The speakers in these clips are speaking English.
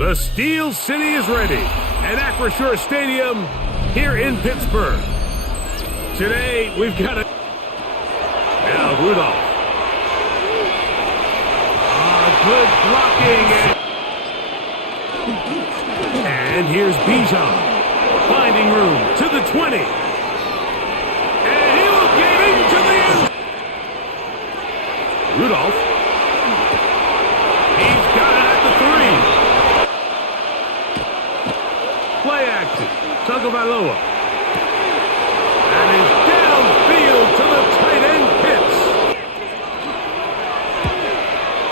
The Steel City is ready at Acrisure Stadium here in Pittsburgh. Today, we've got a... Now, Rudolph. Good blocking. And here's Bijan. Finding room to the 20. And he will get into the end. Rudolph. He's got it at the 3. Play action. Tagovailoa. And he's downfield to the tight end Pitts.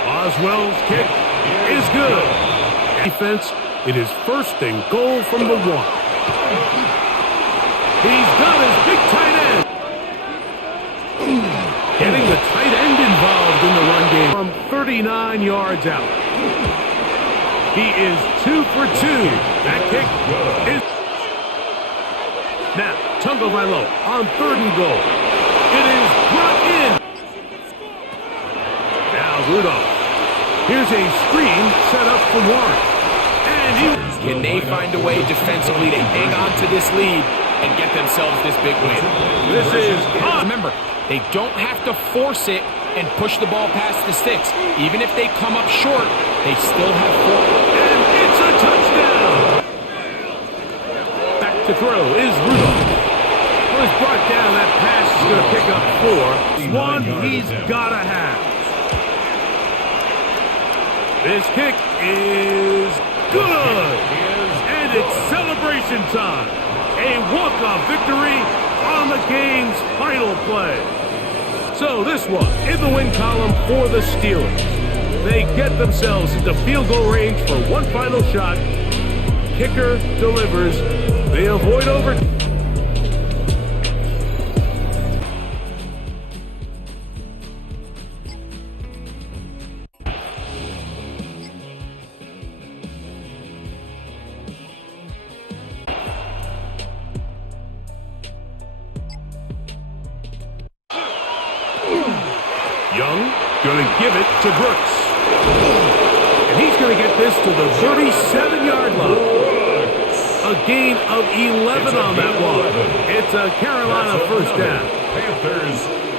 Oswell's kick is good. Defense, it is first and goal from the 1. He's got his big tight end. Getting the tight end involved in the run game from 39 yards out. He is 2 for 2. That kick is... Now, Tagovailoa on 3rd and goal. It is brought in. Now Rudolph. Here's a screen set up for Warren. And can they find a way defensively to hang on to this lead and get themselves this big win? This is... Remember, they don't have to force it and push the ball past the sticks. Even if they come up short, they still have 4. And it's a touchdown! Back to throw is Rudolph. Was brought down. That pass is going to pick up 4. One he's got to have. This kick is good. And it's celebration time. A walk-off victory on the game's final play. So this one in the win column for the Steelers. They get themselves into field goal range for one final shot. Kicker delivers. They avoid overtime. Young going to give it to Brooks. And he's going to get this to the 37-yard line. A gain of 11 on that one. It's a Carolina first down.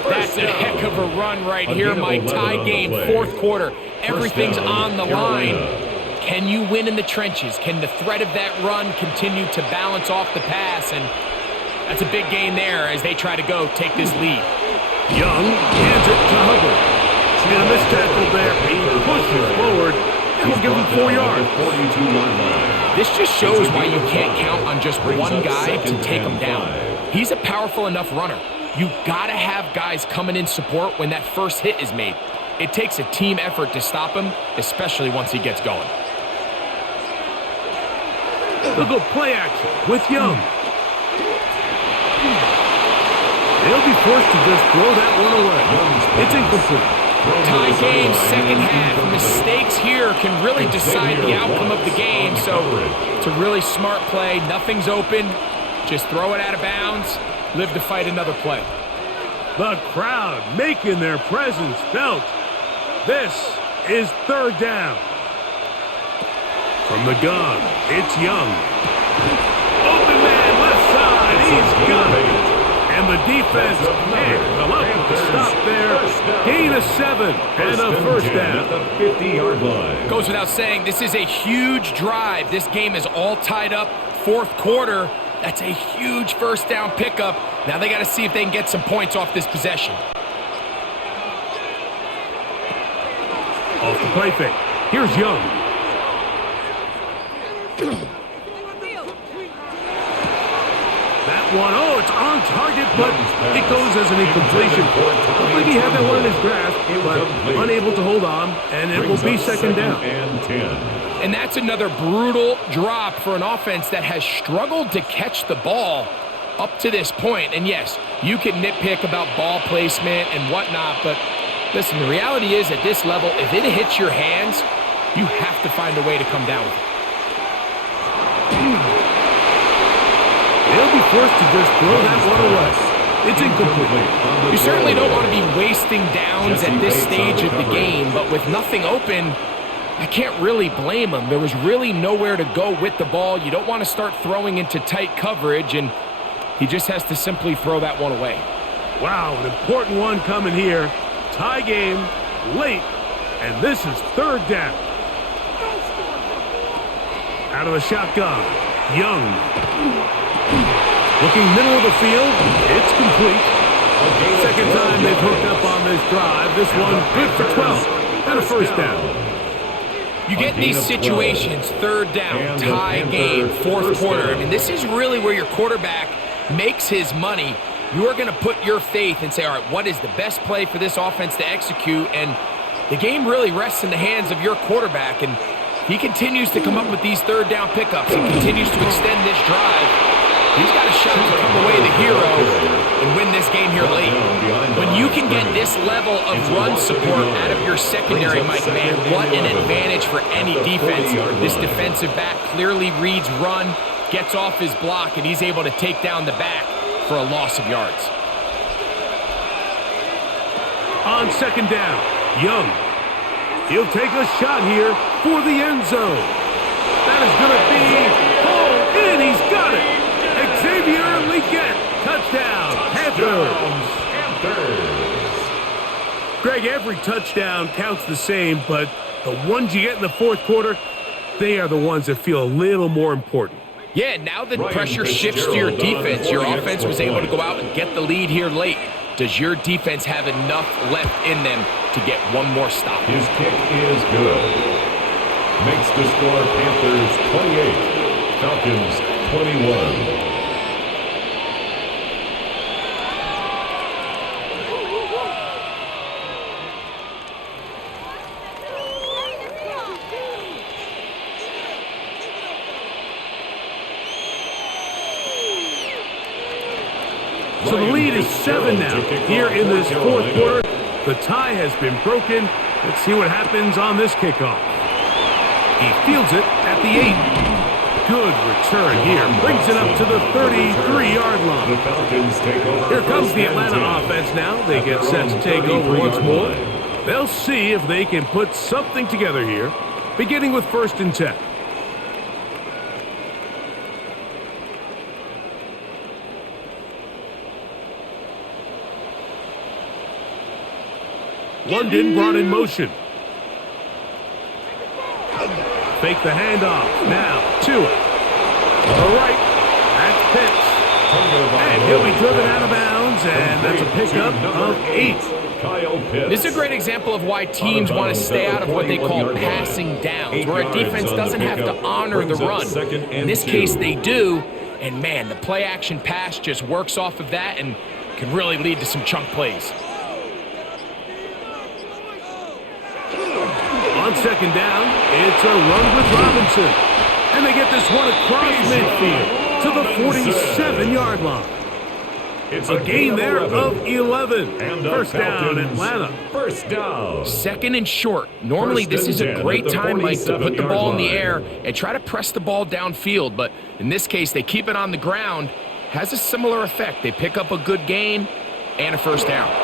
That's a heck of a run right here, Mike. Tie game, 4th quarter. Everything's on the line. Can you win in the trenches? Can the threat of that run continue to balance off the pass? And that's a big gain there as they try to go take this lead. Young hands it to Hubbard. And a missed tackle there. He pushes forward and will give him 4 yards. This just shows why you can't count on just one guy to take him down. He's a powerful enough runner. You gotta have guys coming in support when that first hit is made. It takes a team effort to stop him, especially once he gets going. They'll go play action with Young. They'll be forced to just throw that one away. It's incomplete. Tie game, second half. Mistakes here can really decide the outcome of the game. So it's a really smart play. Nothing's open. Just throw it out of bounds. Live to fight another play. The crowd making their presence felt. This is 3rd down. From the gun, it's Young. Open man left side. He's got it. And the defense can't come up with the stop there. Gain of 7 and a first down. 50-yard line. Goes without saying, this is a huge drive. This game is all tied up. 4th quarter. That's a huge first down pickup. Now they got to see if they can get some points off this possession. Off the play fake. Here's Young. That one, oh, it's on target, but it goes as an incompletion. Like he had that one in his grasp, but unable to hold on, and it will be 2nd down. And that's another brutal drop for an offense that has struggled to catch the ball up to this point. And yes, you can nitpick about ball placement and whatnot, but listen, the reality is at this level, if it hits your hands, you have to find a way to come down with it. They'll be forced to just throw that one away. It's incomplete. You certainly don't want to be wasting downs at this stage of the game, but with nothing open, I can't really blame him. There was really nowhere to go with the ball. You don't want to start throwing into tight coverage, and he just has to simply throw that one away. Wow, an important one coming here. Tie game, late, and this is third down. Out of the shotgun, Young. Looking middle of the field, it's complete. Second time they've hooked up on this drive. This one good for 12 and a first down. You get these situations, third down, tie game, fourth quarter. I mean, this is really where your quarterback makes his money. You are going to put your faith and say, all right, what is the best play for this offense to execute? And the game really rests in the hands of your quarterback. And he continues to come up with these third down pickups and continues to extend this drive. He's got a shot to come away the hero and win this game here late. When you can get this level of run support out of your secondary, Mike, man, what an advantage for any defense. This defensive back clearly reads run, gets off his block, and he's able to take down the back for a loss of yards. On second down, Young. He'll take a shot here for the end zone. That is going to be pulled in. He's got it. Xavier Legette, touchdown, Panthers. Greg, every touchdown counts the same, but the ones you get in the fourth quarter, they are the ones that feel a little more important. Yeah, now the pressure shifts to your defense. Your offense was able to go out and get the lead here late. Does your defense have enough left in them to get one more stop? His kick is good. Makes the score Panthers 28, Falcons 21. So the lead is 7 now. Here in this fourth quarter, the tie has been broken. Let's see what happens on this kickoff. He fields it at the 8. Good return here. Brings it up to the 33-yard line. Here comes the Atlanta offense now. They get set to take over once more. They'll see if they can put something together here, beginning with 1st and 10. London brought in motion. Fake the handoff. Now to it. All right. That's Pitts. And he'll be driven out of bounds, and that's a pickup of 8. This is a great example of why teams want to stay out of what they call passing downs, where a defense doesn't have to honor the run. In this case, they do. And, man, the play-action pass just works off of that and can really lead to some chunk plays. On second down, it's a run with Robinson. And they get this one across midfield to the 47-yard line. It's a gain there of 11. First down, Atlanta. First down. Second and short. Normally, this is a great time, Mike, to put the ball in the air and try to press the ball downfield. But in this case, they keep it on the ground. Has a similar effect. They pick up a good gain and a first down.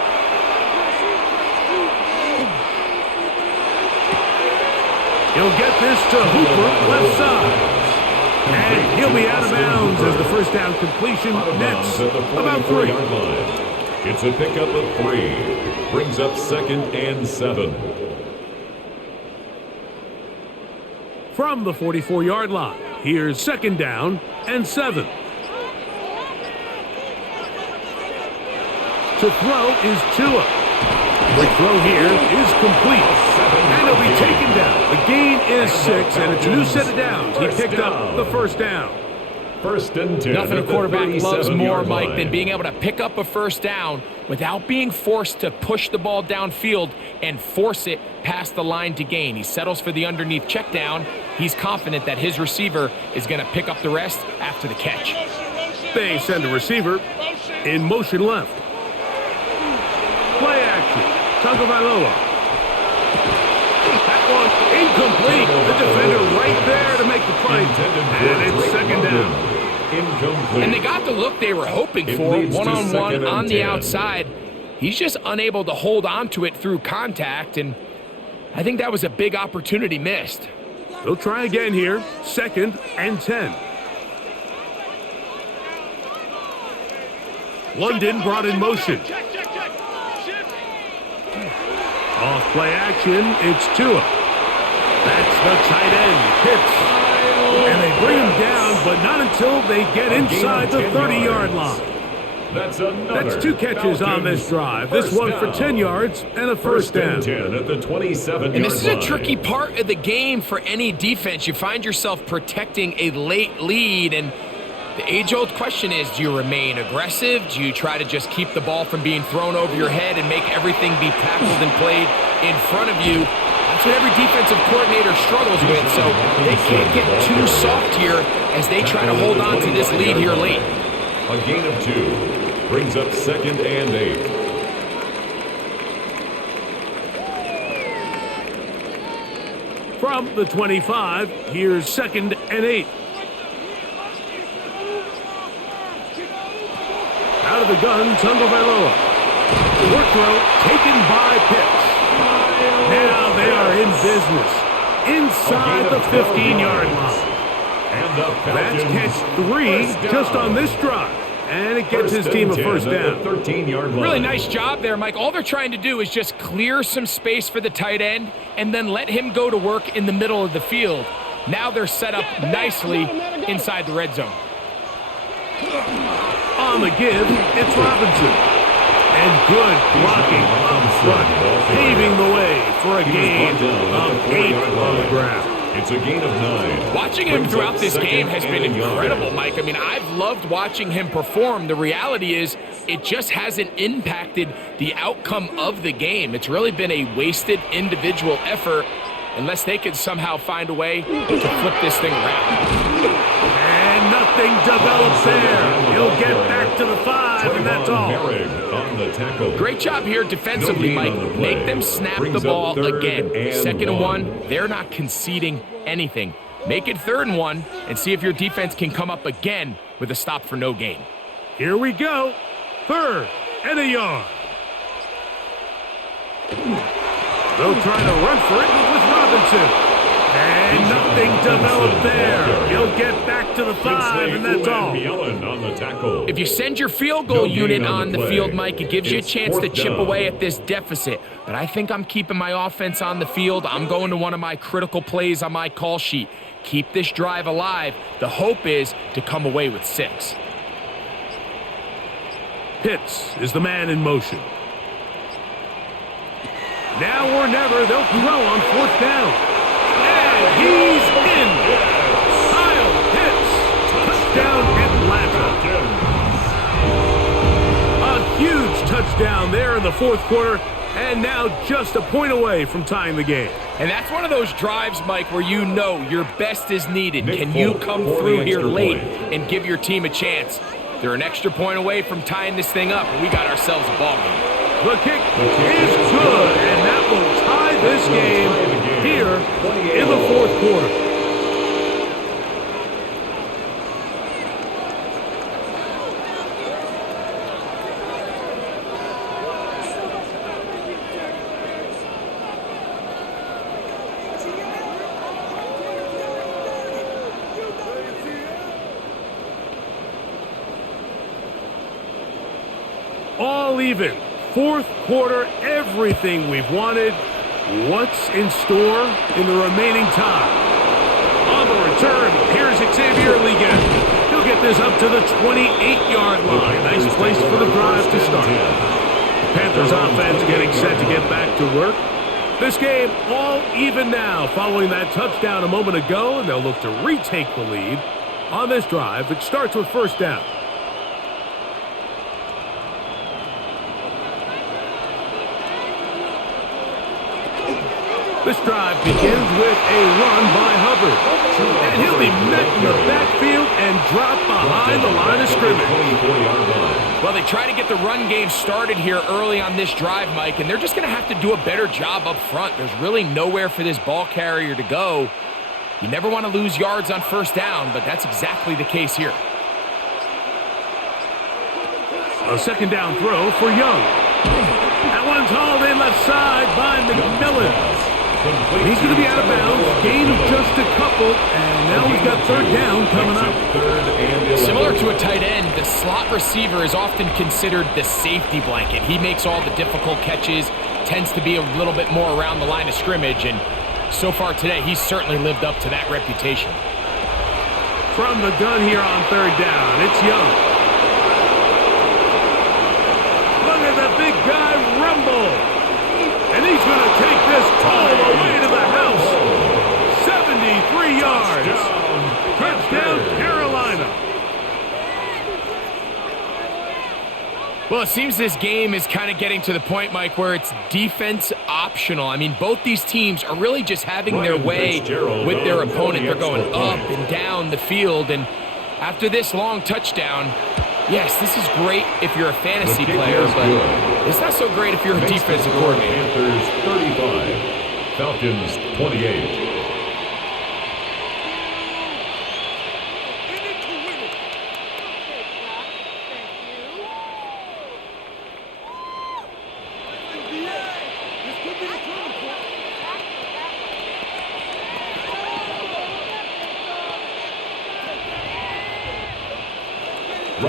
He'll get this to Hooper, left side. And he'll be out of bounds as the first down completion nets about 3. It's a pickup of 3. Brings up 2nd and 7. From the 44-yard line, here's 2nd down and 7. To throw is Tua. The throw here is complete. And he'll be taken down. The gain is 6, and it's a new set of downs. He picked up the first down. 1st and 10. Nothing a quarterback loves more, Mike, than being able to pick up a first down without being forced to push the ball downfield and force it past the line to gain. He settles for the underneath check down. He's confident that his receiver is going to pick up the rest after the catch. They send a receiver in motion left. Play action. Tagovailoa. That one incomplete. The defender right there to make the play. And it's 2nd down. Incomplete. And they got the look they were hoping for, one-on-one on the outside. He's just unable to hold on to it through contact, and I think that was a big opportunity missed. They'll try again here. 2nd and 10. London brought in motion. Off play action, it's Tua. That's the tight end, Pitts. And they bring him down, but not until they get inside the 30-yard line. That's 2 catches on this drive. This one for 10 yards and a first down. 10 at the 27-yard line. And this is a tricky part of the game for any defense. You find yourself protecting a late lead, and the age-old question is, do you remain aggressive? Do you try to just keep the ball from being thrown over your head and make everything be tackled and played in front of you? That's what every defensive coordinator struggles with, so they can't get too soft here as they try to hold on to this lead here late. A gain of 2 brings up 2nd and 8. From the 25, here's 2nd and 8. Out of the gun, Tagovailoa. Work throw taken by Pitts. Now they are in business inside the 15-yard line. That's catch 3 just on this drive. And it gets his team a first down. 13-yard line. Really nice job there, Mike. All they're trying to do is just clear some space for the tight end and then let him go to work in the middle of the field. Now they're set up nicely inside the red zone. On the give, it's Robinson. And good blocking up front, paving the way for a gain of 8 on the ground. It's a gain of 9. Watching him throughout this game has been incredible, Mike. I mean, I've loved watching him perform. The reality is it just hasn't impacted the outcome of the game. It's really been a wasted individual effort unless they can somehow find a way to flip this thing around. And nothing develops there. He'll get back to the 5, and that's all. On the tackle. Great job here defensively, Mike. Make them snap the ball again. 2nd and 1, they're not conceding anything. Make it 3rd and 1 and see if your defense can come up again with a stop for no gain. Here we go. 3rd and a yard. They'll try to run for it with Robinson. And nothing developed there. He'll get back to the 5, and that's all. On the tackle. If you send your field goal unit on the field, Mike, it gives you a chance to chip away at this deficit. But I think I'm keeping my offense on the field. I'm going to one of my critical plays on my call sheet. Keep this drive alive. The hope is to come away with 6. Pitts is the man in motion. Now or never, they'll throw on 4th down. And he's in. Kyle Pitts. Touchdown, Atlanta. A huge touchdown there in the 4th quarter, and now just a point away from tying the game. And that's one of those drives, Mike, where you know your best is needed. Can you come through here late and give your team a chance? They're an extra point away from tying this thing up, and we got ourselves a ball game. The kick is good, and that will tie this game here in the 4th quarter. All even. 4th quarter, everything we've wanted. What's in store in the remaining time? On the return, here's Xavier Ligon. He'll get this up to the 28-yard line. Nice place for the drive to start. The Panthers offense getting set to get back to work. This game all even now following that touchdown a moment ago, and they'll look to retake the lead on this drive. It starts with 1st down. This drive begins with a run by Hubbard. And he'll be met in the backfield and dropped behind the line of scrimmage. Well, they try to get the run game started here early on this drive, Mike, and they're just going to have to do a better job up front. There's really nowhere for this ball carrier to go. You never want to lose yards on 1st down, but that's exactly the case here. A 2nd down throw for Young. That one's hauled in left side by McMillan. He's going to be out of bounds. Gain of just a couple, and now we've got third down coming up. Similar to a tight end, the slot receiver is often considered the safety blanket. He makes all the difficult catches, tends to be a little bit more around the line of scrimmage, and so far today, he's certainly lived up to that reputation. From the gun here on third down, it's Young. Look at that big guy rumble. And he's going to take this all the way to the house. 73 yards. Touchdown, Carolina. Well, it seems this game is kind of getting to the point, Mike, where it's defense optional. I mean, both these teams are really just having their way with their opponent. They're going up and down the field, and after this long touchdown, yes, this is great if you're a fantasy player, but it's not so great if you're a defensive coordinator. Panthers 35, Falcons 28.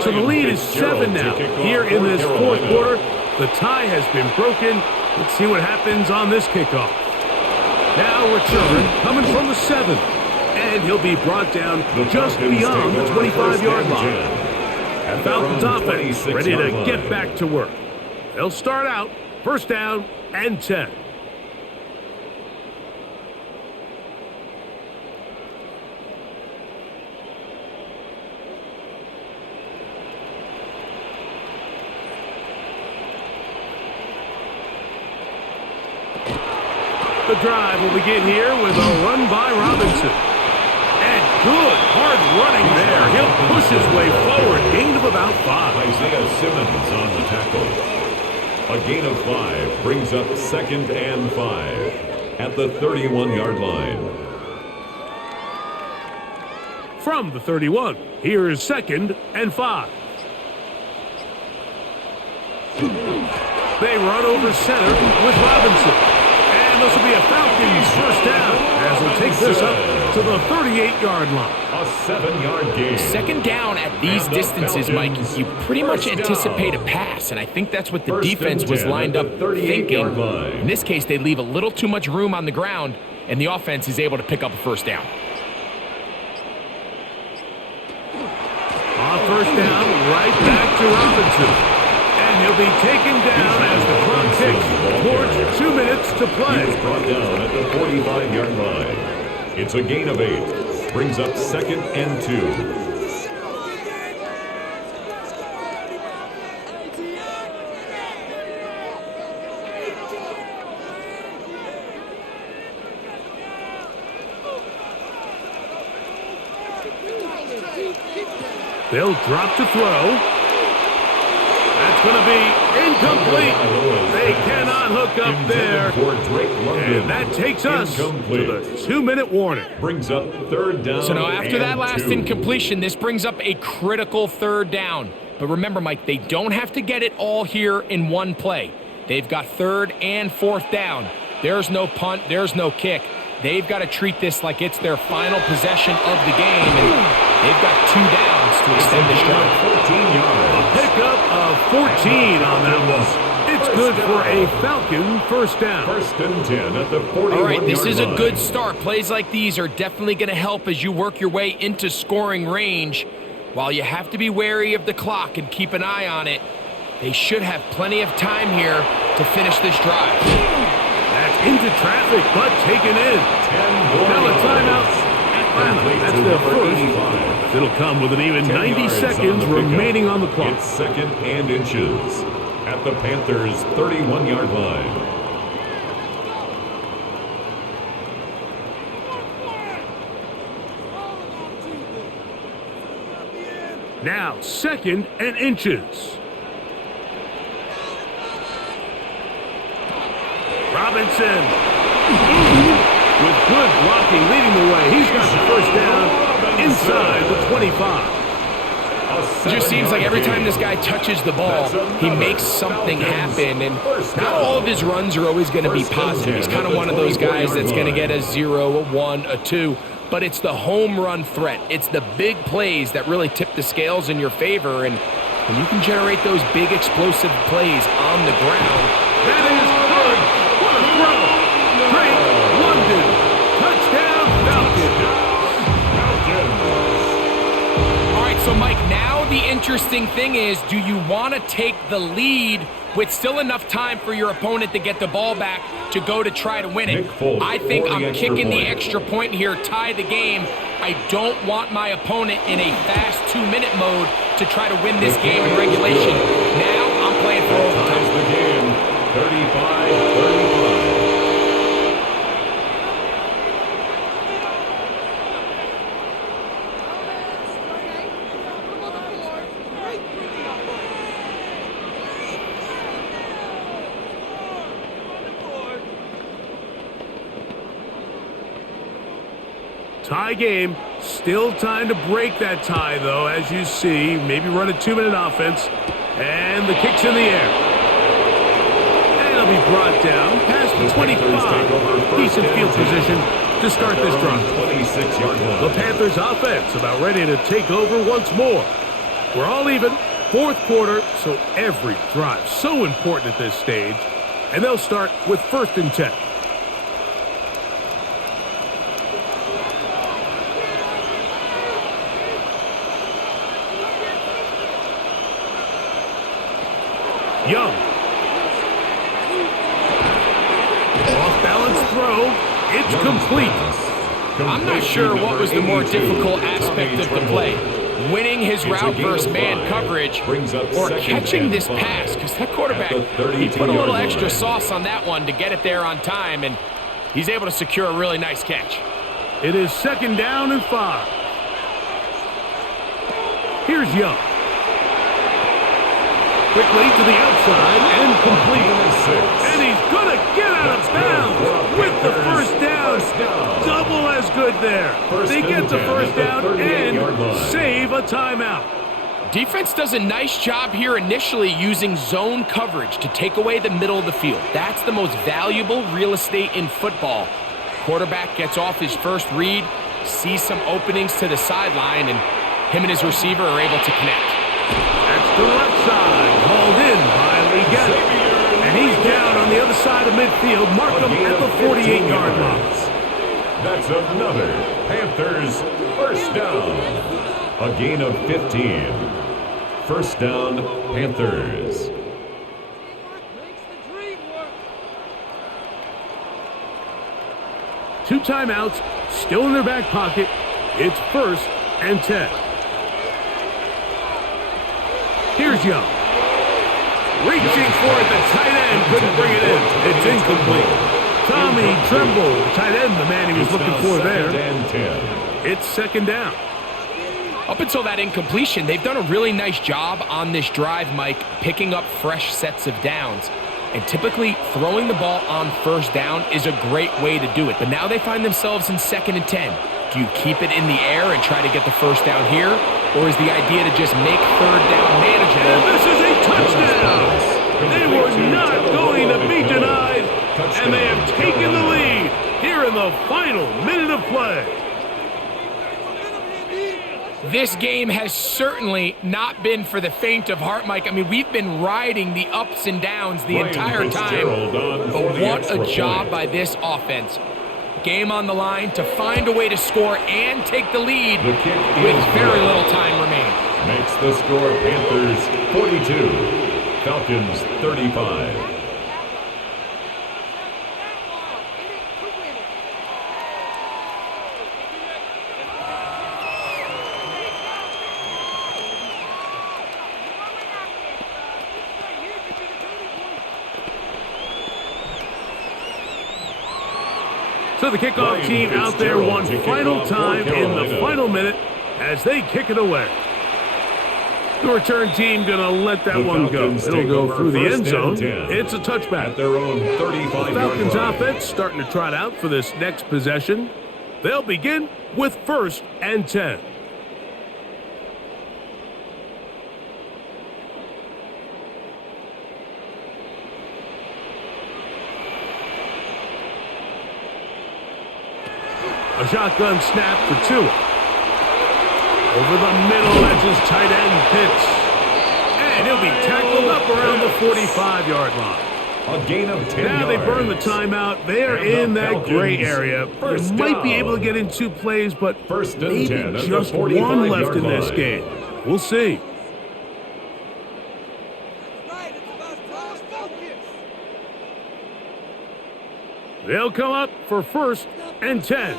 So the lead is 7 now. Here in this fourth quarter, the tie has been broken. Let's see what happens on this kickoff. Now return coming from the 7. And he'll be brought down just beyond the 25-yard line. And Falcons offense ready to get back to work. They'll start out first down and 10. The drive will begin here with a run by Robinson. And good, hard running there. He'll push his way forward. Gain of about 5. Isaiah Simmons on the tackle. A gain of 5 brings up 2nd and 5 at the 31-yard line. From the 31, here is 2nd and 5. They run over center with Robinson. And this will be a Falcons first down as we'll take this up to the 38-yard line. A 7-yard gain. Second down at these distances, Mike, you pretty much anticipate a pass, and I think that's what the defense was lined up thinking. In this case, they leave a little too much room on the ground, and the offense is able to pick up a first down. On first down, right back to Robinson. And he'll be taken down as the clock ticks towards 2 minutes to play. He is brought down at the 45-yard line. It's a gain of 8. Brings up 2nd and 2. They'll drop to throw. That's going to be incomplete. They cannot hook up there. And that takes us to the 2-minute warning. Brings up 3rd down. So now after that last 2. incompletion, this brings up a critical 3rd down. But remember, Mike, they don't have to get it all here in one play. They've got 3rd and 4th down. There's no punt. There's no kick. They've got to treat this like it's their final possession of the game. And they've got 2 downs to extend this drive. 14 yards. A pickup of 14 on that one. It's good for a Falcon first down. 1st and 10 at the 41-yard line. All right, this is a good start. Plays like these are definitely going to help as you work your way into scoring range. While you have to be wary of the clock and keep an eye on it, they should have plenty of time here to finish this drive. That's into traffic, but taken in. Now a timeout. Atlanta. That's their first. It'll come with an even 90 seconds remaining on the clock. It's 2nd and inches at the Panthers' 31-yard line. Now 2nd and inches. Robinson with good blocking leading the way. He's got the first down inside the 25. A It just seems like every time this guy touches the ball, he makes something happen, and not all of his runs are always going to be positive. He's kind of one of those guys that's going to get a 0, a 1, a 2, but it's the home run threat. It's the big plays that really tip the scales in your favor, and when you can generate those big explosive plays on the ground. That is good. What a throw. Great London. Touchdown, Falcons. All right, so Mike, now the interesting thing is, do you want to take the lead with still enough time for your opponent to get the ball back to go to try to win it? I think I'm kicking the extra point here, tie the game. I don't want my opponent in a fast 2-minute mode to try to win this game in regulation. Now I'm playing for overtime. Ties the game, 35-35. Tie game. Still time to break that tie, though, as you see. Maybe run a 2-minute offense. And the kick's in the air. And it'll be brought down past the 25. Decent field position to start this drive. 26-yard line. The Panthers offense about ready to take over once more. We're all even. Fourth quarter, so every drive so important at this stage. And they'll start with 1st and 10. Young. Off-balance throw. It's complete. I'm not sure what was the more difficult aspect of the play. Winning his route versus man coverage or catching this pass, because that quarterback, he put a little extra sauce on that one to get it there on time, and he's able to secure a really nice catch. It is 2nd down and 5. Here's Young. Quickly to the outside and complete. And he's going to get out of bounds with the first down. Double as good there. They get the first down and save a timeout. Defense does a nice job here initially using zone coverage to take away the middle of the field. That's the most valuable real estate in football. Quarterback gets off his first read, sees some openings to the sideline, and him and his receiver are able to connect. That's the left side, hauled in by Leggett. And he's down on the other side of midfield. Mark him at the 48-yard line. That's another Panthers first down. A gain of 15. First down, Panthers. 2 timeouts, still in their back pocket. It's 1st and 10. Here's Young. Reaching for it, the tight end couldn't bring it in. It's incomplete. Tommy Tremble, the tight end, the man he was looking for there. It's 2nd down. Up until that incompletion, they've done a really nice job on this drive, Mike, picking up fresh sets of downs. And typically, throwing the ball on 1st down is a great way to do it. But now they find themselves in 2nd and 10. Do you keep it in the air and try to get the first down here? Or is the idea to just make 3rd down manageable? And this is a touchdown! They were not going to be denied, and they have taken the lead here in the final minute of play. This game has certainly not been for the faint of heart, Mike. I mean, we've been riding the ups and downs the entire time, but what a job by this offense. Game on the line to find a way to score and take the lead with very little time remaining. Makes the score Panthers 42, Falcons 35. So the kickoff team out there one final time in the final minute as they kick it away. The return team going to let that one go. It'll go through the end zone. It's a touchback. At their own 35-yard line. Falcons offense starting to trot out for this next possession. They'll begin with 1st and 10. A shotgun snap for Tua. Over the middle, that's his tight end pitch. And he'll be tackled up around the 45-yard line. A gain of 10 Now they yards. burn the timeout. They're in that gray area. You might be able to get in 2 plays, but maybe just one left in this game. We'll see. They'll come up for 1st and 10.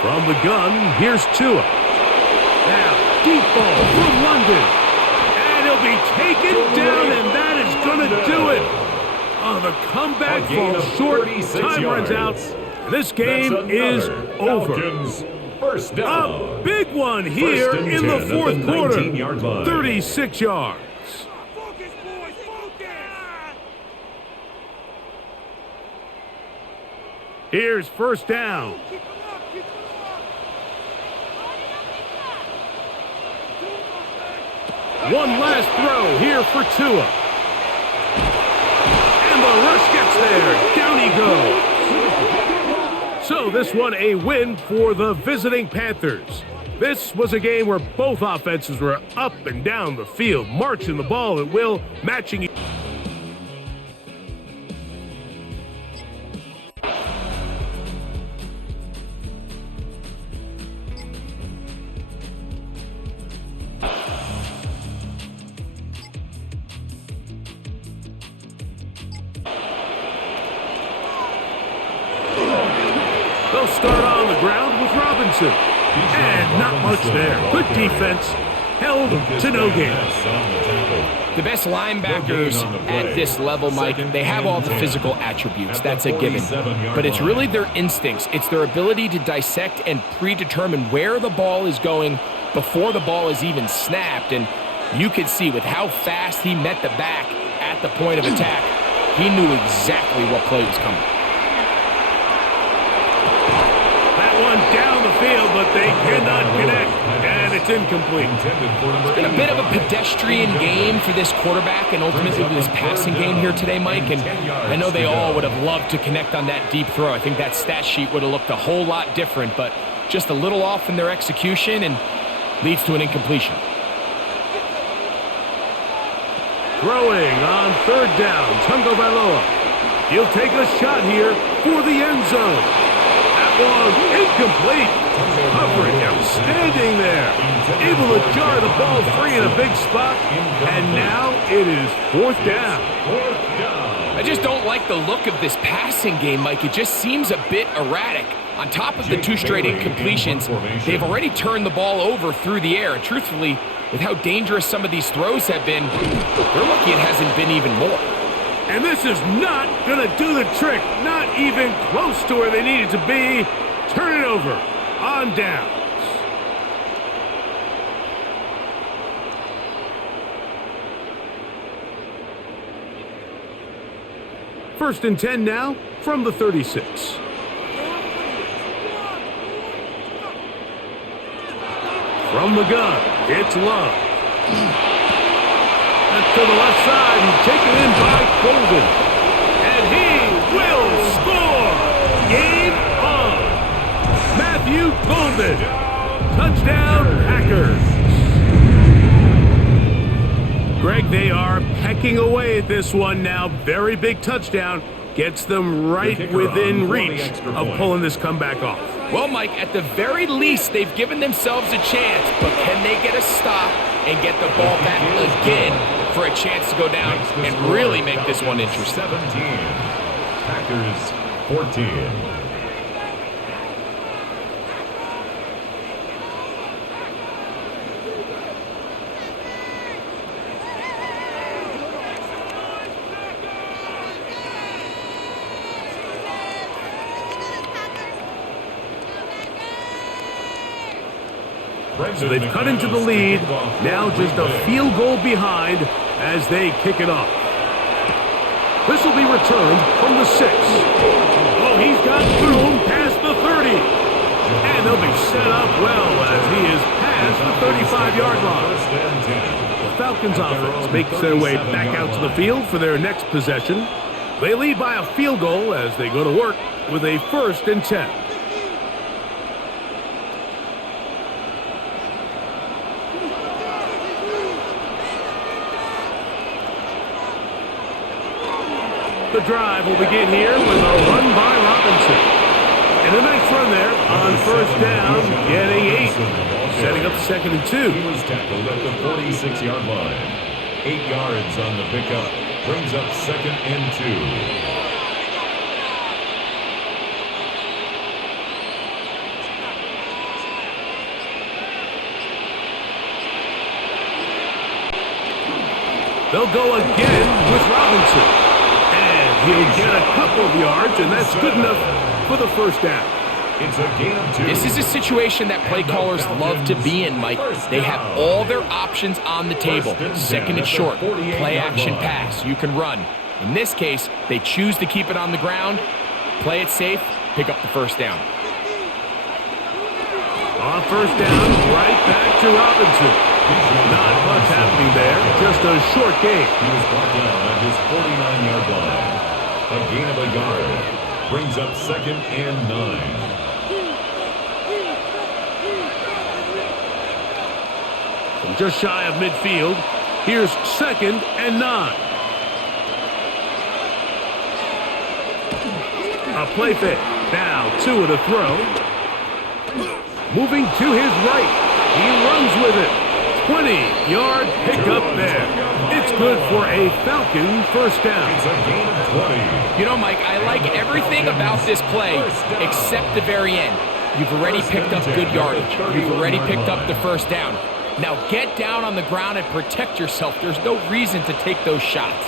From the gun, here's Tua. Now, deep ball from London. And he'll be taken down, and that is going to do it. Oh, the comeback falls short. Time runs out. This game is over. First down. A big one here in the 4th quarter. 36 yards. Here's 1st down. One last throw here for Tua. And the rush gets there. Down he goes. So this one a win for the visiting Panthers. This was a game where both offenses were up and down the field, marching the ball at will, matching. They'll start on the ground with Robinson. And not much there. Good defense. Held to no gain. The best linebackers at this level, Mike, they have all the physical attributes. That's a given. But it's really their instincts. It's their ability to dissect and predetermine where the ball is going before the ball is even snapped. And you could see with how fast he met the back at the point of attack, he knew exactly what play was coming. Down the field, but they cannot connect, and it's incomplete. It's been a bit of a pedestrian game for this quarterback and ultimately this passing game here today, Mike, and I know they all would have loved to connect on that deep throw. I think that stat sheet would have looked a whole lot different, but just a little off in their execution and leads to an incompletion. Throwing on 3rd down, Tungo Bailoa. He'll take a shot here for the end zone. Was incomplete. Coverage outstanding there. Able to jar the ball free in a big spot. And now it is 4th down. I just don't like the look of this passing game, Mike. It just seems a bit erratic. On top of the 2 straight incompletions, they've already turned the ball over through the air. And truthfully, with how dangerous some of these throws have been, they're lucky it hasn't been even more. And this is not going to do the trick. Not even close to where they needed to be. Turn it over on downs. First and 10 now from the 36. From the gun, it's Love. To the left side and taken in by Golden. And he will score! Game on! Matthew Golden. Touchdown, Packers. Greg, they are pecking away at this one now. Very big touchdown. Gets them right within reach of pulling this comeback off. Well, Mike, at the very least, they've given themselves a chance, but can they get a stop and get the ball back again for a chance to go down and really make this one interesting? 17, Packers 14. So they've cut into the lead, now just a field goal behind as they kick it off. This will be returned from the 6. Oh, he's got room past the 30. And they'll be set up well as he is past the 35-yard line. The Falcons offense makes their way back out to the field for their next possession. They lead by a field goal as they go to work with a 1st and 10. The drive will begin here with a run by Robinson. And a nice run there on 1st down, getting 8. Setting up 2nd and 2. He was tackled at the 46-yard line. 8 yards on the pickup. Brings up 2nd and 2. They'll go again with Robinson. And he'll get a couple of yards, and that's good enough for the 1st down. It's a gain of 2. This is a situation that play callers love to be in, Mike. They have all their options on the table. 2nd and short, play action pass. You can run. In this case, they choose to keep it on the ground, play it safe, pick up the 1st down. On 1st down, right back to Robinson. Not much happening there, just a short gain. He was brought down at his 49-yard line. A gain of a yard. Brings up 2nd and 9. From just shy of midfield, here's 2nd and 9. A play fake. Now 2 to throw. Moving to his right. He runs with it. 20-yard pickup there. It's good for a Falcon 1st down. It's a gain of 20. You know, Mike, I like everything about this play except the very end. You've already picked up good yardage. You've already picked up the 1st down. Now get down on the ground and protect yourself. There's no reason to take those shots.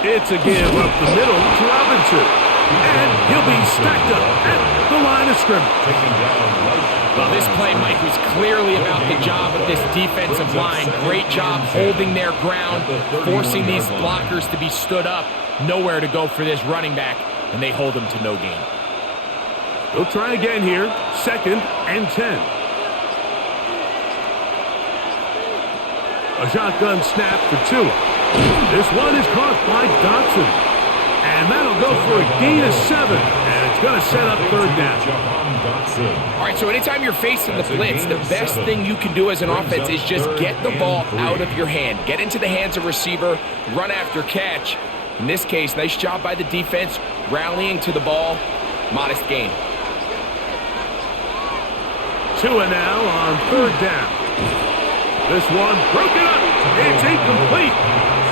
It's a give up the middle to Robinson. And he'll be stacked up at the line of scrimmage. Well, this play, Mike, was clearly about the job of this defensive line. Great job holding their ground, forcing these blockers to be stood up. Nowhere to go for this running back, and they hold him to no gain. They'll try again here. 2nd and 10. A shotgun snap for 2. This one is caught by Dotson. And that'll go for a gain of 7. And it's going to set up 3rd down. All right, so anytime you're facing the blitz, the best thing you can do as an offense is just get the ball out of your hand. Get into the hands of receiver, run after catch. In this case, nice job by the defense, rallying to the ball. Modest gain. 2 now on 3rd down. This one broken up. It's incomplete.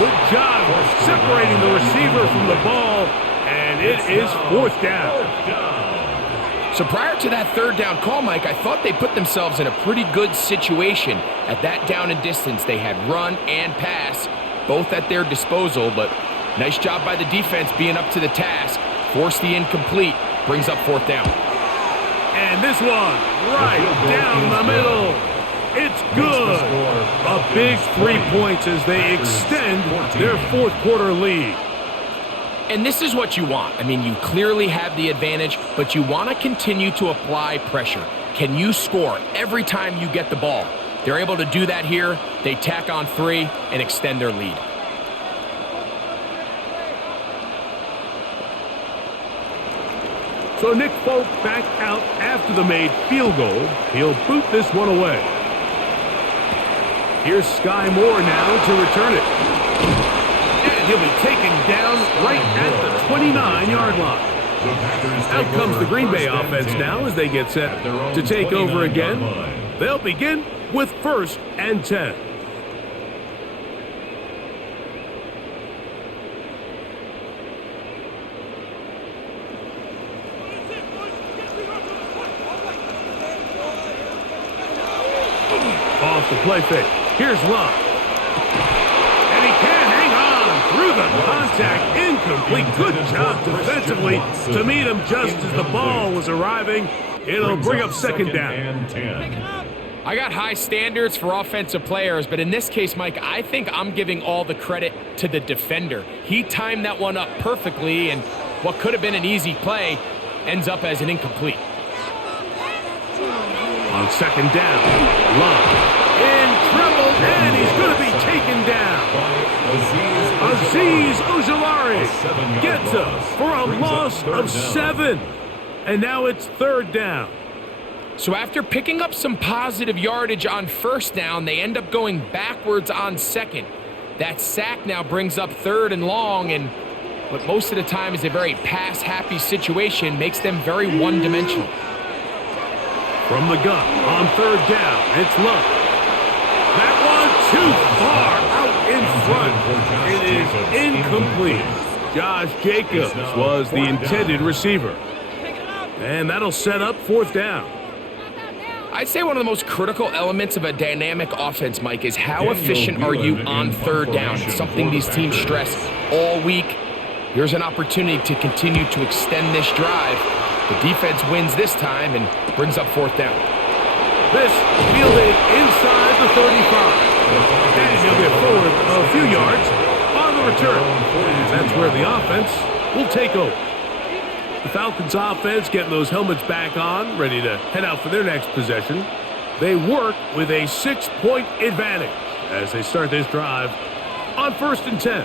Good job separating the receiver from the ball, and it is 4th down. So prior to that 3rd down call, Mike, I thought they put themselves in a pretty good situation. At that down and distance, they had run and pass, both at their disposal, but nice job by the defense being up to the task. Force the incomplete, brings up 4th down. And this one, right down the middle. It's good. A big 3 points as they extend their 4th quarter lead. And this is what you want. I mean, you clearly have the advantage, but you want to continue to apply pressure. Can you score every time you get the ball? They're able to do that here. They tack on 3 and extend their lead. So Nick Folk back out after the made field goal. He'll boot this one away. Here's Sky Moore now to return it. And he'll be taken down right at the 29-yard line. Out comes the Green Bay offense now as they get set to take over again. They'll begin with 1st and 10. Off the play fake. Here's Love. And he can't hang on through the contact. Incomplete. Good job defensively to meet him just as the ball was arriving. It'll bring up 2nd down. I got high standards for offensive players, but in this case, Mike, I think I'm giving all the credit to the defender. He timed that one up perfectly, and what could have been an easy play ends up as an incomplete. On 2nd down, Love in trouble, and he's going to be taken down. sees Ojulari, gets him for a loss of 7. And now it's 3rd down. So after picking up some positive yardage on 1st down, they end up going backwards on 2nd. That sack now brings up 3rd and long, and what most of the time is a very pass-happy situation makes them very one-dimensional. From the gun on 3rd down, it's Love. That one too far out in front. It is incomplete. Josh Jacobs was the intended receiver. And that'll set up 4th down. I'd say one of the most critical elements of a dynamic offense, Mike, is how efficient are you on 3rd down. It's something these teams stress all week. Here's an opportunity to continue to extend this drive. The defense wins this time and brings up 4th down. This fielded inside the 35. And he'll get forward a few yards on the return. And that's where the offense will take over. The Falcons offense getting those helmets back on, ready to head out for their next possession. They work with a 6-point advantage as they start this drive on 1st and 10.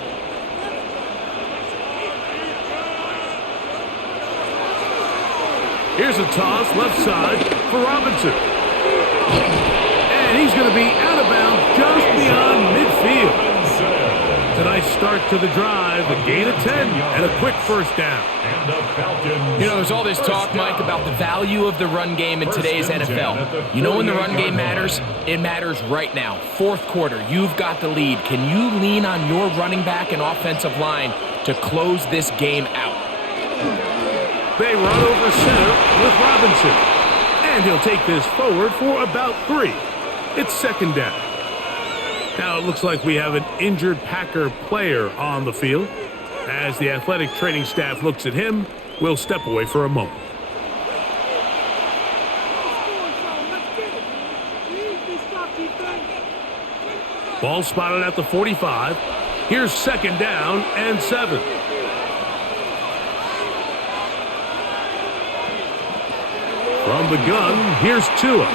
Here's a toss left side for Robinson. And he's going to be out of bounds just beyond midfield. It's a nice start to the drive, a gain of 10, and a quick 1st down. You know, there's all this talk, Mike, about the value of the run game in today's NFL. You know when the run game matters? It matters right now. 4th quarter, you've got the lead. Can you lean on your running back and offensive line to close this game out? They run over center with Robinson. And he'll take this forward for about 3. It's 2nd down. Now it looks like we have an injured Packer player on the field. As the athletic training staff looks at him, we'll step away for a moment. Ball spotted at the 45. Here's 2nd down and 7. From the gun, here's Tua.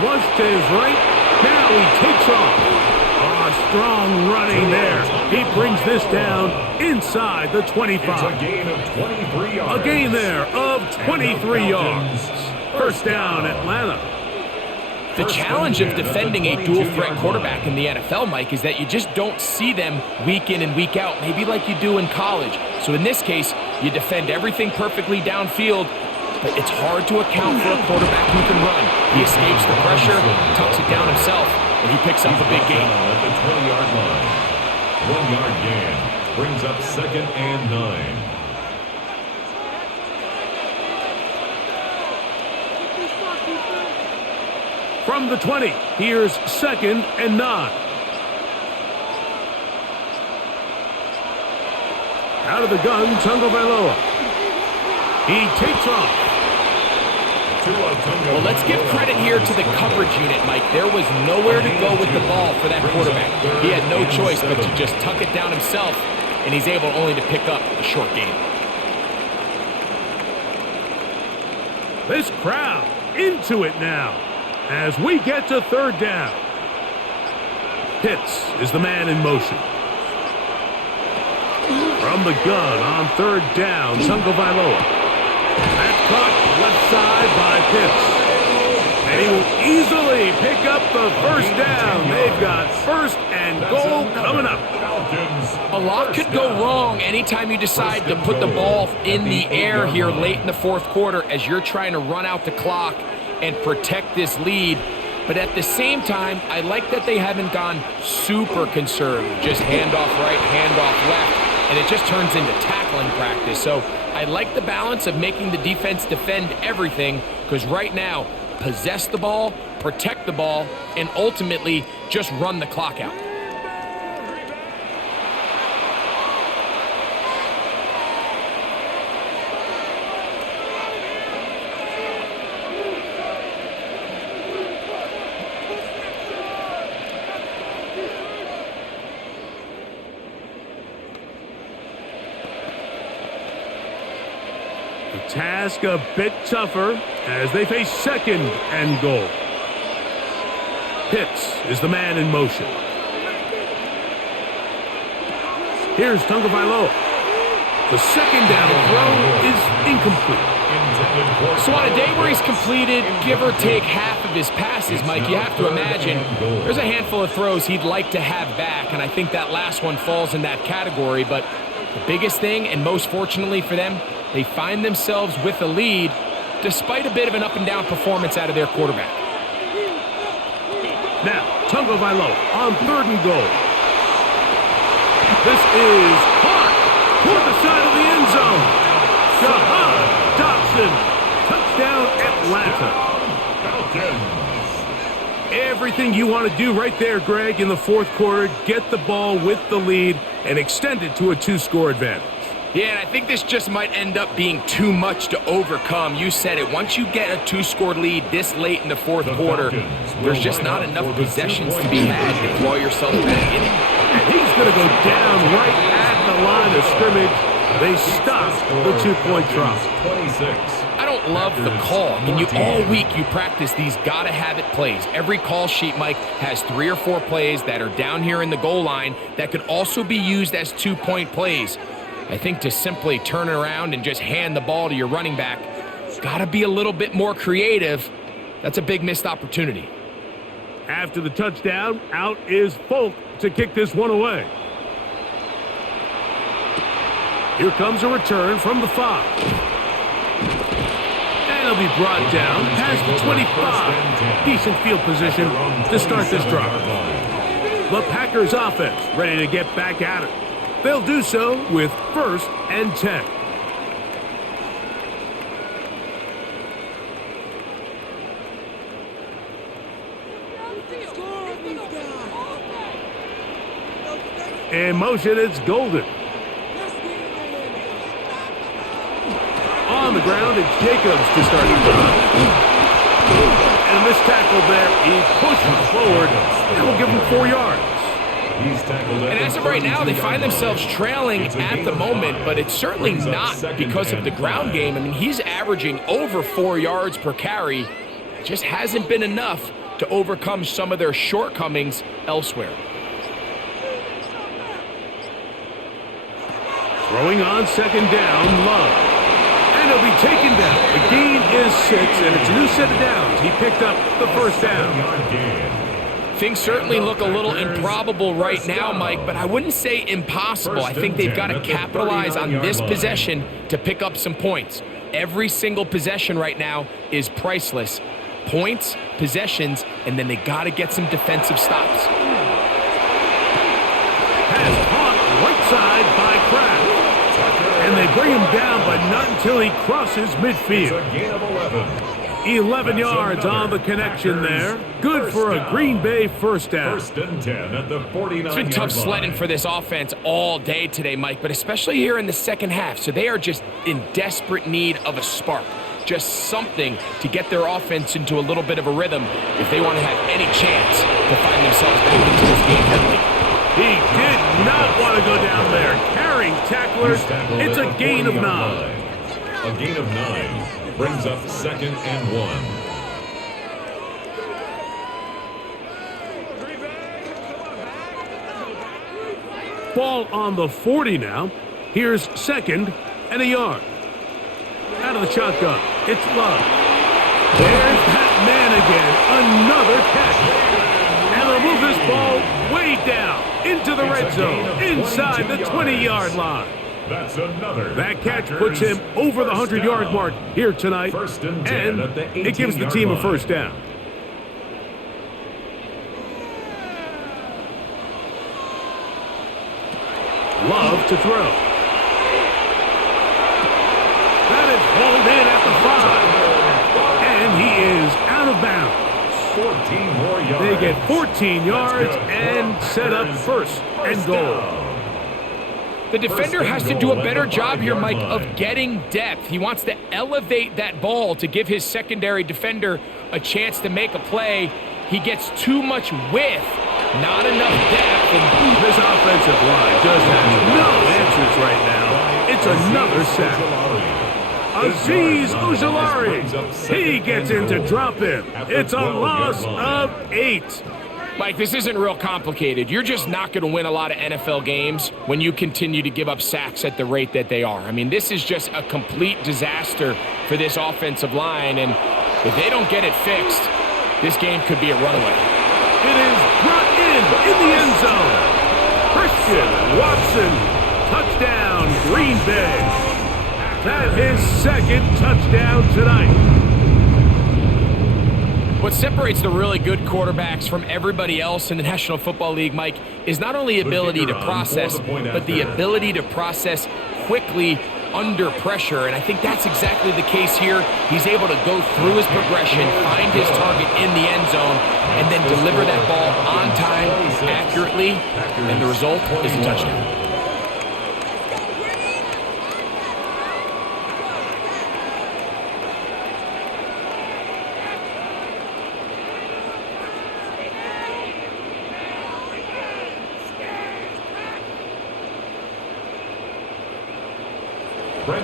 Flush to his right. Now he takes off. Strong running there. He brings this down inside the 25. It's a gain of 23 yards. A gain there of 23 yards. 1st down, Atlanta. The challenge of defending a dual-threat quarterback in the NFL, Mike, is that you just don't see them week in and week out, maybe like you do in college. So in this case, you defend everything perfectly downfield, but it's hard to account for a quarterback who can run. He escapes the pressure, tucks it down himself, and he picks up a big gain. At the 20-yard line. 1-yard gain brings up 2nd and 9. From the 20, here's 2nd and 9. Out of the gun, Tagovailoa. He takes off. Well, let's give credit here to the coverage unit, Mike. There was nowhere to go with the ball for that quarterback. He had no choice but to just tuck it down himself, and he's able only to pick up a short gain. This crowd into it now as we get to 3rd down. Pitts is the man in motion. From the gun on 3rd down, Tagovailoa. That's caught left side by Pitts. And he will easily pick up the 1st down. They've got 1st and goal coming up. A lot could go wrong anytime you decide to put the ball in the air here late in the 4th quarter as you're trying to run out the clock and protect this lead. But at the same time, I like that they haven't gone super conservative. Just handoff right, handoff left, and it just turns into tackling practice. So I like the balance of making the defense defend everything, because right now, possess the ball, protect the ball, and ultimately just run the clock out. Task a bit tougher as they face 2nd and goal. Pitts is the man in motion. Here's Tagovailoa. The second down throw is incomplete. So on a day where he's completed, give or take half of his passes, Mike, you have to imagine there's a handful of throws he'd like to have back, and I think that last one falls in that category. But the biggest thing, and most fortunately for them, they find themselves with a lead despite a bit of an up-and-down performance out of their quarterback. Now, Tagovailoa on 3rd and goal. This is caught toward the side of the end zone. Jahan Dotson, touchdown Atlanta. Everything you want to do right there, Greg, in the 4th quarter, get the ball with the lead and extend it to a 2-score advantage. Yeah, and I think this just might end up being too much to overcome. You said it. Once you get a 2-score lead this late in the 4th quarter, there's just not enough possessions to be had to claw yourself back in it. And he's going to go down right at the line of scrimmage. They stop the 2-point drop. I don't love the call. I mean, all week you practice these gotta-have-it plays. Every call sheet, Mike, has 3 or 4 plays that are down here in the goal line that could also be used as 2-point plays. I think to simply turn it around and just hand the ball to your running back, gotta be a little bit more creative. That's a big missed opportunity. After the touchdown, out is Folk to kick this one away. Here comes a return from the 5. And he'll be brought down past the 25. Decent field position to start this drive. The Packers offense ready to get back at it. They'll do so with 1st and 10. In motion, it's Golden. On the ground, it's Jacobs to start the drive. And this tackle there, he pushes forward and will give him 4 yards. And as of right now, they find themselves trailing at the moment, but it's certainly not because of the ground game. I mean, he's averaging over 4 yards per carry. It just hasn't been enough to overcome some of their shortcomings elsewhere. Throwing on 2nd down, Love. And he'll be taken down. The gain is 6, and it's a new set of downs. He picked up the 1st down. Things certainly look a little improbable right now, Mike, but I wouldn't say impossible. I think they've got to capitalize on this possession to pick up some points. Every single possession right now is priceless. Points, possessions, and then they got to get some defensive stops. Pass caught right side by Kraft. And they bring him down, but not until he crosses midfield. 11 yards on the connection there. Good for a Green Bay 1st down. 1st and 10 at the 49-yard It's been tough sledding for this offense all day today, Mike, but especially here in the second half. So they are just in desperate need of a spark. Just something to get their offense into a little bit of a rhythm if they want to have any chance to find themselves back into this game heavily. He did not want to go down there. Carrying tacklers, it's a gain of 9. A gain of 9 brings up 2nd and 1. Ball on the 40 now. Here's 2nd and a yard. Out of the shotgun, it's Love. There's that man again. Another catch. And they'll move this ball way down into the red zone, inside the 20-yard line. That's another. That catch puts him over the 100-yard mark here tonight, 1st and 10 at the 18-yard it gives the team a 1st down. Love to throw. That is hauled in at the 5, and he is out of bounds. 14 more yards. They get 14 yards and set up 1st and goal. The defender has to do a better job here, Mike, of getting depth. He wants to elevate that ball to give his secondary defender a chance to make a play. He gets too much width, not enough depth. And this offensive line just has no answers right now. It's another sack. Azeez Ojulari. He gets into drop in. It's a loss of 8. Mike, this isn't real complicated. You're just not going to win a lot of NFL games when you continue to give up sacks at the rate that they are. I mean, this is just a complete disaster for this offensive line, and if they don't get it fixed, this game could be a runaway. It is brought in the end zone. Christian Watson, touchdown, Green Bay. That's his second touchdown tonight. What separates the really good quarterbacks from everybody else in the National Football League, Mike, is not only the ability to process, but the ability to process quickly under pressure. And I think that's exactly the case here. He's able to go through his progression, find his target in the end zone, and then deliver that ball on time, accurately, and the result is a touchdown.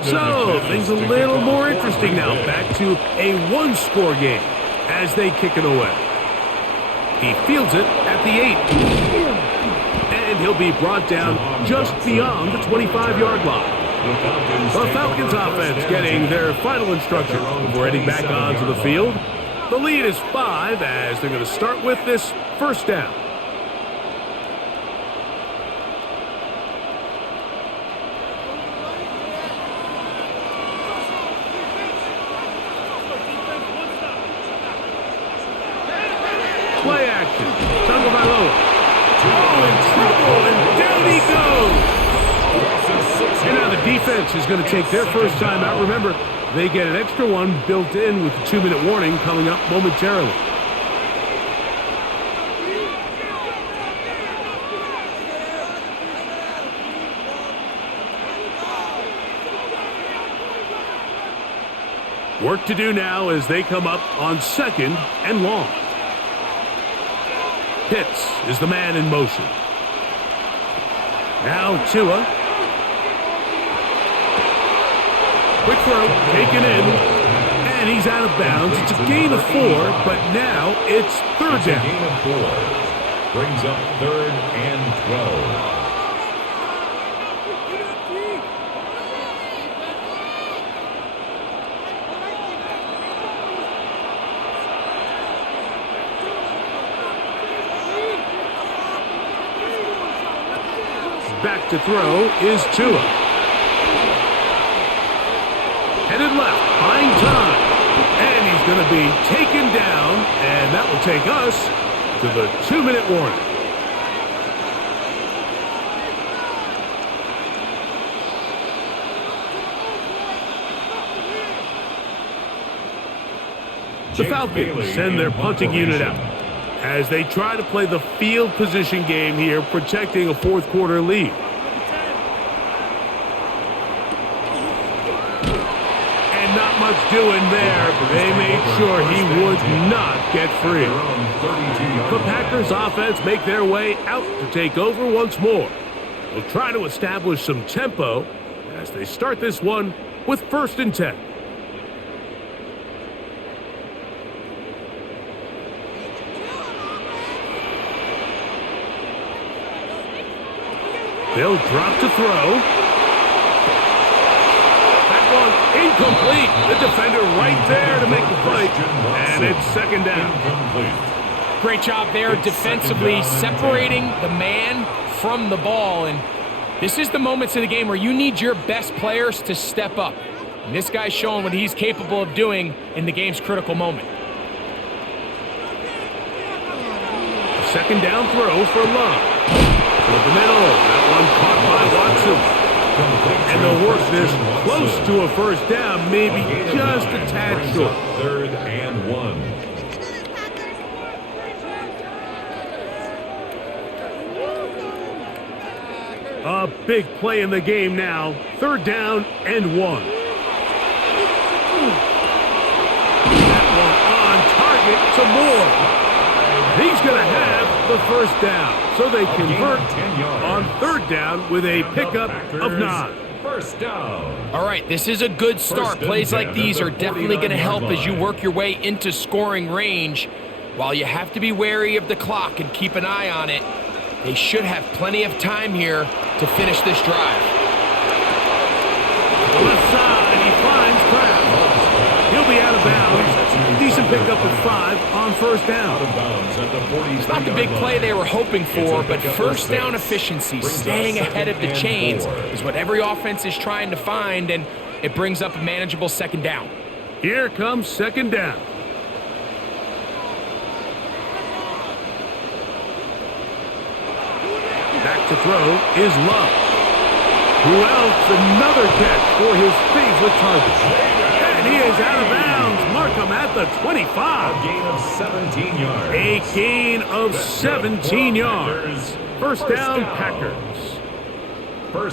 So, things a little more interesting now. Back to a one-score game as they kick it away. He fields it at the 8. And he'll be brought down just beyond the 25-yard line. The Falcons offense getting their final instruction before heading back onto the field. The lead is 5 as they're going to start with this first down. Play action. Tagovailoa. Oh, in trouble, and down he goes. And now the defense is going to take their first time out. Remember, they get an extra one built in with the 2-minute warning coming up momentarily. Work to do now as they come up on 2nd and long. Pitts is the man in motion. Now Tua. Quick throw, taken in, and he's out of bounds. It's a gain of 4, but now it's third down. A gain of 4 brings up 3rd and 12. Back to throw is Tua. Headed left, buying time. And he's going to be taken down, and that will take us to the 2-minute warning. The Falcons send their punting unit out as they try to play the field position game here, protecting a fourth-quarter lead. And not much doing there. They made sure he would not get free. The Packers offense make their way out to take over once more. They'll try to establish some tempo as they start this one with 1st and 10. They'll drop to throw. That one incomplete. The defender right there to make the play. And it's 2nd down. Great job there defensively, separating the man from the ball. And this is the moments in the game where you need your best players to step up. And this guy's showing what he's capable of doing in the game's critical moment. A 2nd down throw for Love. Toward the middle, that one caught by Watson. And they'll work this close to a 1st down, maybe just a tad short. 3rd and 1. A big play in the game now. 3rd down and 1. That one on target to Moore. He's going to have the 1st down. So they convert on 3rd down with a pickup of 9. 1st down. All right, this is a good start. Plays like these are definitely going to help as you work your way into scoring range. while you have to be wary of the clock and keep an eye on it, they should have plenty of time here to finish this drive. Left side, he finds Kraft. He'll be out of bounds. Decent pickup at 5 on first down. It's not the big play they were hoping for, but first down efficiency, staying ahead of the chains, is what every offense is trying to find, and it brings up a manageable second down. Here comes second down. Back to throw is Love. Who else? Another catch for his favorite target. And he is out of bounds. Mark him at the 25. A gain of 17 yards. A gain of 17 yards. First down, Packers.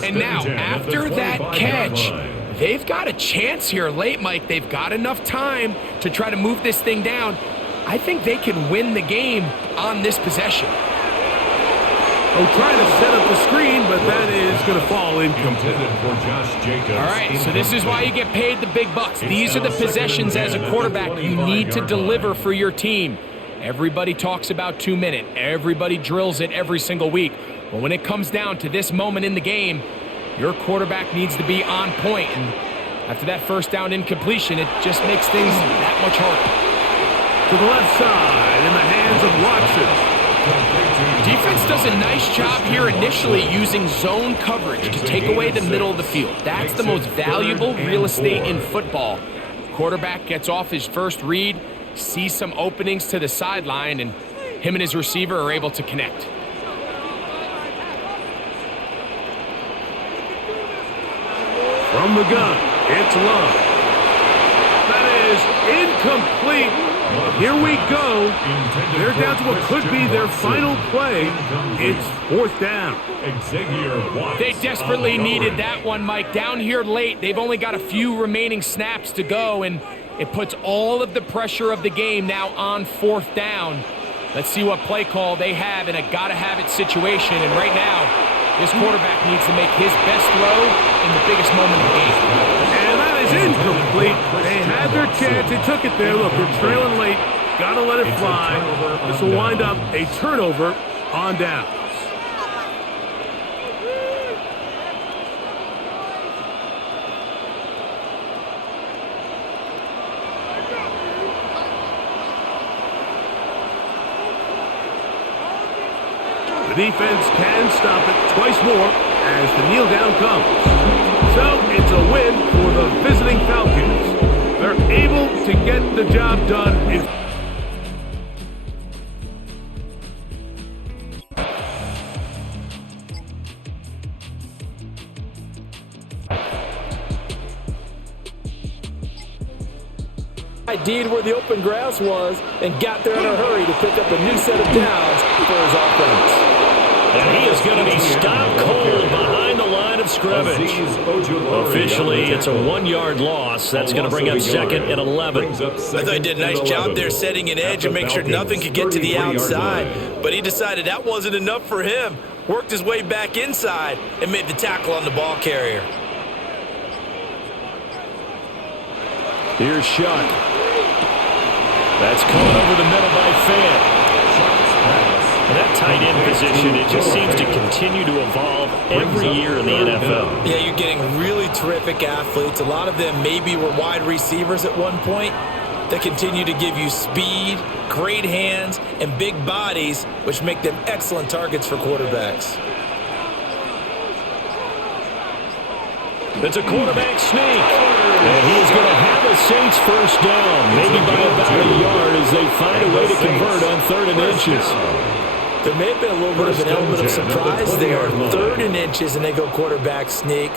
And now, after that catch, they've got a chance here late, Mike. They've got enough time to try to move this thing down. I think they can win the game on this possession. Oh, trying to set up the screen, but that is going to fall incomplete. For Josh Jacobs. All right, so this is why you get paid the big bucks. These are the possessions as a quarterback you need to deliver for your team. Everybody talks about 2-minute. Everybody drills it every single week. But when it comes down to this moment in the game, your quarterback needs to be on point. And after that first down incompletion, it just makes things that much harder. To the left side in the hands of Watson. Defense does a nice job here initially using zone coverage to take away the middle of the field. That's the most valuable real estate in football. Quarterback gets off his first read, sees some openings to the sideline, and him and his receiver are able to connect. From the gun, it's Love. That is incomplete. Here we go. They're down to what could be their final play. It's fourth down. They desperately needed that one, Mike. Down here late, they've only got a few remaining snaps to go, and it puts all of the pressure of the game now on fourth down. Let's see what play call they have in a gotta-have-it situation. And right now, this quarterback needs to make his best throw in the biggest moment of the game. And that is incomplete. They had their chance. They took it there. Look, they're trailing late. Got to let it fly. This will wind up a turnover on downs. The defense can stop it twice more as the kneel down comes. So it's a win for the visiting Falcons. They're able to get the job done. Indeed, where the open grass was, and got there in a hurry to pick up a new set of downs for his offense. And he is going to be stopped cold behind the line of scrimmage. Officially, it's a 1-yard loss. That's going to bring up second and 11. I thought he did a nice job there setting an edge and make sure nothing could get to the outside. But he decided that wasn't enough for him. Worked his way back inside and made the tackle on the ball carrier. Here's Shuck. That's caught over the middle by Fan. And that tight end position, it just seems to continue to evolve every year in the NFL. Yeah, you're getting really terrific athletes. A lot of them maybe were wide receivers at one point that continue to give you speed, great hands, and big bodies, which make them excellent targets for quarterbacks. It's a quarterback sneak. And he is going to have a Saints first down, maybe by about a yard as they find a way to convert on 3rd and inches. There may have been a little bit of an element of surprise there. 3rd and inches, and they go quarterback sneak.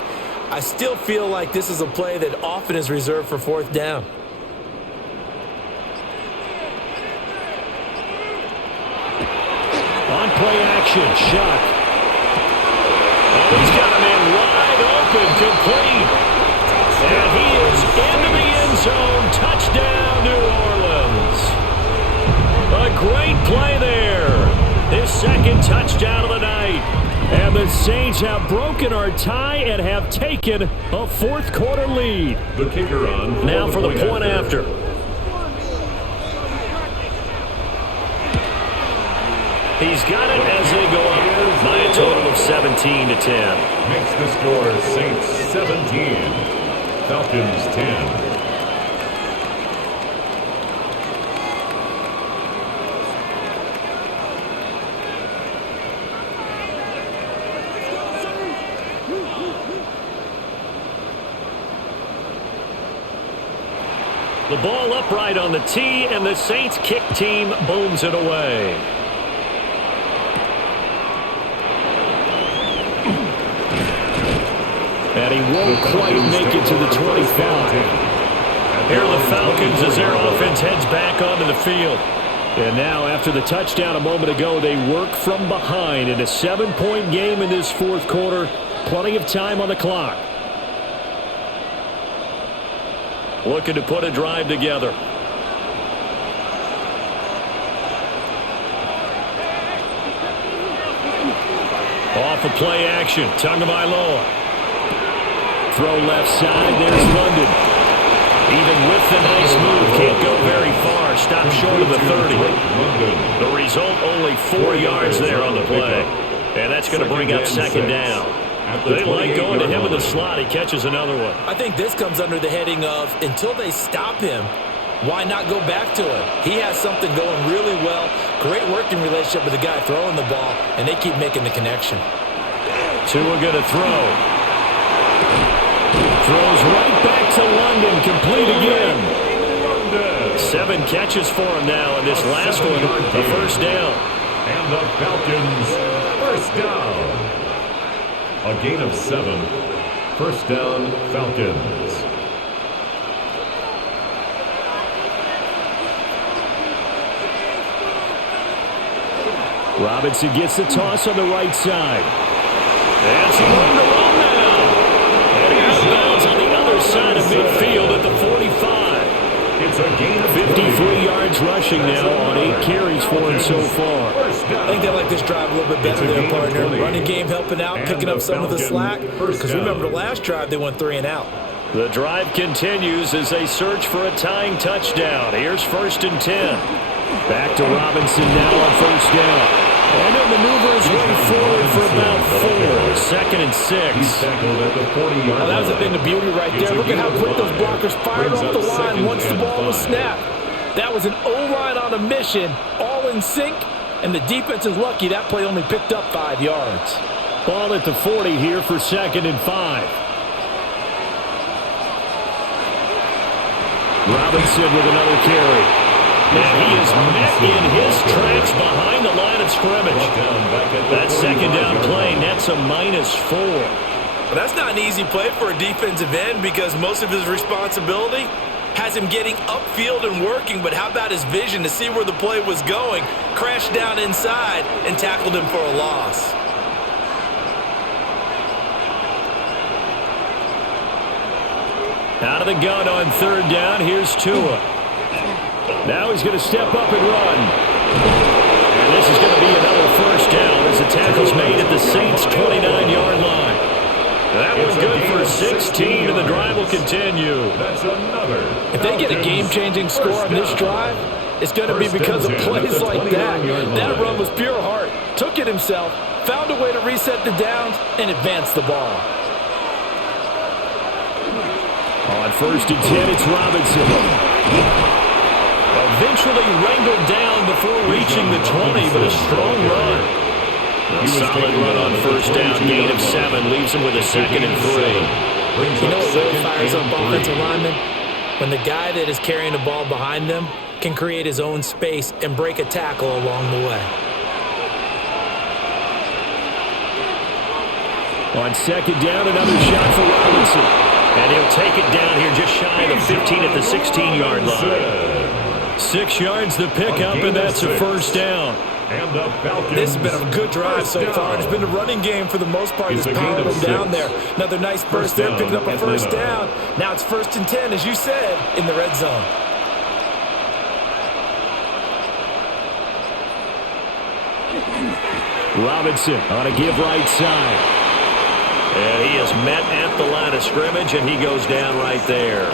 I still feel like this is a play that often is reserved for 4th down. On play action, Shuck. Oh, he's got a man wide open, complete. And he is into the end zone. Touchdown, New Orleans. A great play there. His second touchdown of the night. And the Saints have broken our tie and have taken a 4th quarter lead. The kicker on. Now for the point after. He's got it as they go up by a total of 17-10. Makes the score Saints 17, Falcons 10. The ball upright on the tee, and the Saints kick team booms it away. And he won't quite make it to the 25. Here are the Falcons as their offense heads back onto the field. And now, after the touchdown a moment ago, they work from behind in a 7-point game in this fourth quarter. Plenty of time on the clock. Looking to put a drive together. Off of play action. Tagovailoa. Throw left side. There's London. Even with the nice move, can't go very far. Stop short of the 30. The result, only 4 yards there on the play. And that's going to bring up second down. They like going to him in the slot. He catches another one. I think this comes under the heading of, until they stop him, why not go back to him? He has something going really well. Great working relationship with the guy throwing the ball, and they keep making the connection. Tua going to throw. Throws right back to London. Complete again. 7 catches for him now, and this last one, a first down. And the Falcons, first down. A gain of 7. First down, Falcons. Robinson gets the toss on the right side. And some room to run now. And he outbounds on the other side of midfield at the 45. It's a gain of 53 yards rushing now on 8 carries for him so far. I think they like this drive a little bit better than their partner. Running game helping out, picking up some of the slack. Because remember, the last drive they went 3 and out. The drive continues as they search for a tying touchdown. Here's 1st and 10. Back to Robinson now on first down. And he'll maneuver his way forward for about 4. 2nd and 6. Well, that was a thing of beauty right there. Look at how quick those blockers fired off the line once the ball was snapped. That was an O-line on a mission, all in sync, and the defense is lucky that play only picked up 5 yards. Ball at the 40 here for 2nd and 5. Robinson with another carry. And he is met in his tracks behind the line of scrimmage. That second down play nets a -4. Well, that's not an easy play for a defensive end because most of his responsibility has him getting upfield and working, but how about his vision to see where the play was going, crashed down inside, and tackled him for a loss. Out of the gun on 3rd down, here's Tua. Now he's going to step up and run. And this is going to be another first down as the tackle's made at the Saints' 29-yard line. That was good for 16, and the drive will continue. That's another. If they get a game-changing score on this drive, it's going to be because of plays like that. That run was pure heart. Took it himself, found a way to reset the downs, and advance the ball. On 1st and 10, it's Robinson. Eventually wrangled down before reaching the 20, but a strong run. A solid run on 1st down, gain of 7, leaves him with a 2nd and 3. You know what really fires up offensive linemen? When the guy that is carrying the ball behind them can create his own space and break a tackle along the way. On 2nd down, another shot for Robinson. And he'll take it down here just shy of the 15 at the 16-yard line. 6 yards the pickup, and that's a first down. And the Falcons. This has been a good drive so far. It's been a running game for the most part. It's powered them down there. Another nice burst there, picking up a first down. Now it's 1st and 10, as you said, in the red zone. Robinson on a give right side. And he is met at the line of scrimmage, and he goes down right there.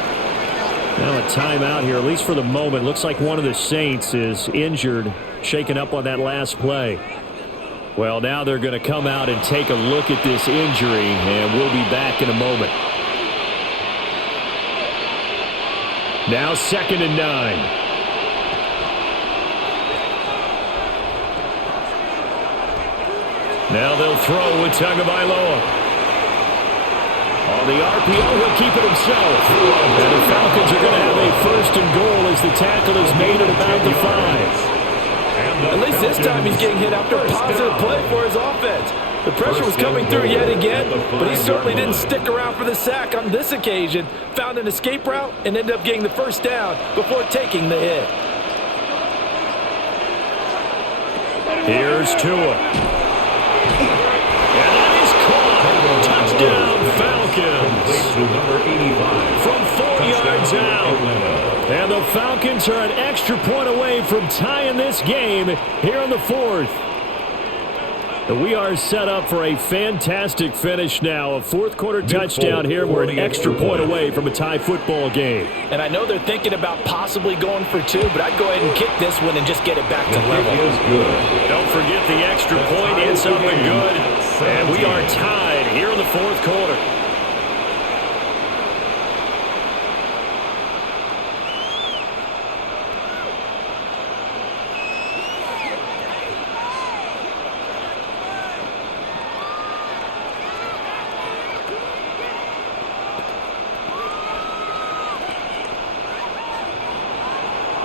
Now a timeout here, at least for the moment. Looks like one of the Saints is injured, shaken up on that last play. Well, now they're going to come out and take a look at this injury, and we'll be back in a moment. Now 2nd and 9. Now they'll throw with Tagovailoa. On the RPO, he'll keep it himself. And the Falcons are going to have a 1st and goal as the tackle is made at about the 5. At least this time he's getting hit after a positive play for his offense. The pressure was coming through yet again, but he certainly didn't stick around for the sack on this occasion. Found an escape route and ended up getting the 1st down before taking the hit. Here's Tua. And that is caught. Touchdown, Falcons. From 4 yards out. And the Falcons are an extra point away from tying this game here in the 4th. We are set up for a fantastic finish now. A 4th quarter touchdown here. We're an extra point away from a tie football game. And I know they're thinking about possibly going for 2, but I'd go ahead and kick this one and just get it back to level. Don't forget the extra point. It's up and good. And we are tied here in the 4th quarter.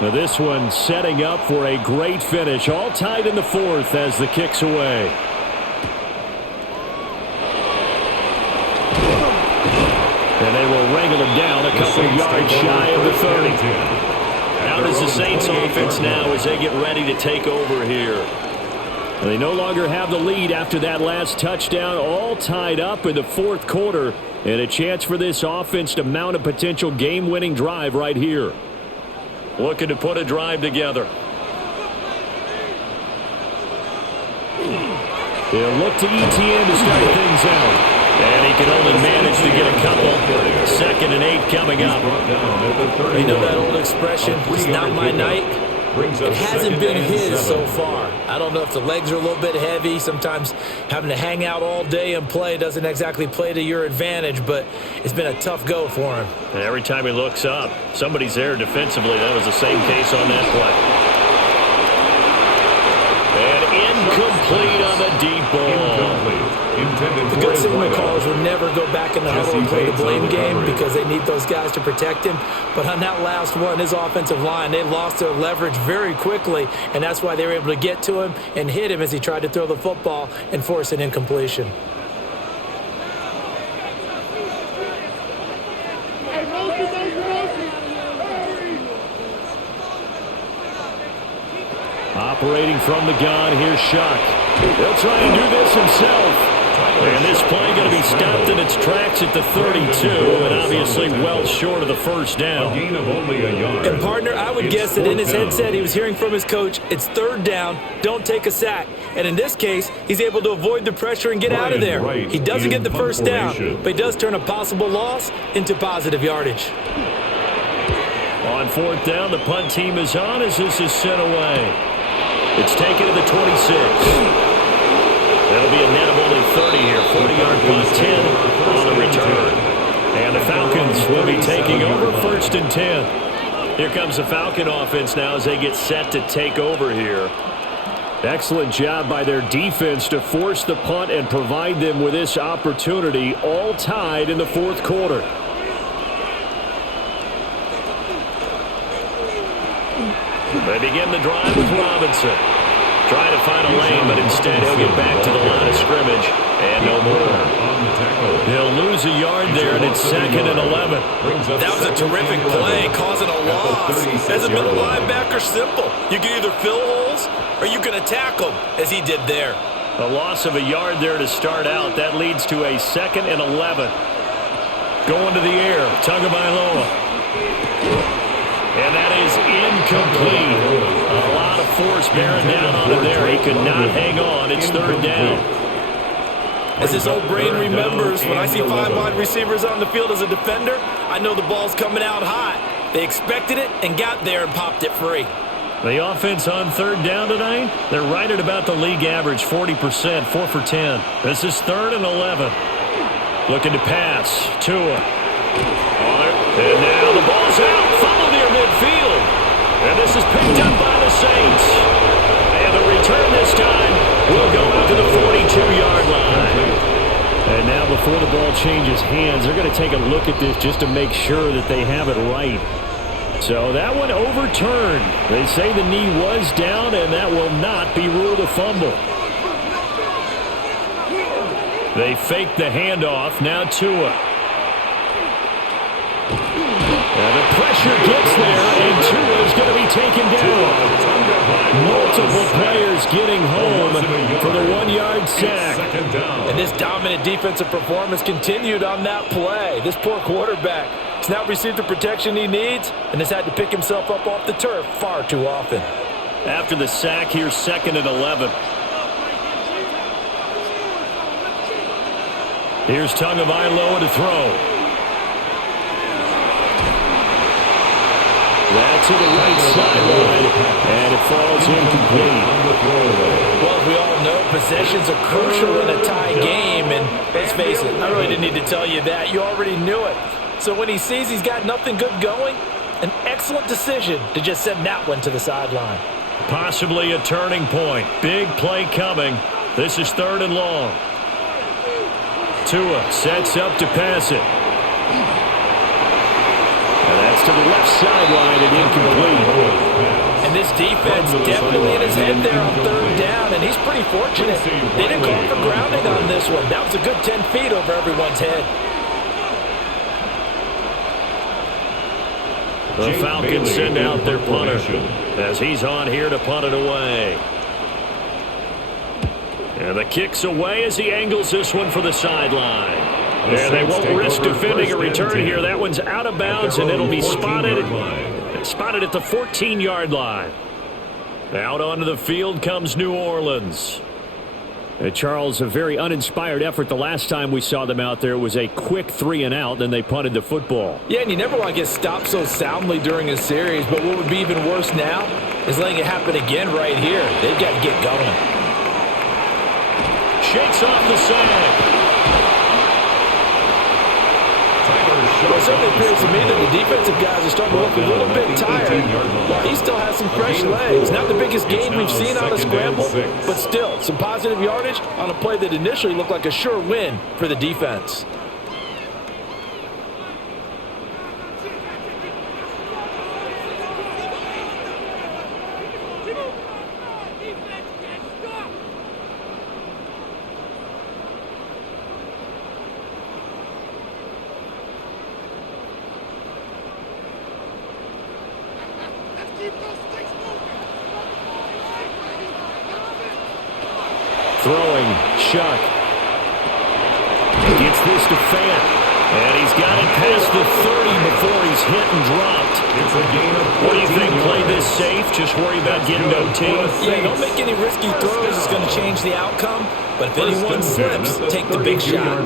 Now this one setting up for a great finish. All tied in the 4th as the kick's away. And they will wrangle him down a couple of yards shy of the 30. Out is the Saints offense now as they get ready to take over here. And they no longer have the lead after that last touchdown. All tied up in the 4th quarter. And a chance for this offense to mount a potential game-winning drive right here. Looking to put a drive together. They'll look to ETN to start things out. And he can only manage to get a couple. 2nd and 8 coming up. You know that old expression, it's not my night? It hasn't been his so far. I don't know if the legs are a little bit heavy. Sometimes having to hang out all day and play doesn't exactly play to your advantage, but it's been a tough go for him. And every time he looks up, somebody's there defensively. That was the same case on that play. And incomplete on the deep ball. The good signal callers would never go back in the huddle and play the blame game because they need those guys to protect him. But on that last one, his offensive line, they lost their leverage very quickly, and that's why they were able to get to him and hit him as he tried to throw the football and force an incompletion. Operating from the gun, here's Shuck. They'll try and do this himself. And this play going to be stopped in its tracks at the 32, and obviously well short of the 1st down. And, partner, I would guess that in his headset he was hearing from his coach, it's 3rd down, don't take a sack. And in this case, he's able to avoid the pressure and get out of there. He doesn't get the 1st down, but he does turn a possible loss into positive yardage. On 4th down, the punt team is on as this is sent away. It's taken to the 26. That'll be a net of only 30 here. 40-yard punt, 10 on the return. And the Falcons will be taking over 1st and 10. Here comes the Falcon offense now as they get set to take over here. Excellent job by their defense to force the punt and provide them with this opportunity, all tied in the 4th quarter. They begin the drive with Robinson. Trying to find a lane, but instead he'll get back to the line of scrimmage. And no more. He'll lose a yard there, and it's 2nd and 11. That was a terrific play, causing a loss. As a middle linebacker, simple. You can either fill holes or you can attack them, as he did there. A loss of a yard there to start out. That leads to a 2nd and 11. Going to the air, Tagovailoa. And that is incomplete. A lot of force bearing down on it there. He could not hang on. It's 3rd down. As his old brain remembers, when I see 5 wide receivers on the field as a defender, I know the ball's coming out hot. They expected it and got there and popped it free. The offense on third down tonight, they're right at about the league average, 40%, 4 for 10. This is 3rd and 11. Looking to pass. Tua. And now the ball's out. Fumble near midfield. And this is picked up by the Saints. And the return this time will go out to the 42-yard line. And now before the ball changes hands, they're going to take a look at this just to make sure that they have it right. So that one overturned. They say the knee was down, and that will not be ruled a fumble. They fake the handoff. Now Tua. And the pressure gets there, and Tua is going to be taken down. Multiple players getting home for the 1-yard sack. And this dominant defensive performance continued on that play. This poor quarterback has now received the protection he needs and has had to pick himself up off the turf far too often. After the sack, here's 2nd and 11. Here's Tagovailoa to throw. That's to the right sideline, and it falls incomplete. Well, we all know possessions are crucial in a tie game, and let's face it, I really didn't need to tell you that. You already knew it. So when he sees he's got nothing good going, an excellent decision to just send that one to the sideline. Possibly a turning point. Big play coming. This is 3rd and long. Tua sets up to pass it. And that's to the left sideline and incomplete. And this defense definitely in his head there on 3rd down, and he's pretty fortunate. They didn't call for grounding on this one. That was a good 10 feet over everyone's head. The Falcons send out their punter as he's on here to punt it away. And the kick's away as he angles this one for the sideline. And they won't risk defending a return here. That one's out of bounds, and it'll be spotted at the 14-yard line. Out onto the field comes New Orleans. Charles, a very uninspired effort the last time we saw them out there. It was a quick 3 and out, then they punted the football. Yeah, and you never want to get stopped so soundly during a series, but what would be even worse now is letting it happen again right here. They've got to get going. Shakes off the sack. Well, it certainly appears to me that the defensive guys are starting to look a little bit tired while he still has some fresh legs. Not the biggest gain we've seen on a scramble, but still some positive yardage on a play that initially looked like a sure win for the defense. Throwing, Shuck. Gets this to Fant. And he's got it past the 30 before he's hit and dropped. It's a gain of What do you think? Play this safe? Just worry about getting OT? Yeah, don't make any risky throws. It's going to change the outcome. But if anyone slips, take the big shot.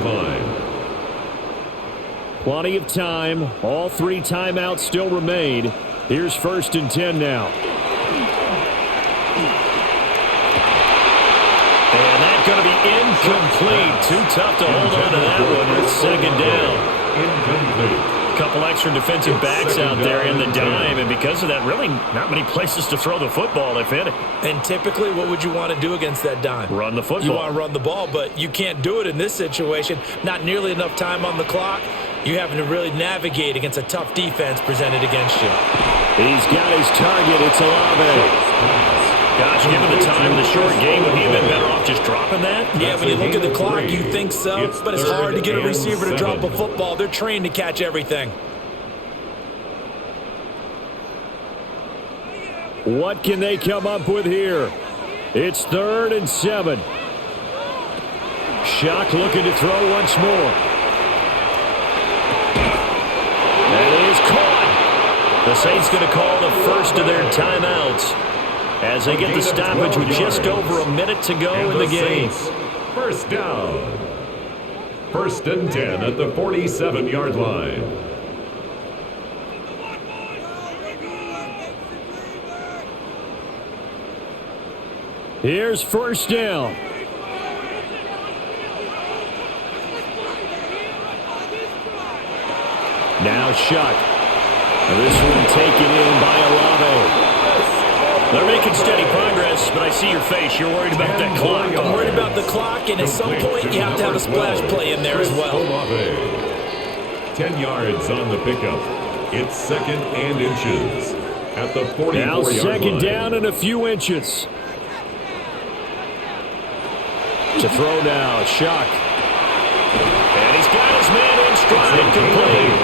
Plenty of time. All 3 timeouts still remain. Here's 1st and 10 now. And that's going to be incomplete. Too tough to hold on to that one. It's 2nd down. Incomplete. A couple extra defensive backs out there in the dime, and because of that, really not many places to throw the football, if any. And typically, what would you want to do against that dime? Run the football. You want to run the ball, but you can't do it in this situation. Not nearly enough time on the clock. You having to really navigate against a tough defense presented against you. He's got his target. It's Olave. Gosh, given the time of the short game, would he have been better off just dropping that? Yeah, when you look at the clock, you think so, but it's hard to get a receiver to drop a football. They're trained to catch everything. What can they come up with here? It's 3rd and 7. Shock looking to throw once more. That is caught. The Saints going to call the first of their timeouts as they get the stoppage with just over a minute to go in the game. First down. 1st and 10 at the 47-yard line. Here's first down. Now Shuck. This one taken in by Olave. They're making steady progress, but I see your face. You're worried about that clock. I'm worried about the clock, and at some point you have to have a splash play in there as well. 10 yards on the pickup. It's second and inches at the 44-yard line. Now second down and a few inches. To throw now, Shuck. And he's got his man in stride, complete.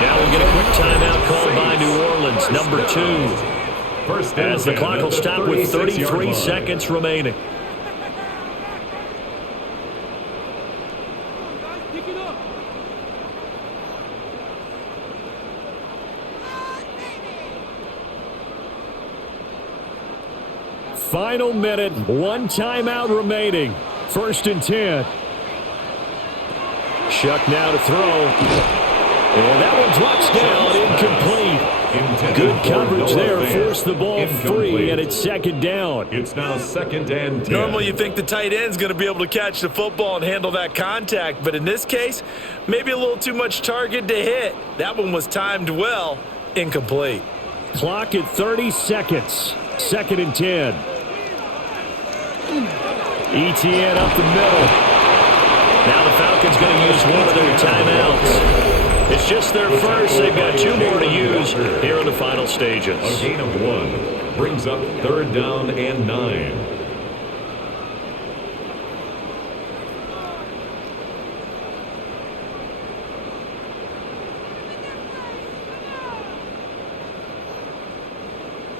Now we'll get a quick timeout called by New Orleans, number 2. As the clock will stop with 33 seconds remaining. Final minute, one timeout remaining. First and 10. Shuck now to throw. And that one drops down, incomplete. Good coverage there, forced the ball free, and it's second down. It's now second and 10. Normally you think the tight end's going to be able to catch the football and handle that contact, but in this case, maybe a little too much target to hit. That one was timed well, incomplete. Clock at 30 seconds. Second and 10. ETN up the middle. Now the Falcons going to use one of their timeouts. It's just their first. They've got 2 more to use here in the final stages. A gain of 1 brings up third down and 9.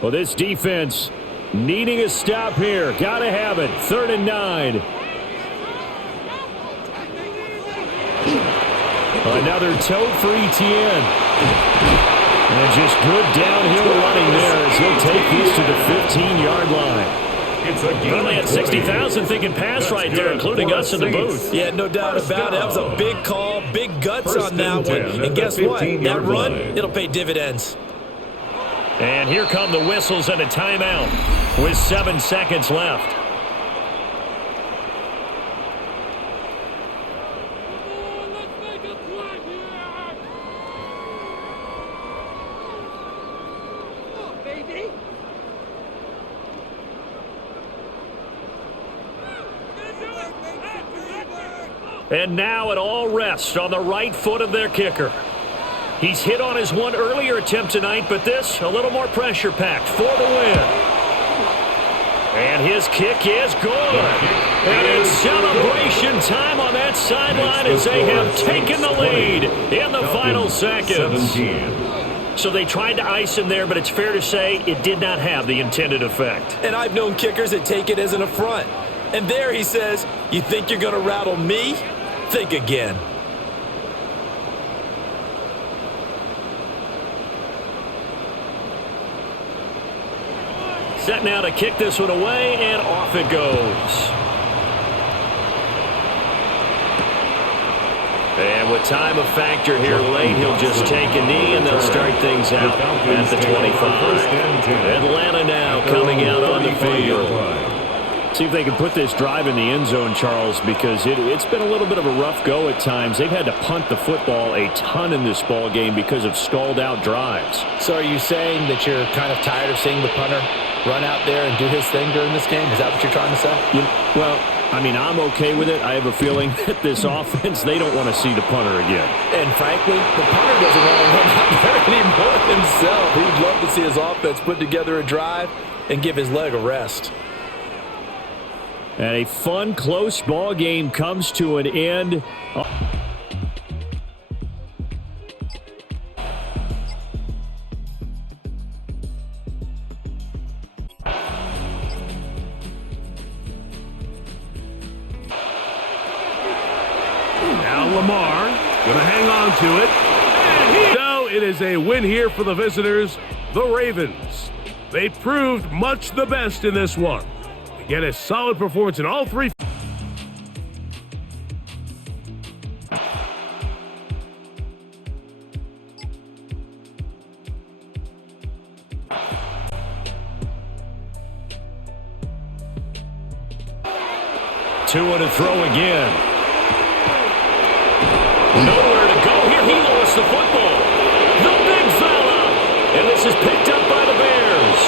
Well, this defense needing a stop here. Got to have it. Third and 9. Another toe for ETN. And just good downhill running there as he'll take this to the 15-yard line. It's a gain. Probably at 60,000 thinking pass right there, including us in the booth. Yeah, no doubt about it. That was a big call, big guts on that one. And guess what? That run, it'll pay dividends. And here come the whistles and a timeout with 7 seconds left. And now it all rests on the right foot of their kicker. He's hit on his one earlier attempt tonight, but this a little more pressure-packed for the win. And his kick is good. And it's celebration time on that sideline as they have taken the lead in the final seconds. So they tried to ice him there, but it's fair to say it did not have the intended effect. And I've known kickers that take it as an affront. And there he says, you think you're going to rattle me? Think again. Set now to kick this one away, and off it goes. And with time of factor here late, he'll just take a knee, and they'll start things out at the 25. Atlanta now coming out on the field. See if they can put this drive in the end zone, Charles, because it's been a little bit of a rough go at times. They've had to punt the football a ton in this ball game because of stalled-out drives. So are you saying that you're kind of tired of seeing the punter run out there and do his thing during this game? Is that what you're trying to say? Well, I mean, I'm okay with it. I have a feeling that this offense, they don't want to see the punter again. And frankly, the punter doesn't want to run out there anymore himself. He'd love to see his offense put together a drive and give his leg a rest. And a fun, close ball game comes to an end. Now Lamar going to hang on to it. And so it is a win here for the visitors, the Ravens. They proved much the best in this one. Get a solid performance in all 3. Tua to throw again. Nowhere to go here. He lost the football. The big fella. And this is picked up by the Bears.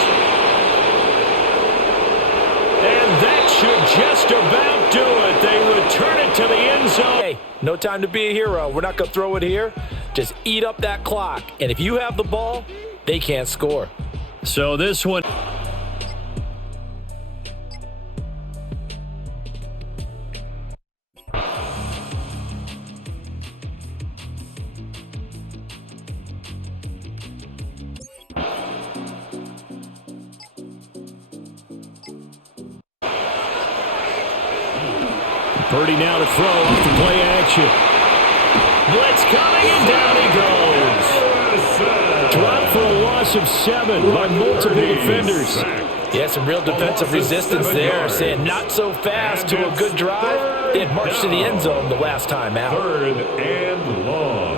And that should just about do it. They return it to the end zone. Hey, no time to be a hero. We're not going to throw it here. Just eat up that clock. And if you have the ball, they can't score. So this one. Purdy now to throw off the play action. Blitz coming, and down he goes. Dropped for a loss of 7 by multiple defenders. Yeah, some real defensive resistance there, saying not so fast to a good drive. They had marched to the end zone the last time out. 3rd and long.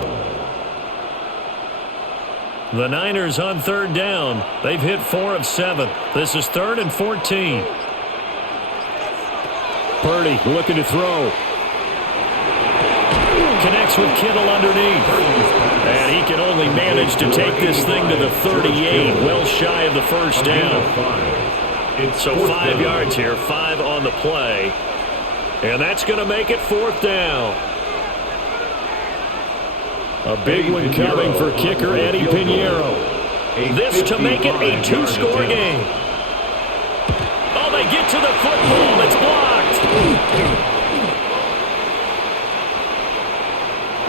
The Niners on 3rd down. They've hit 4 of 7. This is 3rd and 14. Purdy looking to throw. Connects with Kittle underneath. And he can only manage to take this thing to the 38, well shy of the first down. So 5 yards here, 5 on the play. And that's going to make it 4th down. A big one coming for kicker Eddie Pinheiro. This to make it a 2-score game. Oh, they get to the football. It's blocked.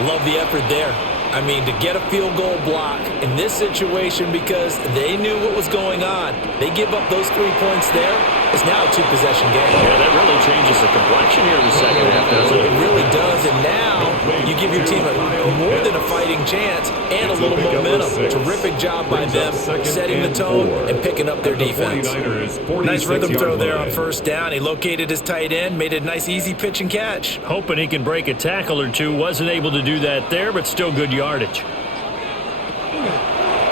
Love the effort there. I mean, to get a field goal block in this situation because they knew what was going on. They give up those 3 points there. It's now a 2-possession game. Yeah, that really changes the complexion here in the second half, doesn't it? It really does, and now you give your team more than a fighting chance and a little momentum. Terrific job by them setting the tone and picking up their defense. Nice rhythm throw there on 1st down. He located his tight end, made a nice easy pitch and catch. Hoping he can break a tackle or two. Wasn't able to do that there, but still good yardage.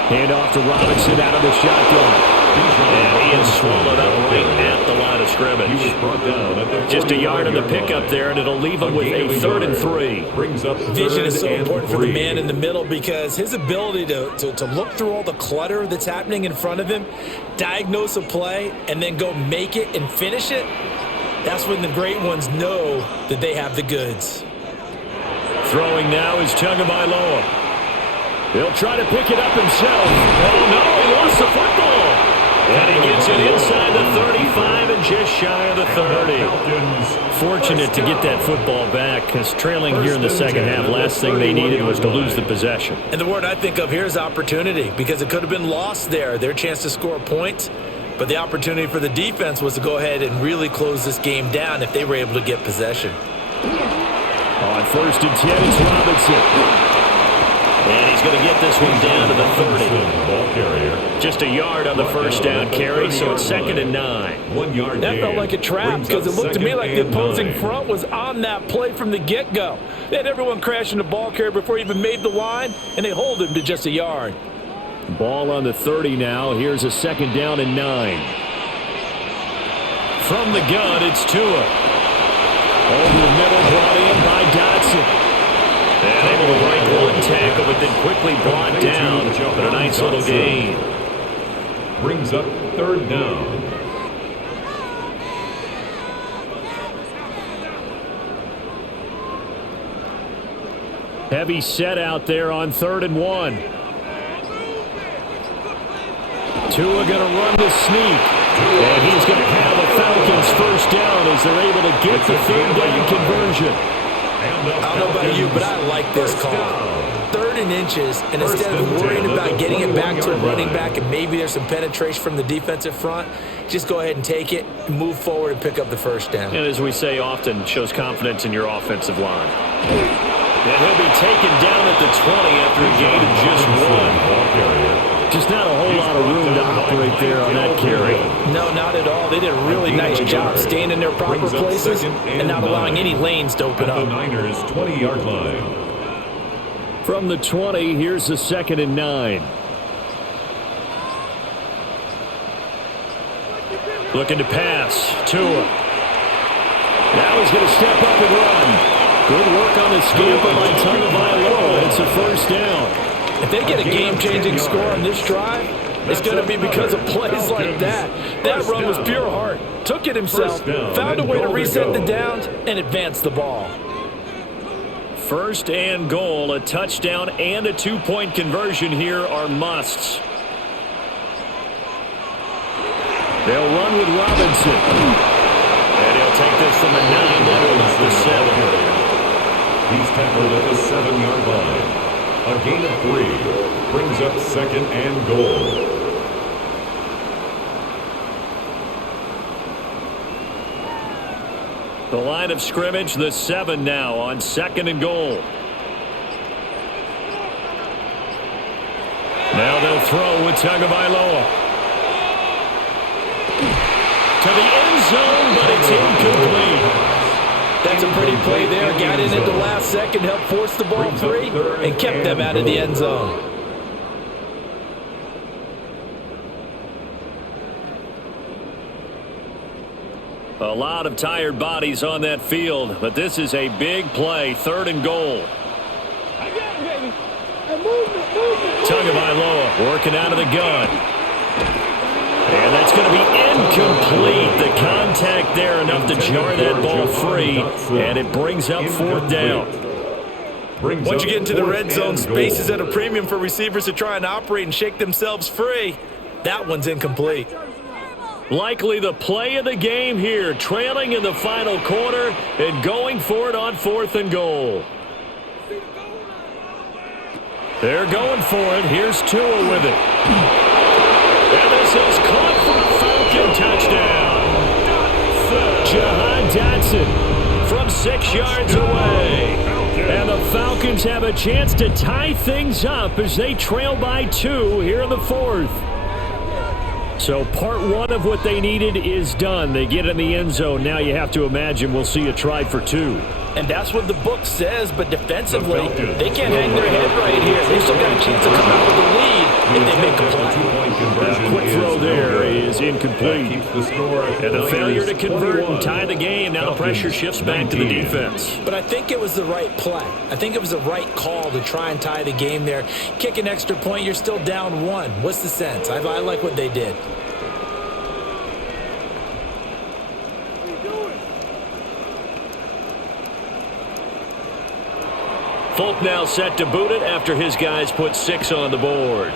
Hand off to Robinson out of the shotgun. And he is swallowed up right at the line of scrimmage. Just a yard of the pickup there, and it'll leave him with a 3rd and 3. Vision is so important for the man in the middle because his ability to look through all the clutter that's happening in front of him, diagnose a play, and then go make it and finish it, that's when the great ones know that they have the goods. Throwing now is Tagovailoa. He'll try to pick it up himself. Oh, no, he lost the football. And he gets it inside the 35 and just shy of the 30. Fortunate to get that football back because trailing here in the second half, last thing they needed was to lose the possession. And the word I think of here is opportunity because it could have been lost there, their chance to score points. But the opportunity for the defense was to go ahead and really close this game down if they were able to get possession. On 1st and 10, it's Robinson. And he's going to get this one down to the 30. Just a yard on the 1st down carry, so it's 2nd and 9. 1 yard. That felt like a trap because it looked to me like the opposing front was on that play from the get-go. They had everyone crashing the ball carrier before he even made the line, and they hold him to just a yard. Ball on the 30 now. Here's a 2nd down and 9. From the gun, it's Tua. Over the middle, brought in by Dotson. And able to break one tackle, but then quickly brought down. But a nice little gain. Brings up 3rd down. Heavy set out there on 3rd and 1. Tua going to run the sneak. And he's going to have a Falcons 1st down as they're able to get the 3rd down conversion. I don't know about you, but I like this call. 3rd and inches, and instead of worrying about getting it back to a running back and maybe there's some penetration from the defensive front, just go ahead and take it, move forward, and pick up the 1st down. And as we say often, shows confidence in your offensive line. And he'll be taken down at the 20 after a gain of just 1. Just not a whole lot of room to operate there on that carry. No, not at all. They did a really nice job staying in their proper places and not allowing any lanes to open up. The Niners 20-yard line. From the 20, here's the 2nd and 9. Looking to pass. Tua. Now he's going to step up and run. Good work on the scamper by Tagovailoa. It's a first down. If they get a game-changing score on this drive, it's going to be because of plays like that. That run was pure heart. Took it himself, found a way to reset the downs, and advance the ball. First and goal, a touchdown and a two-point conversion here are musts. They'll run with Robinson. And he'll take this from the 9 down to the 7. He's tackled at the 7-yard line. A gain of 3 brings up second and goal. The line of scrimmage, the 7 now on second and goal. Now they'll throw with Tagovailoa. To the end zone, but it's incomplete. That's a pretty play there. Got in at the last second, helped force the ball free, and kept them out of the end zone. A lot of tired bodies on that field, but this is a big play, third and goal. I got it, baby. Move. Tagovailoa working out of the gun. And that's going to be incomplete. The contact there enough to jar that ball free, and it brings up fourth down. Once you get into the red zone, space is at a premium for receivers to try and operate and shake themselves free. That one's incomplete. Likely the play of the game here, trailing in the final quarter and going for it on fourth and goal. They're going for it. Here's Tua with it. And this is caught for a Falcon touchdown. Jahan Dotson from 6 yards away. And the Falcons have a chance to tie things up as they trail by 2 here in the fourth. So part one of what they needed is done. They get in the end zone. Now you have to imagine we'll see a try for 2. And that's what the book says, but defensively, they can't hang their head right here. They still got a chance to come out with the lead if they make a play. Quick throw there is incomplete. And a failure to convert and tie the game. Now the pressure shifts back to the defense. But I think it was the right play. I think it was the right call to try and tie the game there. Kick an extra point, you're still down 1. What's the sense? I like what they did. Folk now set to boot it after his guys put 6 on the board.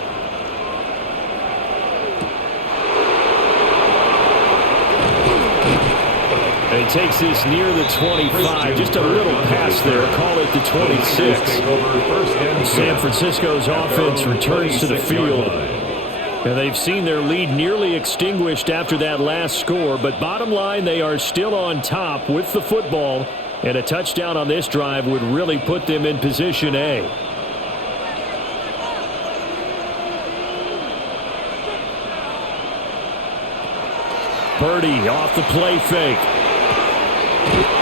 And he takes this near the 25. Just a little pass there. Call it the 26. San Francisco's offense returns to the field. And they've seen their lead nearly extinguished after that last score. But bottom line, they are still on top with the football. And a touchdown on this drive would really put them in position A. Purdy off the play fake.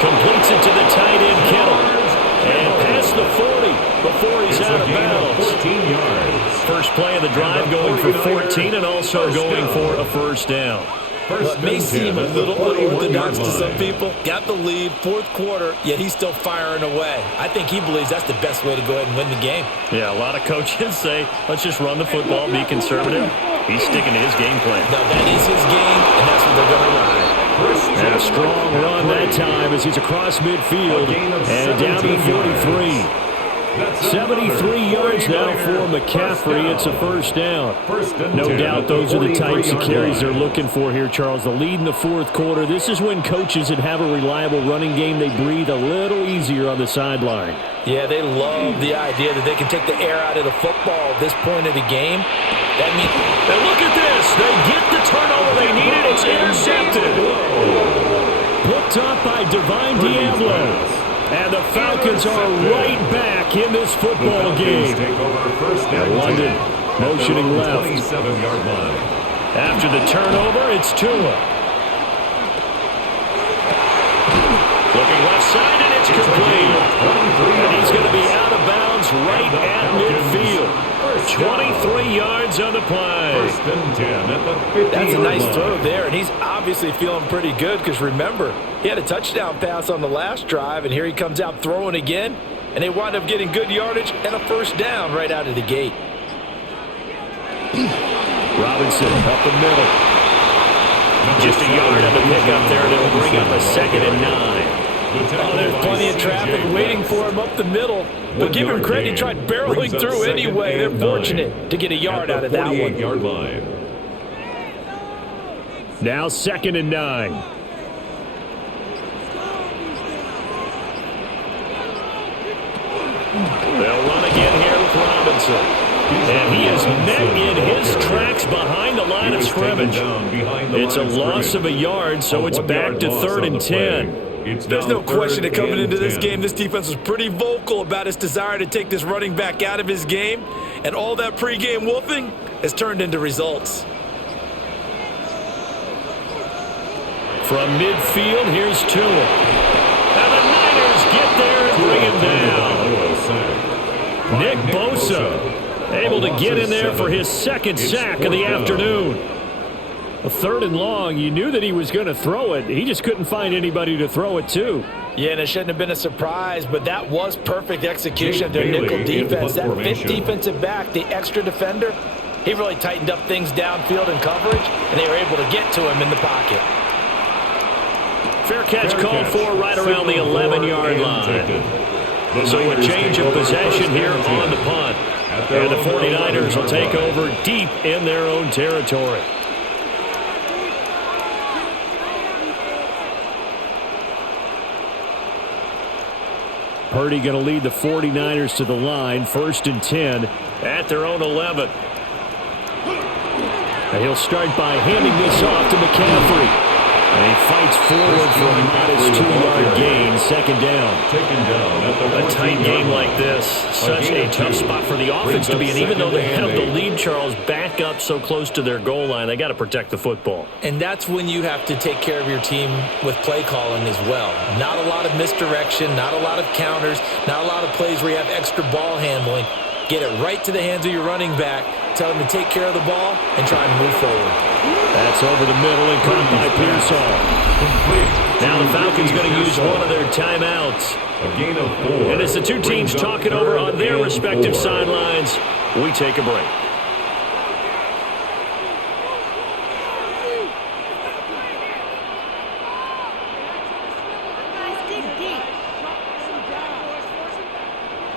Completes it to the tight end Kittle. And past the 40 before he's out of bounds. 14 yards. First play of the drive going for 14 and also going for a first down. Well, it may seem a little unorthodox to some people. Got the lead, fourth quarter, yet he's still firing away. I think he believes that's the best way to go ahead and win the game. Yeah, a lot of coaches say, let's just run the football, be conservative. He's sticking to his game plan. No, that is his game, and that's what they're going to ride. And a strong run that time as he's across midfield and down to the 43. 73 yards now for McCaffrey. It's a first down. No doubt those are the types of carries they're looking for here, Charles. The lead in the fourth quarter. This is when coaches that have a reliable running game, they breathe a little easier on the sideline. Yeah, they love the idea that they can take the air out of the football at this point of the game. That means... And look at this. They get the turnover they needed. It's intercepted. Picked up by Divine Diablo. And the Falcons are right back in this football game. And London motioning left. After the turnover, it's Tua. Looking left side, and it's complete. And he's going to be out of bounds right at midfield. 23 yards on the play. First and 10 at the 50-yard line. That's a nice throw there, and he's obviously feeling pretty good because, remember, he had a touchdown pass on the last drive, and here he comes out throwing again, and they wind up getting good yardage and a first down right out of the gate. Robinson up the middle. Just a yard on the pickup there, and it'll bring up a 2nd and 9. Oh, there's plenty of traffic waiting for him up the middle. But give him credit, he tried barreling through anyway. They're fortunate to get a yard out of that one. Yard line. Now 2nd and 9. They'll run again here with Robinson. And he is met in his tracks behind the line of scrimmage. It's a loss of a yard, so it's back to 3rd and 10. There's no question that coming into this game, this defense was pretty vocal about its desire to take this running back out of his game, and all that pregame wolfing has turned into results. From midfield, here's Tua. And the Niners get there and bring him down. Nick Bosa able to get in there for his 2nd sack of the afternoon. A 3rd and long, you knew that he was going to throw it. He just couldn't find anybody to throw it to. Yeah, and it shouldn't have been a surprise, but that was perfect execution of their nickel defense. That 5th defensive back, the extra defender, he really tightened up things downfield in coverage, and they were able to get to him in the pocket. Fair catch called for right around the 11-yard line. So a change of possession here on the punt. And the 49ers will take over deep in their own territory. Purdy going to lead the 49ers to the line, 1st and 10 at their own 11. And he'll start by handing this off to McCaffrey. And he fights forward for a modest 2-yard gain, 2nd down. A tight game like this, such a tough spot for the offense to be in. Even though they have the lead, Charles, back up so close to their goal line, they got to protect the football. And that's when you have to take care of your team with play calling as well. Not a lot of misdirection, not a lot of counters, not a lot of plays where you have extra ball handling. Get it right to the hands of your running back, tell him to take care of the ball, and try and move forward. That's over the middle and caught by Pearsall. Now the Falcons going to use one of their timeouts. A gain of 4. And as the two teams talk it over on their respective sidelines, we take a break.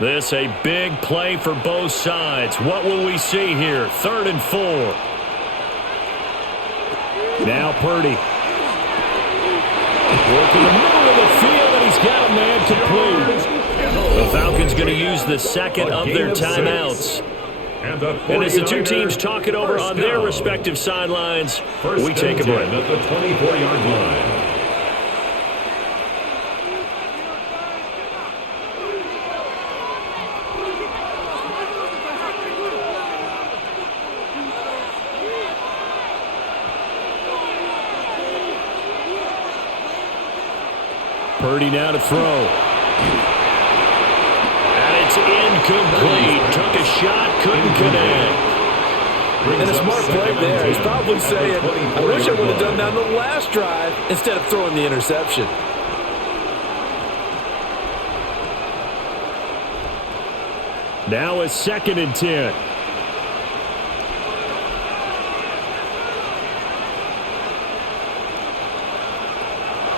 This a big play for both sides. What will we see here? 3rd and 4. Now Purdy. Working the middle of the field, and he's got a man complete. The Falcons going to use the 2nd of their timeouts. And as the two teams talk it over on their respective sidelines, we take a break. At the 24-yard line. Purdy now to throw. And it's incomplete. Took a shot, couldn't connect. And a smart play there. He's probably saying, I wish I would have done that on the last drive instead of throwing the interception. Now a 2nd and 10.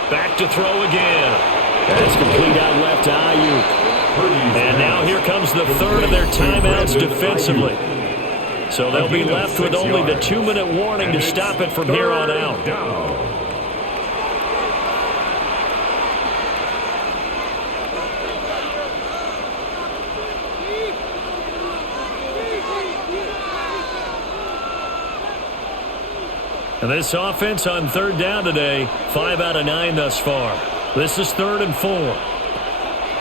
Back to throw again. That's complete out left to Ayuk. And now here comes the 3rd of their timeouts defensively. So they'll be left with only the 2-minute warning to stop it from here on out. And this offense on 3rd down today, 5 out of 9 thus far. This is 3rd and 4.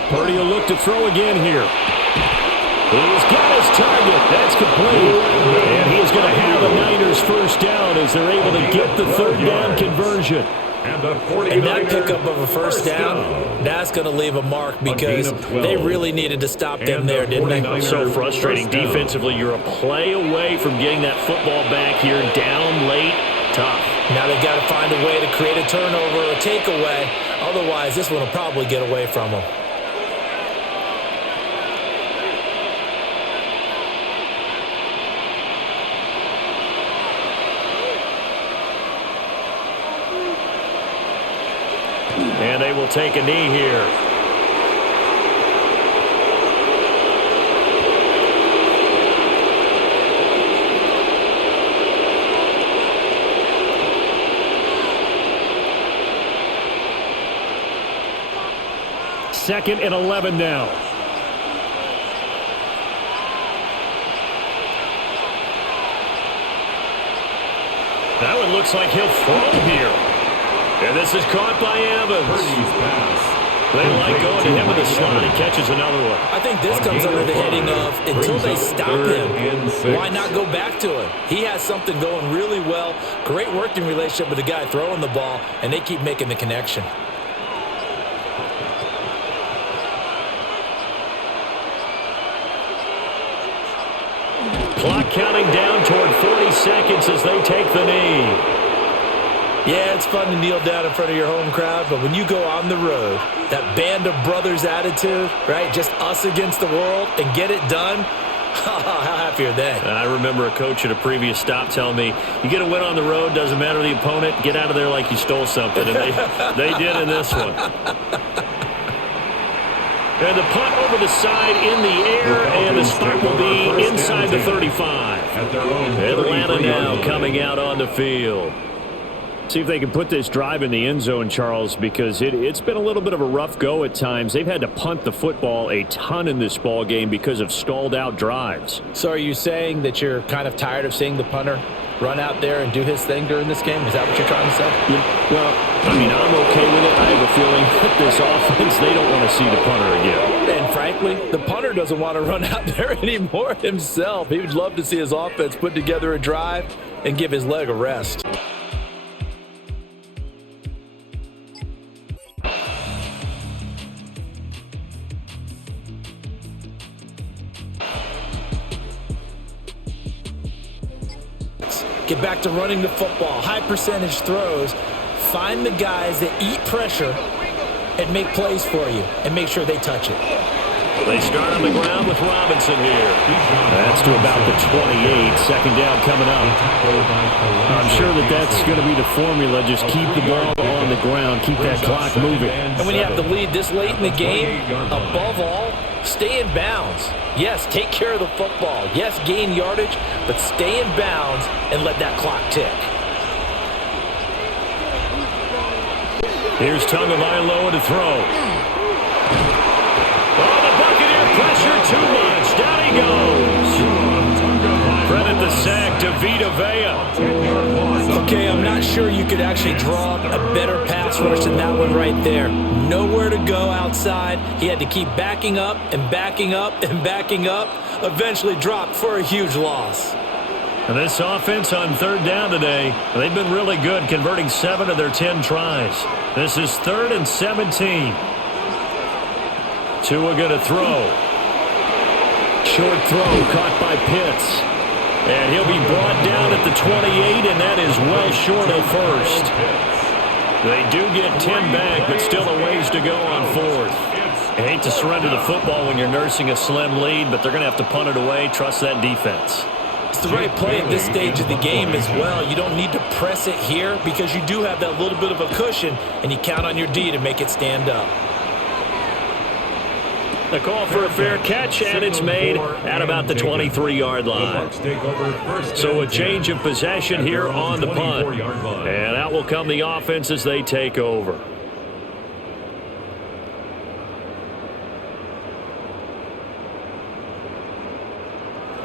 Purdy will look to throw again here. He's got his target. That's complete. And he's going to have a Niners first down as they're able to get the third down conversion. And that pickup of a first down, that's going to leave a mark because they really needed to stop them there, didn't they? So frustrating. Defensively, you're a play away from getting that football back here down late. Tough. Now they've got to find a way to create a turnover or a takeaway. Otherwise, this one will probably get away from them. And they will take a knee here. Second and 11 now. That one looks like he'll throw here. And this is caught by Evans. They like going to him in the slot. He catches another one. I think this comes under the heading of until they stop him, why not go back to him? He has something going really well. Great working relationship with the guy throwing the ball, and they keep making the connection. Clock counting down toward 40 seconds as they take the knee. Yeah, it's fun to kneel down in front of your home crowd, but when you go on the road, that band of brothers attitude, right, just us against the world, and get it done, how happy are they? I remember a coach at a previous stop telling me, you get a win on the road, doesn't matter the opponent, get out of there like you stole something, and they did in this one. And the punt over the side in the air, and the spot will be inside the 35. Atlanta now coming out on the field. See if they can put this drive in the end zone, Charles, because it's been a little bit of a rough go at times. They've had to punt the football a ton in this ball game because of stalled-out drives. So are you saying that you're kind of tired of seeing the punter run out there and do his thing during this game? Is that what you're trying to say? Yeah, well, I mean, I'm okay with it. I have a feeling that this offense, they don't want to see the punter again. And frankly, the punter doesn't want to run out there anymore himself. He would love to see his offense put together a drive and give his leg a rest. Get back to running the football. High percentage throws. Find the guys that eat pressure and make plays for you and make sure they touch it. They start on the ground with Robinson here. That's to about the 28. Second down coming up. I'm sure that's going to be the formula. Just keep the ball on the ground. Keep that clock moving. And when you have the lead this late in the game, above all, stay in bounds. Yes, take care of the football. Yes, gain yardage, but stay in bounds and let that clock tick. Here's Tagovailoa to throw. Oh, the Buccaneer pressure too much. Down he goes. Credit the sack to Vita Vea. Okay, I'm not sure you could actually draw a better pass rush than that one right there. Nowhere to go outside. He had to keep backing up and backing up and backing up. Eventually dropped for a huge loss. And this offense on third down today, they've been really good, converting 7 of their 10 tries. This is 3rd and 17. Tua going to throw. Short throw caught by Pitts. And he'll be brought down at the 28, and that is well short of first. They do get 10 back, but still a ways to go on 4th. I hate to surrender the football when you're nursing a slim lead, but they're going to have to punt it away. Trust that defense. It's the right play at this stage of the game as well. You don't need to press it here because you do have that little bit of a cushion, and you count on your D to make it stand up. The call for a fair catch, and it's made at about the 23-yard line. So a change of possession here on the punt. And out will come the offense as they take over.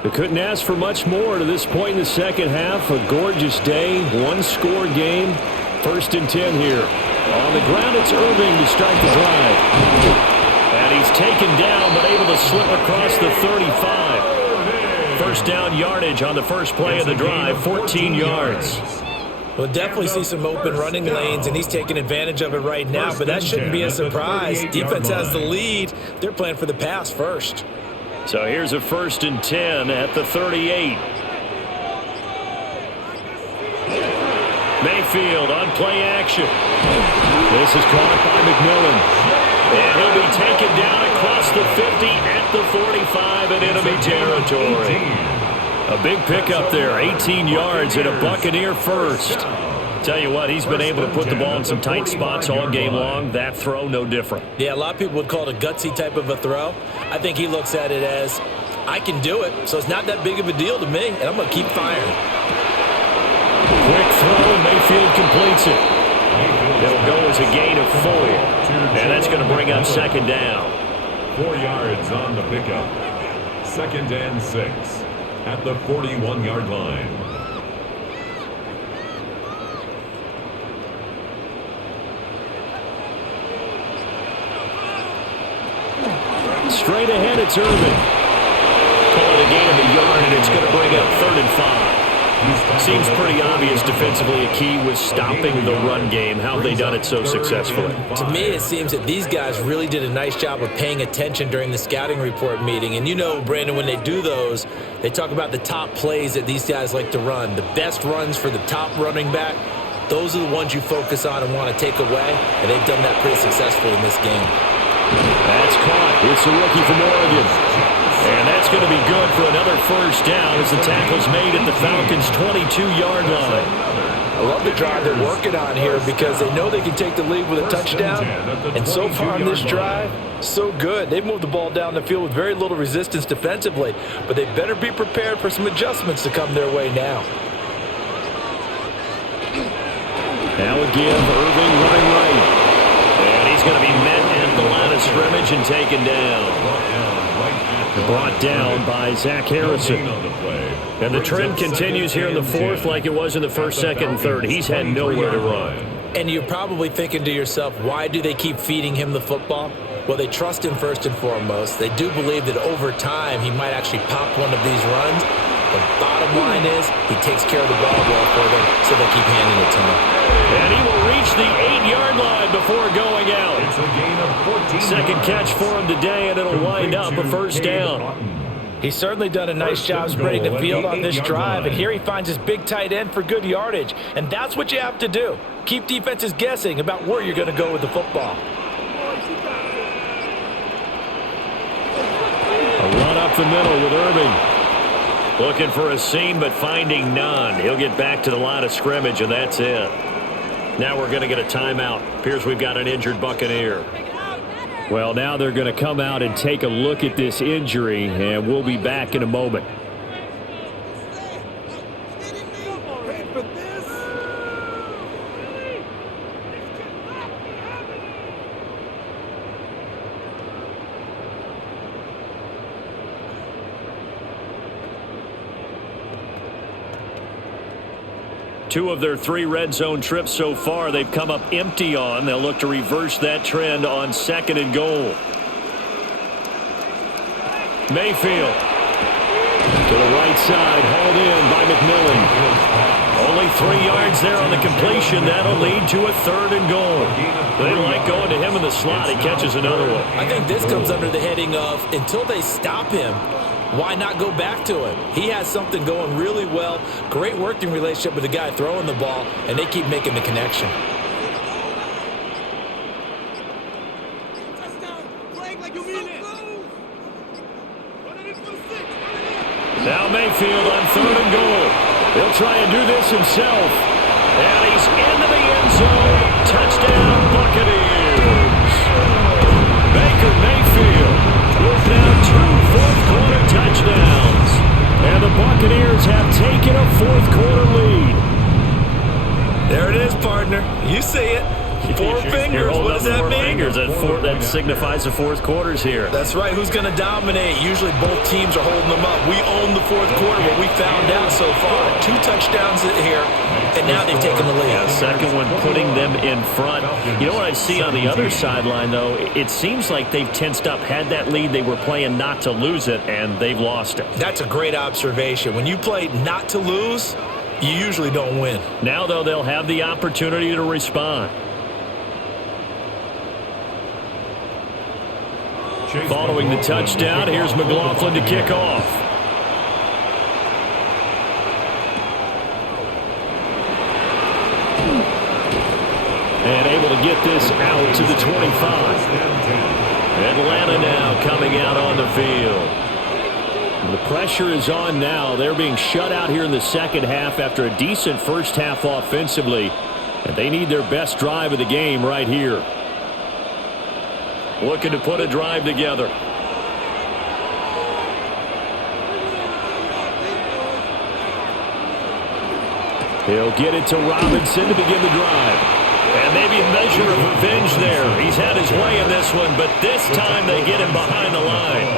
They couldn't ask for much more to this point in the second half. A gorgeous day, one-score game. 1st and 10 here. On the ground, it's Irving to start the drive. And he's taken down, but able to slip across the 35. first down yardage on the first play of the drive, 14 yards. We'll definitely see some open running lanes, and he's taking advantage of it right now, but that shouldn't be a surprise. Defense has the lead. They're playing for the pass first. So here's a 1st and 10 at the 38. Mayfield on play action. This is caught by McMillan. And he'll be taken down across the 50 at the 45 and enemy territory. A big pickup there, 18 yards and a Buccaneer first. Tell you what, he's been able to put the ball in some tight spots all game long. That throw, no different. Yeah, a lot of people would call it a gutsy type of a throw. I think he looks at it as, I can do it, so it's not that big of a deal to me, and I'm going to keep firing. Quick throw, and Mayfield completes it. It'll go as a gain of 4. And that's going to bring up 2nd down. 4 yards on the pickup. 2nd and 6 at the 41-yard line. Straight ahead, it's Irvin. Call it a gain of a yard, and it's going to bring up 3rd and 5. Seems pretty obvious defensively a key was stopping the run game. How have they done it so successfully? To me, it seems that these guys really did a nice job of paying attention during the scouting report meeting. And you know, Brandon, when they do those, they talk about the top plays that these guys like to run. The best runs for the top running back, those are the ones you focus on and want to take away. And they've done that pretty successfully in this game. That's caught. It's a rookie from Oregon. And that's going to be good for another 1st down as the tackle's made at the Falcons' 22-yard line. I love the drive they're working on here because they know they can take the lead with a touchdown. And so far on this drive, so good. They've moved the ball down the field with very little resistance defensively, but they better be prepared for some adjustments to come their way now. Now again, Irving running right. And he's going to be met at the line of scrimmage and taken down. Brought down by Zach Harrison. And the trend continues here in the 4th like it was in the 1st, 2nd, and 3rd. He's had nowhere to run. And you're probably thinking to yourself, why do they keep feeding him the football? Well, they trust him first and foremost. They do believe that over time he might actually pop one of these runs. The bottom line is he takes care of the ball well for them, so they keep handing it to him. And he will reach the 8-yard line before going out. It's a gain of 14 Second catch for him today, and it'll wind up a 1st down. He's certainly done a nice job spreading the field on this drive, and here he finds his big tight end for good yardage. And that's what you have to do. Keep defenses guessing about where you're going to go with the football. A run up the middle with Irving. Looking for a seam, but finding none. He'll get back to the line of scrimmage, and that's it. Now we're going to get a timeout. Appears we've got an injured Buccaneer. Well, now they're going to come out and take a look at this injury, and we'll be back in a moment. Two of their 3 red zone trips so far, they've come up empty on. They'll look to reverse that trend on 2nd and goal. Mayfield to the right side, hauled in by McMillan. Only 3 yards there on the completion. That'll lead to a 3rd and goal. They like going to him in the slot. He catches another one. I think this comes under the heading of until they stop him, why not go back to him? He has something going really well. Great working relationship with the guy throwing the ball, and they keep making the connection. Now Mayfield on 3rd and goal. He'll try and do this himself. And he's into the end zone. Touchdown, Buccaneers. Baker Mayfield with now 2 fourth-quarter touchdowns. And the Buccaneers have taken a 4th-quarter lead. There it is, partner. You see it. Four fingers, what does that mean? Fingers. That signifies the fourth quarter's here. That's right. Who's going to dominate? Usually both teams are holding them up. We own the fourth quarter, what we found out so far. 2 touchdowns here, and now they've taken the lead. Yeah, second one putting them in front. You know what I see on the other sideline, though? It seems like they've tensed up. Had that lead, they were playing not to lose it, and they've lost it. That's a great observation. When you play not to lose, you usually don't win. Now, though, they'll have the opportunity to respond. Following the touchdown, here's McLaughlin to kick off. And able to get this out to the 25. Atlanta now coming out on the field. And the pressure is on now. They're being shut out here in the second half after a decent first half offensively. And they need their best drive of the game right here. Looking to put a drive together. He'll get it to Robinson to begin the drive. And maybe a measure of revenge there. He's had his way in this one, but this time they get him behind the line.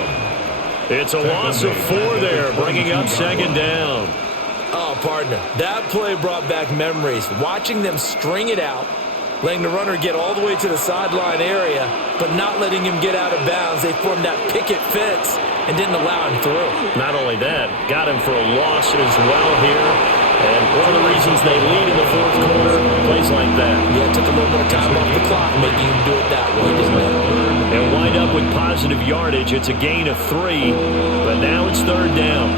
It's a loss of 4 there, bringing up second down. Oh, partner, that play brought back memories. Watching them string it out, letting the runner get all the way to the sideline area, but not letting him get out of bounds. They formed that picket fence and didn't allow him through. Not only that, got him for a loss as well here. And one of the reasons they lead in the fourth quarter, plays like that. Yeah, it took a little more time off the clock, making him do it that way, didn't it? They'll wind up with positive yardage. It's a gain of 3, but now it's third down.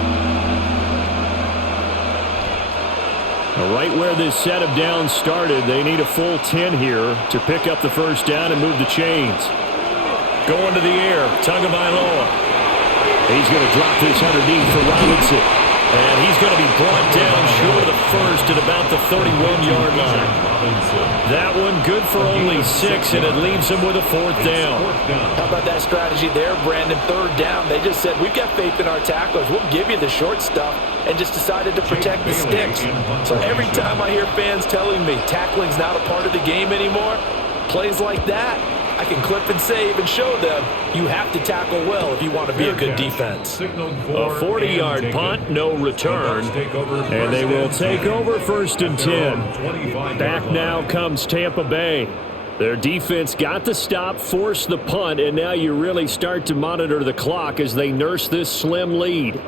Right where this set of downs started, they need a full 10 here to pick up the first down and move the chains. Going to the air, Tagovailoa. He's going to drop this underneath for Robinson. And he's going to be brought down short of the first at about the 31-yard line. That one good for only 6, and it leaves him with a fourth down. How about that strategy there, Brandon? Third down. They just said, we've got faith in our tacklers. We'll give you the short stuff, and just decided to protect the sticks. So every time I hear fans telling me tackling's not a part of the game anymore, plays like that, I can clip and save and show them you have to tackle well if you want to be a good defense. A 40-yard punt, no return, and they will take over first and 10. Back now comes Tampa Bay. Their defense got the stop, forced the punt, and now you really start to monitor the clock as they nurse this slim lead.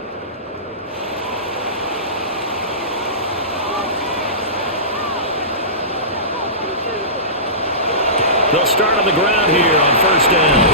They'll start on the ground here on first down.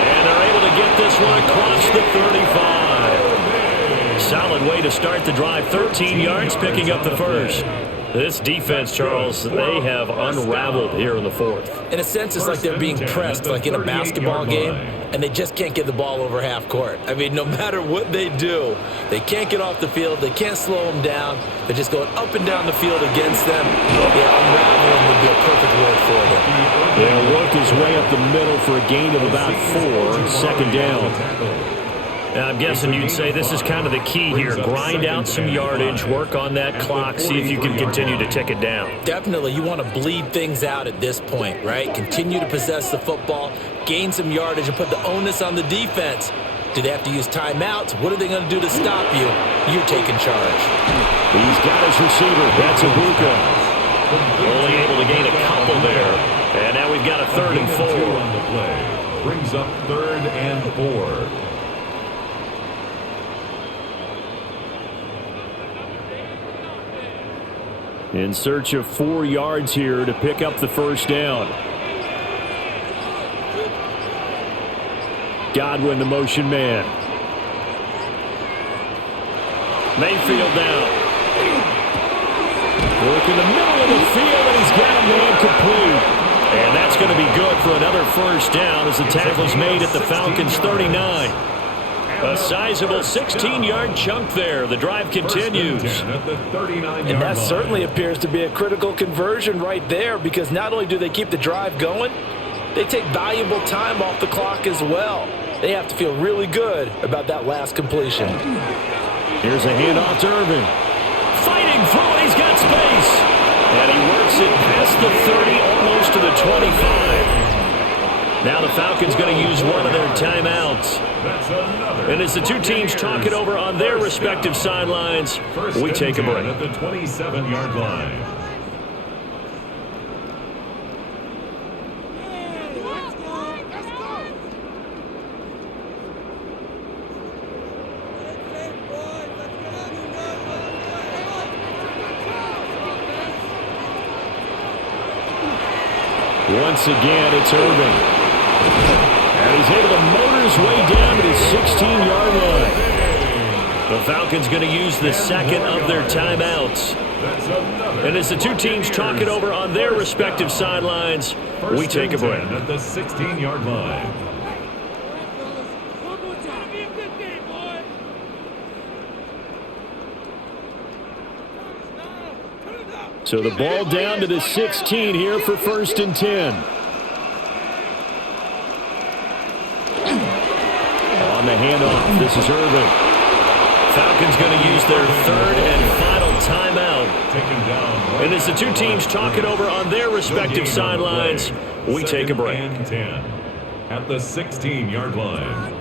And they're able to get this one across the 35. Solid way to start the drive. 13 yards, picking up the first. This defense, Charles, they have unraveled here in the fourth. In a sense, it's like they're being pressed, like in a basketball game, and they just can't get the ball over half court. I mean, no matter what they do, they can't get off the field. They can't slow them down. They're just going up and down the field against them. Yeah, unraveling would be a perfect word for them. They'll work his way up the middle for a gain of about 4, second down. I'm guessing you'd say this is kind of the key here. Grind out some yardage, work on that clock, see if you can continue to tick it down. Definitely. You want to bleed things out at this point, right? Continue to possess the football, gain some yardage, and put the onus on the defense. Do they have to use timeouts? What are they going to do to stop you? You're taking charge. He's got his receiver. That's Ibuka. Only able to gain a couple there. And now we've got a 3rd and 4. On the play. Brings up 3rd and 4. In search of 4 yards here to pick up the first down. Godwin, the motion man. Mayfield down. Work in the middle of the field, and he's got a man complete. And that's going to be good for another first down as the tackle's made at the Falcons' 39. A sizable 16-yard chunk there. The drive continues. And that certainly appears to be a critical conversion right there, because not only do they keep the drive going, they take valuable time off the clock as well. They have to feel really good about that last completion. Here's a handoff to Irvin. Fighting through it. He's got space. And he works it past the 30, almost to the 25. Now the Falcons going to use one of their timeouts. And as the two teams talk it over on their respective sidelines, we take a break. At the 27-yard line. Once again, it's Irving. And he's able to motor his way down to the 16-yard line. The Falcons going to use the second of their timeouts. And as the two teams talk it over on their respective sidelines, we take a break. At the 16-yard line. So the ball down to the 16 here for 1st and 10. On the handoff, this is Irving. Falcons going to use their third and final timeout. And as the two teams talk it over on their respective sidelines, we take a break. And 10 at the 16-yard line.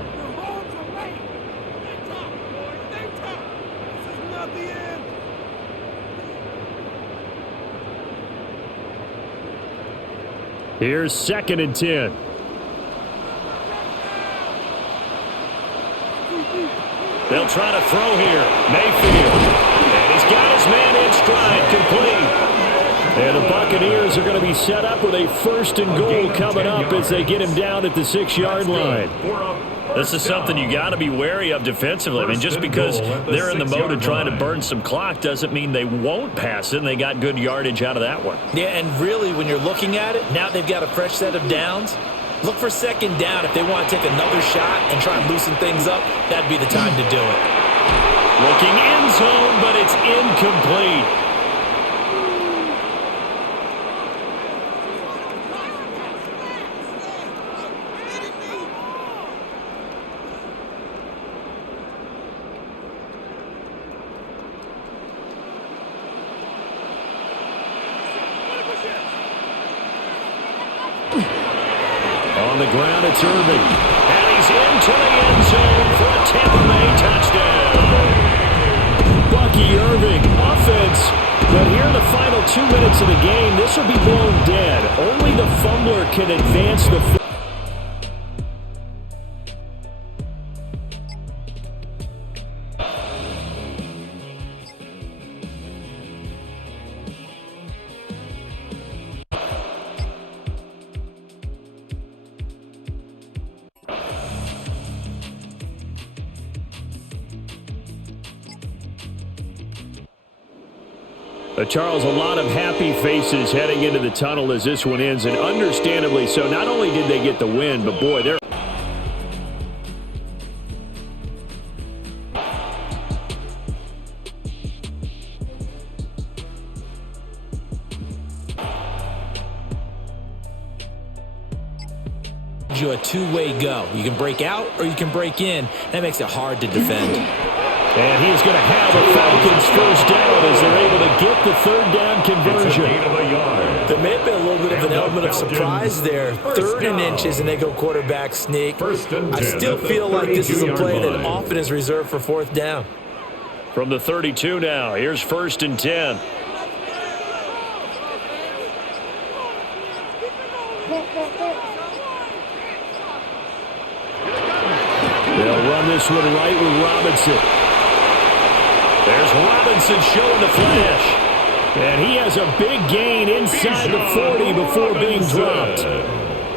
Here's 2nd and 10. They'll try to throw here. Mayfield. And he's got his man in stride, complete. And the Buccaneers are going to be set up with a 1st and goal coming up as they get him down at the 6-yard line. This is something you got to be wary of defensively. I mean, just because they're in the mode of trying to burn some clock doesn't mean they won't pass it, and they got good yardage out of that one. Yeah, and really, when you're looking at it, now they've got a fresh set of downs. Look for 2nd down if they want to take another shot and try and loosen things up. That'd be the time to do it. Looking end zone, but it's incomplete. On the ground, it's Irving. And he's into the end zone for a Tampa Bay touchdown. Bucky Irving, offense. But here in the final 2 minutes of the game, this will be blown dead. Only the fumbler can advance the field. Charles, a lot of happy faces heading into the tunnel as this one ends, and understandably so. Not only did they get the win, but boy, they're... You a two-way go. You can break out or you can break in. That makes it hard to defend. And he's going to have a Falcons 1st down as they're able to get the 3rd down conversion. There may have been a little bit of an element of surprise there. 3rd and inches, and they go quarterback sneak. I still feel like this is a play that often is reserved for 4th down. From the 32 now, here's 1st and 10. They'll run this one right with Robinson. There's Robinson showing the flash. And he has a big gain inside the 40 before being dropped.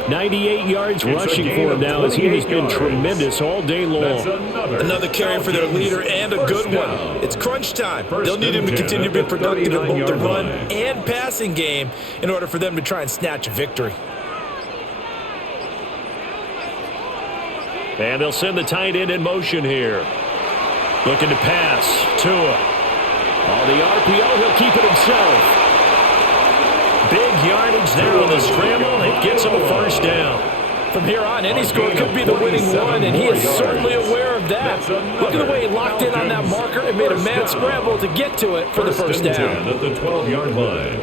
98 yards rushing for him now as he has been tremendous all day long. Another carry for their leader and a good one. It's crunch time. They'll need him to continue to be productive in both the run and passing game in order for them to try and snatch a victory. And they'll send the tight end in motion here. Looking to pass. Tua. On the RPO, he'll keep it himself. Big yardage there on the scramble. It gets him a 1st down. From here on, any score could be the winning one, and he is certainly aware of that. Look at the way he locked in on that marker and made a mad scramble to get to it for the first down. At the 12-yard line.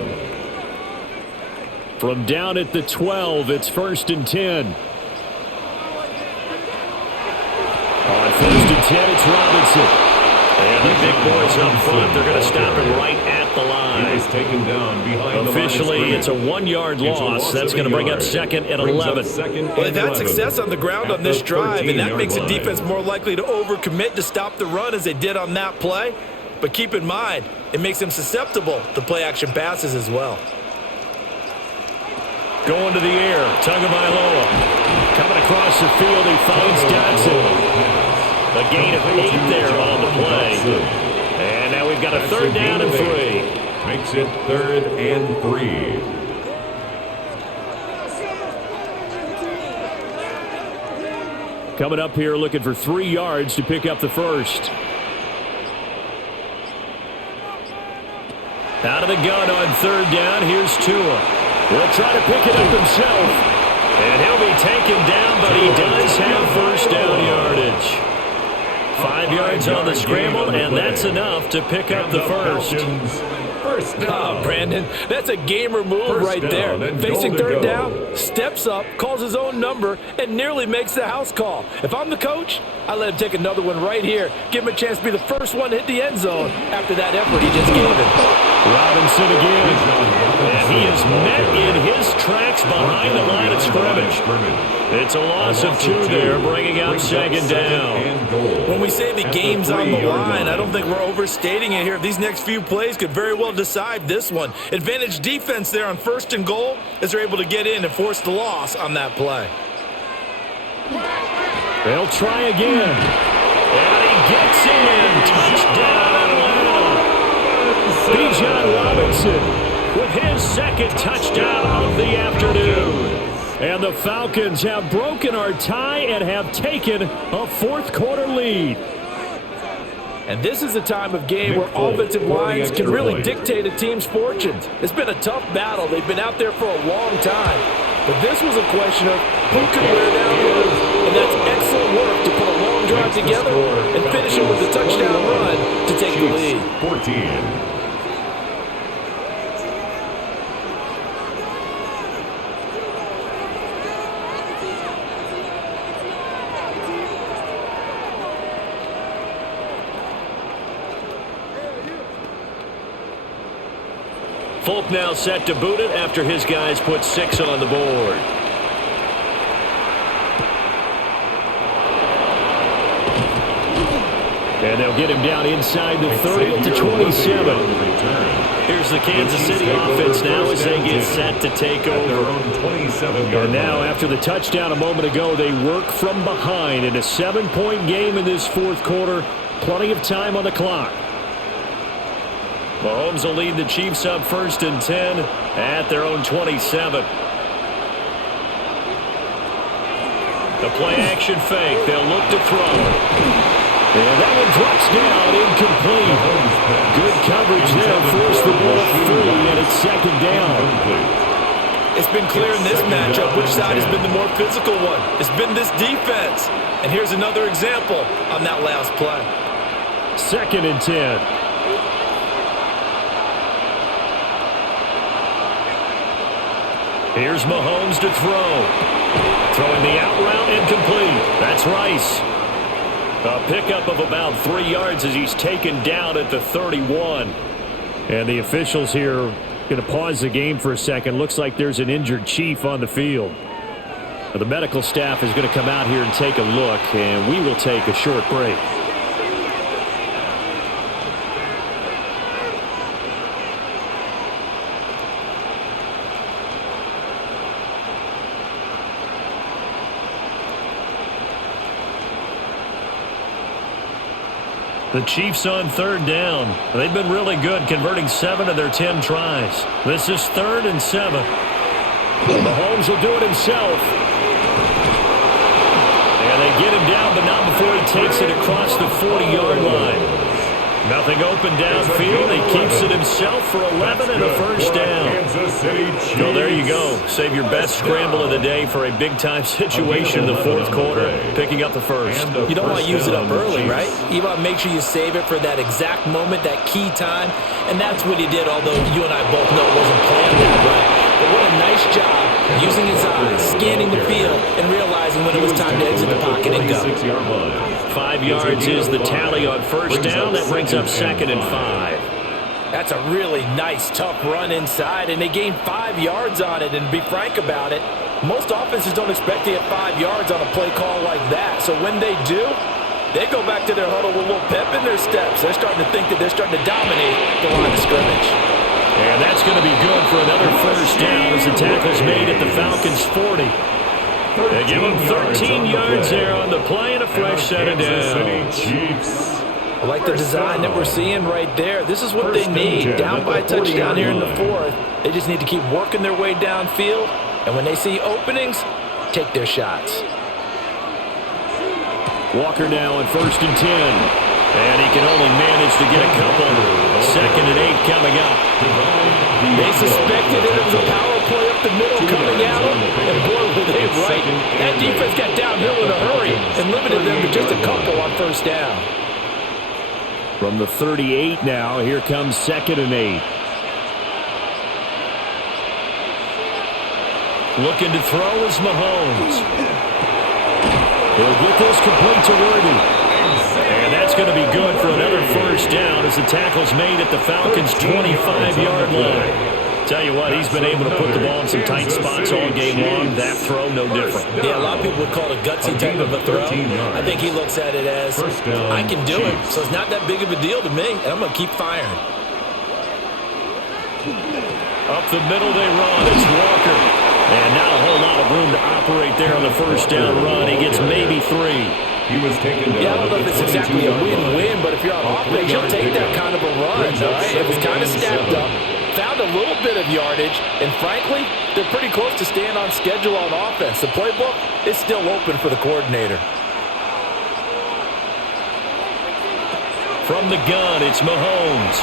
From down at the 12, it's 1st and 10. On 1st and 10, it's Robinson. And the big boys up front, they're going to stop him right at the line. He was taken down behind Officially, it's a 1-yard loss. That's going to bring up 2nd and 11. Well, they've had success on the ground on this drive, and that makes the defense more likely to overcommit to stop the run as they did on that play. But keep in mind, it makes them susceptible to play-action passes as well. Going to the air, Tagovailoa. Coming across the field, he finds Dotson. A gain of 8 there on the play. And now we've got a 3rd down and 3. Makes it 3rd and 3. Coming up here looking for 3 yards to pick up the first. Out of the gun on 3rd down. Here's Tua. He'll try to pick it up himself. And he'll be taken down, but he does have first down yardage. 5 yards on the scramble, and that's enough to pick up the first. Oh, Brandon, that's a gamer move right there. Facing 3rd down, steps up, calls his own number, and nearly makes the house call. If I'm the coach, I let him take another one right here. Give him a chance to be the first one to hit the end zone after that effort he just gave him. Robinson again. And he is met in his tracks behind the line of scrimmage. It's a loss of 2 there, bringing out 2nd down. When we say the game's on the line, I don't think we're overstating it here. These next few plays could very well decide this one. Advantage defense there on 1st and goal as they're able to get in and force the loss on that play. They'll try again. And he gets in. Touchdown, Atlanta. Bijan Robinson with his 2nd touchdown of the afternoon. And the Falcons have broken our tie and have taken a 4th quarter lead. And this is a time of game where offensive lines can really dictate a team's fortunes. It's been a tough battle. They've been out there for a long time. But this was a question of who can wear down who. And that's excellent work to put a long drive together and finish it with a touchdown run to take the lead. 14. Folk now set to boot it after his guys put 6 on the board. And they'll get him down inside the 30 to 27. Here's the Kansas City offense now as they get set to take over. And now after the touchdown a moment ago, they work from behind in a 7-point game in this 4th quarter. Plenty of time on the clock. Mahomes will lead the Chiefs up 1st and 10 at their own 27. The play-action fake. They'll look to throw. And that one drops down, incomplete. Good coverage there, forced the ball free, and it's 2nd down. It's been clear in this matchup which side has been the more physical one. It's been this defense. And here's another example on that last play. 2nd and 10. Here's Mahomes to throw. Throwing the out route incomplete. That's Rice. A pickup of about 3 yards as he's taken down at the 31. And the officials here are going to pause the game for a second. Looks like there's an injured Chief on the field. The medical staff is going to come out here and take a look, and we will take a short break. The Chiefs on 3rd down. They've been really good, converting 7 of their 10 tries. This is 3rd and 7. Mahomes will do it himself. And they get him down, but not before he takes it across the 40-yard line. Nothing open downfield. He keeps it himself for 11 and a first down. So there you go. Save your best scramble of the day for a big-time situation in the fourth quarter, picking up the first. You don't want to use it up early, right? You want to make sure you save it for that exact moment, that key time, and that's what he did, although you and I both know it wasn't planned that way. But what a nice job using his eyes, scanning the field, and realizing when it was time to exit the pocket and go. 5 yards is the tally on first down. That brings up 2nd and 5. That's a really nice, tough run inside, and they gained 5 yards on it. And to be frank about it, most offenses don't expect to get 5 yards on a play call like that. So when they do, they go back to their huddle with a little pep in their steps. They're starting to think that they're starting to dominate the line of scrimmage. And that's going to be good for another first down as the tackle's made at the Falcons' 40. They give him 13 yards there on the play and a fresh set of down. I like the design that we're seeing right there. This is what they need. Down by a touchdown here in the fourth. They just need to keep working their way downfield. And when they see openings, take their shots. Walker now on 1st and 10. And he can only manage to get a couple. 2nd and 8 coming up. They suspected it was a power play up the middle coming out. And boy, were they right. That defense got downhill in a hurry and limited them to just a couple on first down. From the 38 now, here comes 2nd and 8. Looking to throw is Mahomes. He'll get this complete to Worthy. And that's going to be good for another first down as the tackle's made at the Falcons' 25-yard line. Tell you what, he's been able to put the ball in some tight spots all game long. That throw, no different. Yeah, a lot of people would call it a gutsy type of a throw. I think he looks at it as, I can do it, so it's not that big of a deal to me, and I'm going to keep firing. Up the middle they run. It's Walker. And not a whole lot of room to operate there on the first down run. He gets maybe 3. He was taken down. Yeah, I don't know if it's exactly a win-win, but if you're on offense, you'll take that kind of a run, right? It was kind of stacked up, found a little bit of yardage, and frankly, they're pretty close to staying on schedule on offense. The playbook is still open for the coordinator. From the gun, it's Mahomes.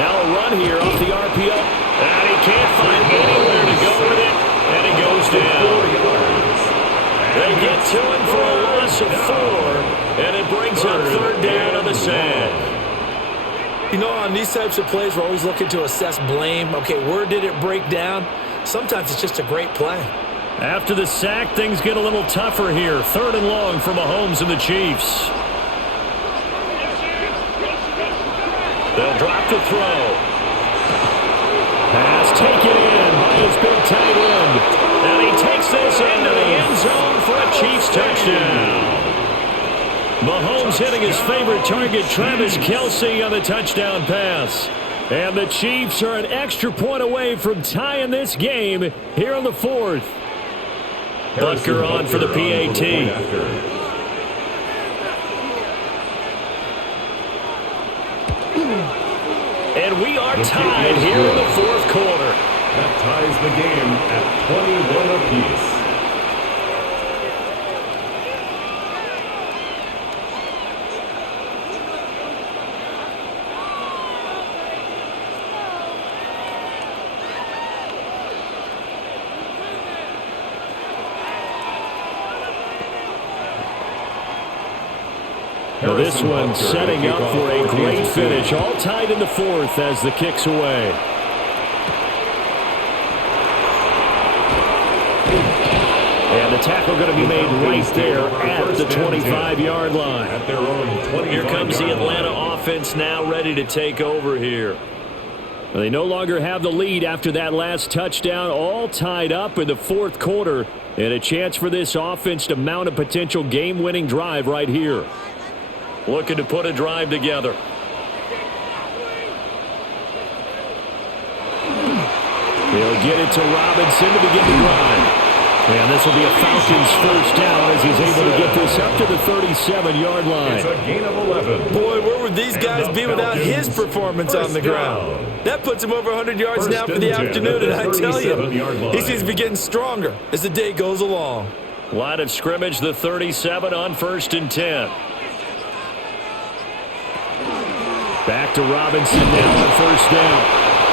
Now a run here off the RPO. And he can't find anywhere to go with it, and he goes down. They get to him for a loss of 4, and it brings up 3rd down on the sand. You know, on these types of plays, we're always looking to assess blame. Okay, where did it break down? Sometimes it's just a great play. After the sack, things get a little tougher here. 3rd and long for Mahomes and the Chiefs. They'll drop to throw. Pass taken in by his big tight end. And he takes this into the end zone for a Chiefs touchdown. Mahomes hitting his favorite target, Travis Kelce, on the touchdown pass. And the Chiefs are an extra point away from tying this game here in the fourth. Butker on for the PAT. And we are tied here in the fourth quarter. That ties the game at 21 apiece. Now this one setting up for a great finish. All tied in the fourth as the kick's away. And the tackle going to be made right there at the 25-yard line. At their own 25-yard Here comes the Atlanta offense now ready to take over here. Well, they no longer have the lead after that last touchdown. All tied up in the fourth quarter. And a chance for this offense to mount a potential game-winning drive right here. Looking to put a drive together. He'll get it to Robinson to begin the drive. And this will be a Falcons first down as he's able to get this up to the 37-yard line. It's a gain of 11. Boy, where would these guys be without his performance on the ground? That puts him over 100 yards now for the afternoon, and I tell you, he seems to be getting stronger as the day goes along. Line of scrimmage, the 37 on 1st and 10. Back to Robinson now on first down.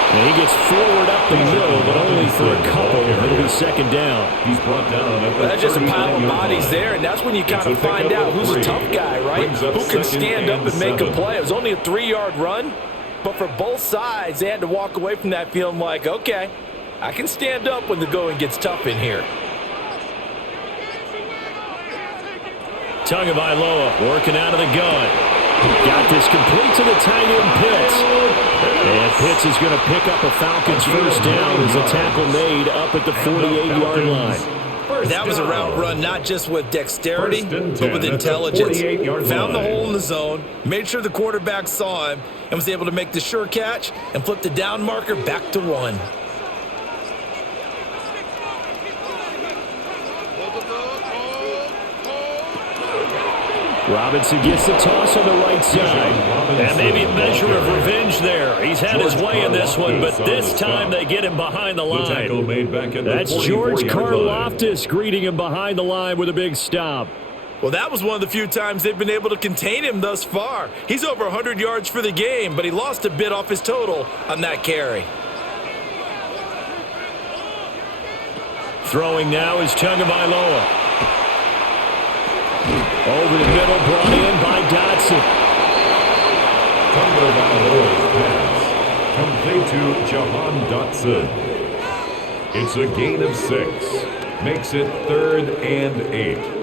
And he gets forward up the middle, but only for a couple. It'll be second down. He's brought down at the That's just a pile of bodies there, and that's when you kind of find out who's a tough guy, right? Who can stand up and make a play. It was only a 3-yard run, but for both sides, they had to walk away from that feeling like, okay, I can stand up when the going gets tough in here. Tagovailoa working out of the gun. Got this complete to the tight end Pitts. And Pitts is going to pick up a Falcons first down as a tackle made up at the 48-yard line. That was a route run not just with dexterity, but with intelligence. Found the hole in the zone, made sure the quarterback saw him, and was able to make the sure catch and flip the down marker back to 1. Robinson gets the toss on the right side. And maybe a measure of revenge there. He's had his way in this one, but this time they get him behind the line. That's George Karlaftis greeting him behind the line with a big stop. Well, that was one of the few times they've been able to contain him thus far. He's over 100 yards for the game, but he lost a bit off his total on that carry. Throwing now is Tagovailoa. Over the middle, brought in by Dotson. Tagovailoa's pass complete to Jahan Dotson. It's a gain of 6. Makes it 3rd and 8.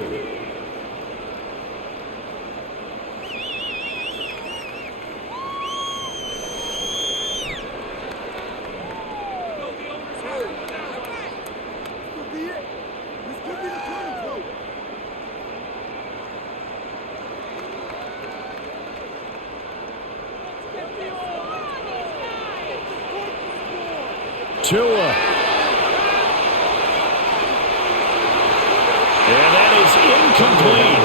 Tua. And that is incomplete.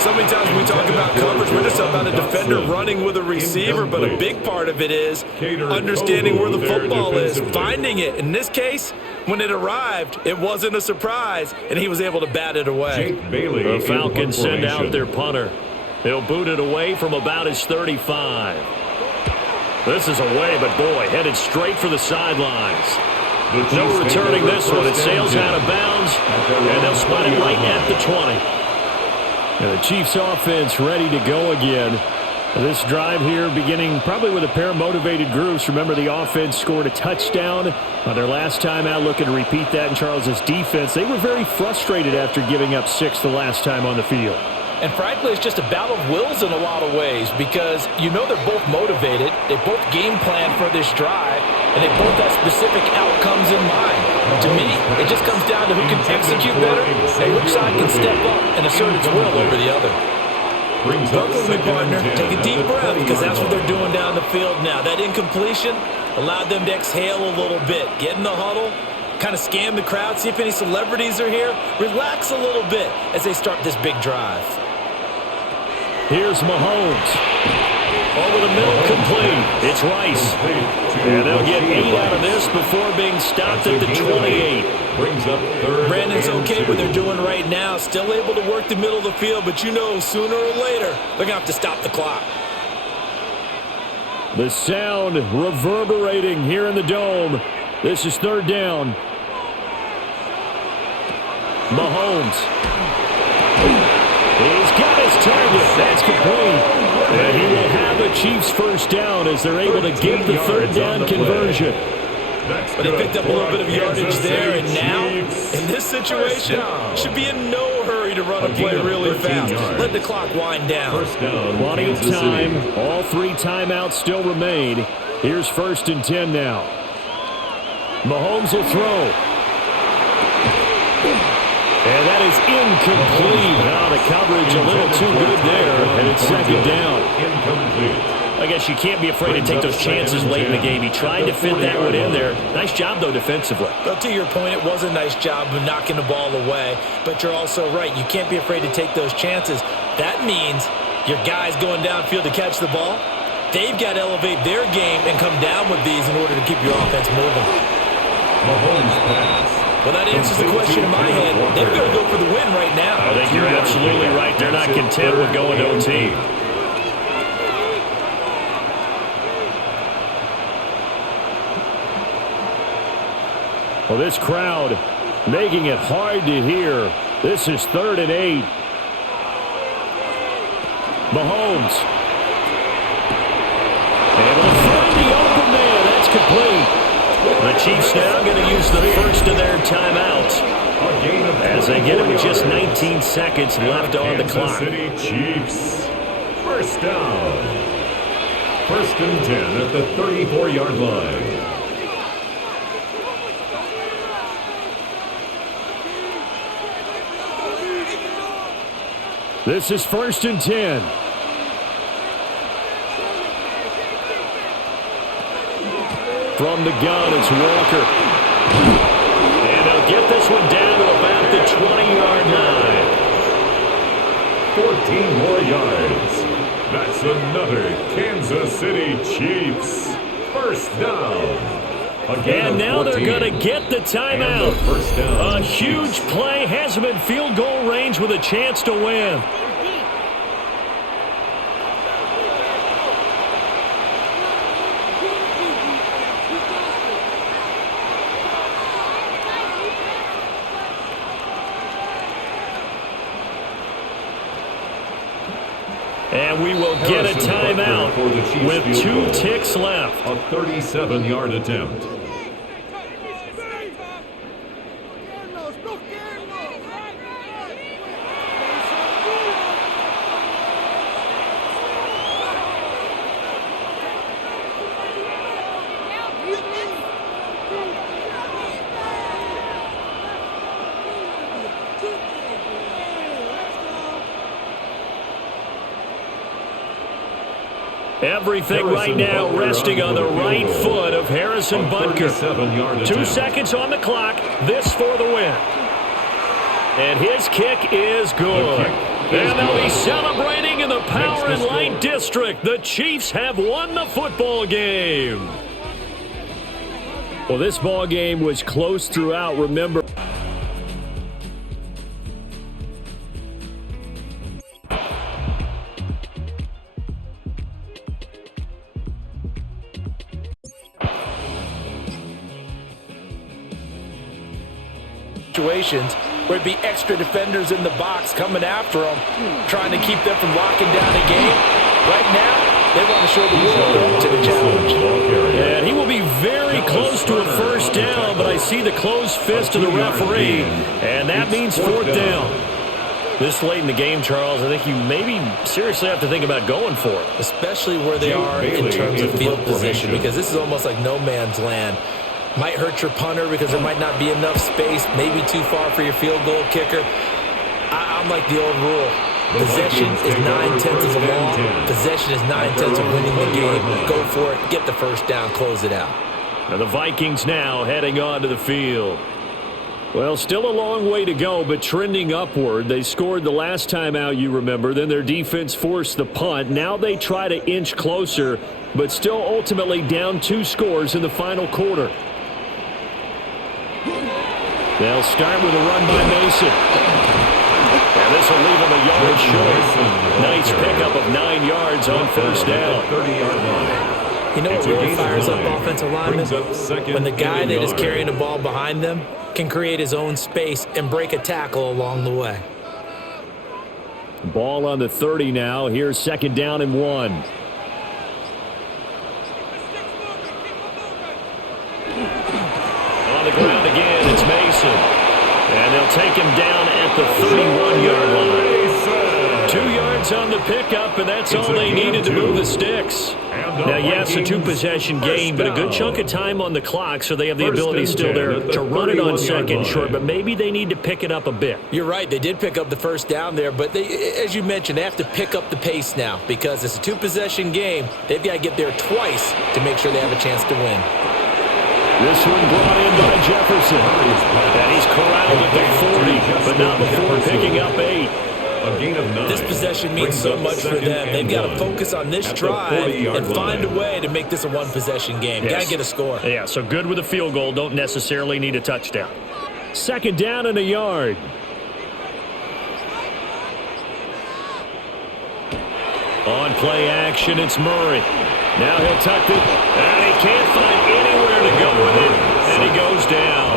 So many times when we talk about coverage, we're just about a defender running with a receiver, but a big part of it is understanding where the football is, finding it. In this case, when it arrived, it wasn't a surprise, and he was able to bat it away. The Falcons send out their punter. He'll boot it away from about his 35. This is away, but boy, headed straight for the sidelines. No returning this one. It sails out of bounds, and they'll spot it right at the 20. And the Chiefs offense ready to go again. This drive here beginning probably with a pair of motivated groups. Remember, the offense scored a touchdown on their last time out. Looking to repeat that in Charles's defense. They were very frustrated after giving up 6 the last time on the field. And frankly, it's just a battle of wills in a lot of ways because you know they're both motivated, they both game plan for this drive, and they both have specific outcomes in mind. To me, it just comes down to who can execute better and which side can step up and assert its will over the other. Buckle with me, partner. Take a deep breath because that's what they're doing down the field now. That incompletion allowed them to exhale a little bit, get in the huddle, kind of scan the crowd, see if any celebrities are here, relax a little bit as they start this big drive. Here's Mahomes. Over the middle, complete. It's Rice. And they'll get 8 out of this before being stopped at the 28. Brings up 3rd. Brandon's okay what they're doing right now. Still able to work the middle of the field, but you know sooner or later they're going to have to stop the clock. The sound reverberating here in the dome. This is 3rd down. Mahomes. He's got his target. That's complete. And he will have the Chiefs first down as they're able to get the 3rd down conversion. But they picked up a little bit of yardage there, and now, in this situation, should be in no hurry to run a play really fast. Let the clock wind down. Plenty of time. All 3 timeouts still remain. Here's 1st and 10 now. Mahomes will throw. And that is incomplete. Now the coverage a little too good there, and it's 2nd down. I guess you can't be afraid to take those chances late in the game. He tried to fit that one in there. Nice job, though, defensively. But to your point, it was a nice job of knocking the ball away. But you're also right. You can't be afraid to take those chances. That means your guys going downfield to catch the ball, they've got to elevate their game and come down with these in order to keep your offense moving. Mahomes pass. Well, that answers the question in my head. They're going to go for the win right now. I think you're absolutely right. They're not content with going to OT. Well, this crowd making it hard to hear. This is 3rd and 8. Mahomes. Able to find the open man. That's complete. The Chiefs now going to use the first of their timeouts as they get it with just 19 seconds left on the clock. Kansas City Chiefs. First down. 1st and 10 at the 34-yard line. This is 1st and 10. From the gun, it's Walker. And they'll get this one down to about the 20-yard line. 14 more yards. That's another Kansas City Chiefs. First down. And now they're going to get the timeout. A huge play has them in field goal range with a chance to win. And we will get a timeout with 2 ticks left. A 37-yard attempt. Everything right now resting on the right foot of Harrison Butker. 2 seconds on the clock. This for the win. And his kick is good. And they'll be celebrating in the Power and Light District. The Chiefs have won the football game. Well, this ball game was close throughout. Remember, situations where it'd be extra defenders in the box coming after them, trying to keep them from locking down a game. Right now, they want to show the world up to the challenge. and he will be very close to a first down, but I see the closed fist of the referee, and that means 4th down. This late in the game, Charles, I think you maybe seriously have to think about going for it. Especially where they are in terms of field position, because this is almost like no man's land. Might hurt your punter because there might not be enough space, maybe too far for your field goal kicker. I'm like the old rule. Possession is 9/10 of the law. Possession is 9/10 of winning the game. Go for it. Get the first down. Close it out. And the Vikings now heading onto the field. Well, still a long way to go, but trending upward. They scored the last time out, you remember. Then their defense forced the punt. Now they try to inch closer, but still ultimately down 2 scores in the final quarter. They'll start with a run by Mason. And this will leave him a yard short. Nice pickup of 9 yards on first down. You know what really fires up offensive linemen? When the guy that is carrying the ball behind them can create his own space and break a tackle along the way. Ball on the 30 now. Here's 2nd down and 1. On the ground again, it's Mason. And they'll take him down at the 31-yard line. 2 yards on the pickup, and that's all they needed to move the sticks. Now, yes, a 2-possession game, but a good chunk of time on the clock, so they have the ability still there to run it on 2nd short, but maybe they need to pick it up a bit. You're right. They did pick up the first down there, but they, as you mentioned, they have to pick up the pace now because it's a 2-possession game. They've got to get there twice to make sure they have a chance to win. This one brought in by Jefferson. And he's corralled at the 40, but not before picking up 8. A gain of 9. This possession means so much for them. They've got to focus on this drive and find a way to make this a 1-possession game. Yes. Got to get a score. Yeah, so good with a field goal. Don't necessarily need a touchdown. 2nd down and a yard. On play action, it's Murray. Now he'll tuck it, and he can't find anywhere to go with it, and he goes down.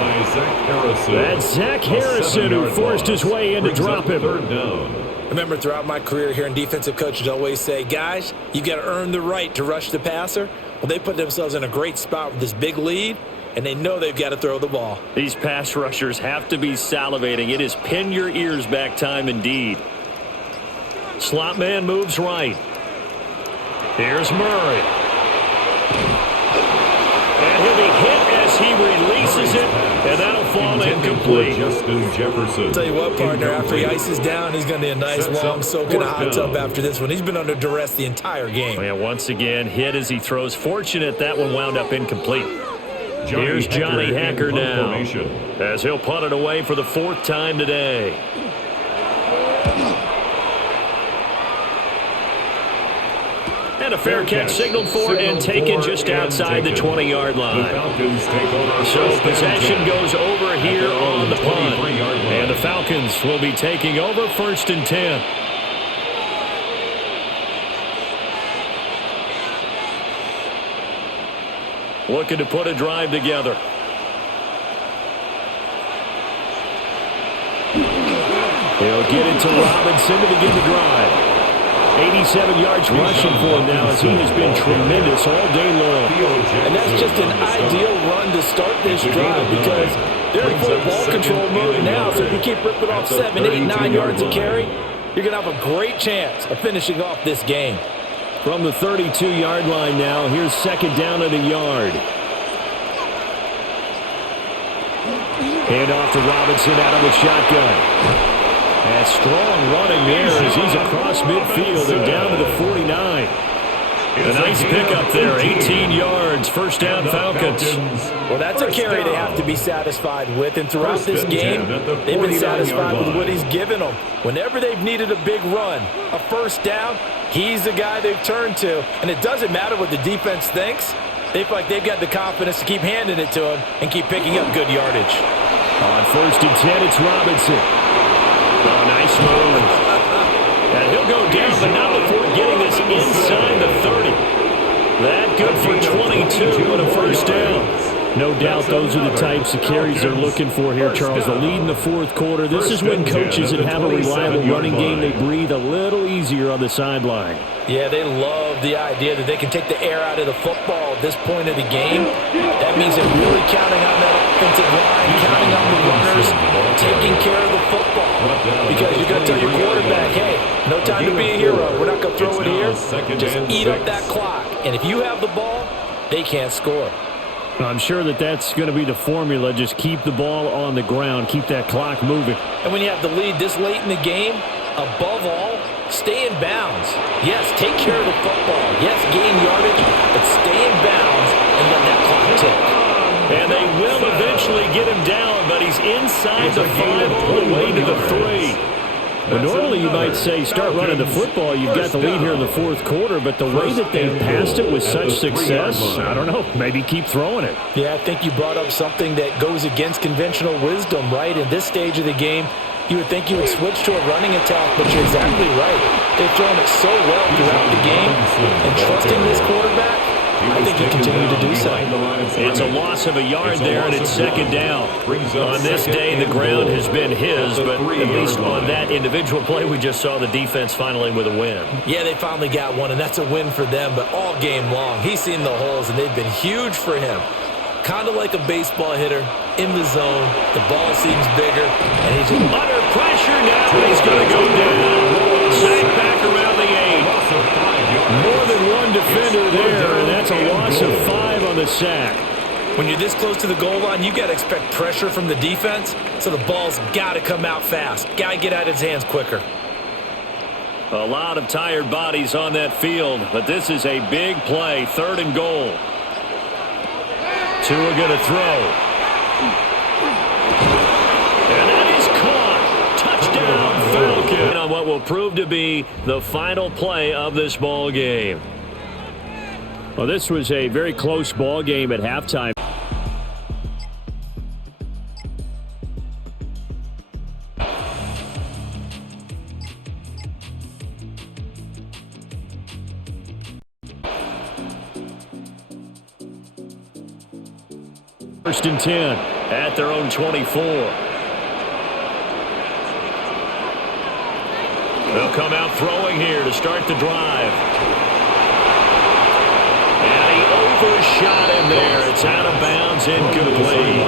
Jefferson. That's Zach Harrison who forced his way in to drop him. Third down. Remember, throughout my career here in defensive coaches always say, guys, you got to earn the right to rush the passer. Well, they put themselves in a great spot with this big lead, and they know they've got to throw the ball. These pass rushers have to be salivating. It is pin your ears back time indeed. Slot man moves right. Here's Murray. And he'll be hit as he releases it, and that'll fall incomplete. Justin Jefferson. I'll tell you what, partner, after he ices down, he's going to need a nice long soak in a hot tub after this one. He's been under duress the entire game. And once again, hit as he throws. Fortunate that one wound up incomplete. Here's Johnny Hacker now, as he'll punt it away for the 4th time today. And a fair catch signaled for and taken just outside the 20-yard line. So possession goes over here on the punt. And the Falcons will be taking over 1st and 10. Looking to put a drive together. He'll get it to Robinson to begin the drive. 87 yards rushing for him now as he has been tremendous all day long. And that's just an ideal run to start this drive because they're in full ball control mode now. So if you keep ripping off 7, 8, 9 yards of carry, you're going to have a great chance of finishing off this game. From the 32-yard line now, here's 2nd down at a yard. Hand off to Robinson out of the shotgun. And strong running there as he's across midfield and down to the 49. A nice pickup there, 18 yards, 1st down Falcons. Well, that's a carry they have to be satisfied with, and throughout this game, they've been satisfied with what he's given them. Whenever they've needed a big run, a 1st down, he's the guy they've turned to, and it doesn't matter what the defense thinks. They feel like they've got the confidence to keep handing it to him and keep picking up good yardage. On 1st and 10, it's Robinson. Oh, nice move. And he'll go down, but not before getting this inside the 30. That good for 22 and a 1st down. No doubt those are the types of carries they're looking for here, Charles. The lead in the 4th quarter. This is when coaches that have a reliable running game, they breathe a little easier on the sideline. Yeah, they love the idea that they can take the air out of the football at this point of the game. That means they're really counting on that offensive line, counting on the runners, taking care of the football. Because you're going to tell your quarterback, hey, no time to be a hero. We're not going to throw it here. Just eat up that clock. And if you have the ball, they can't score. I'm sure that that's going to be the formula. Just keep the ball on the ground. Keep that clock moving. And when you have the lead this late in the game, above all, stay in bounds. Yes, take care of the football. Yes, gain yardage, but stay in bounds and let that clock tick. And they will eventually get him down, but he's inside the 5 all the way to the 3. Well, normally you might say start running the football. You've got the lead here in the 4th quarter, but the way that they've passed it with such success, I don't know, maybe keep throwing it. Yeah, I think you brought up something that goes against conventional wisdom, right? In this stage of the game, you would think you would switch to a running attack, but you're exactly right. They've thrown it so well throughout the game, and trusting this quarterback, I think he continued to do so. It's a loss of a yard there, and it's 2nd down. On this day, the ground has been his, but at least on that individual play, we just saw the defense finally with a win. Yeah, they finally got one, and that's a win for them, but all game long, he's seen the holes, and they've been huge for him. Kind of like a baseball hitter in the zone. The ball seems bigger, and he's just under pressure now, and he's going to go down. Sacked back around the 8. More than one defender there, and that's a loss of 5 on the sack. When you're this close to the goal line, you got to expect pressure from the defense, so the ball's got to come out fast. Got to get out of his hands quicker. A lot of tired bodies on that field, but this is a big play, 3rd and goal. Tua going to throw. And that is caught. Touchdown, Falcons. On what will prove to be the final play of this ball game. Well, this was a very close ball game at halftime. First and 10. at their own 24. They'll come out throwing here to start the drive. And he overshot him there. It's out of bounds, incomplete.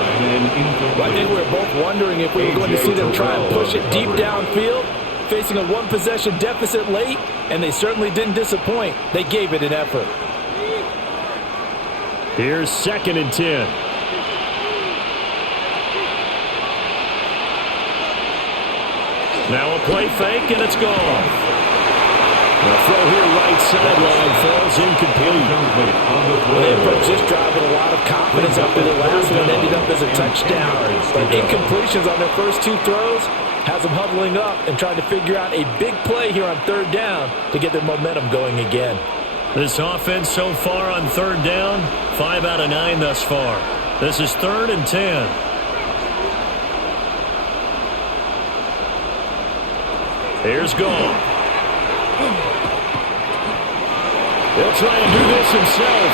I think we were both wondering if we were going to see them try and push it deep downfield, facing a one-possession deficit late, and they certainly didn't disappoint. They gave it an effort. Here's 2nd and 10. Now a play fake, and it's gone. The throw here right sideline falls incomplete. Well, they approached this drive with a lot of confidence after the last one ended up as a touchdown. But incompletions on their first 2 throws has them huddling up and trying to figure out a big play here on 3rd down to get their momentum going again. This offense so far on 3rd down, 5 out of 9 thus far. This is 3rd and 10. Here's Goff. He'll try and do this himself.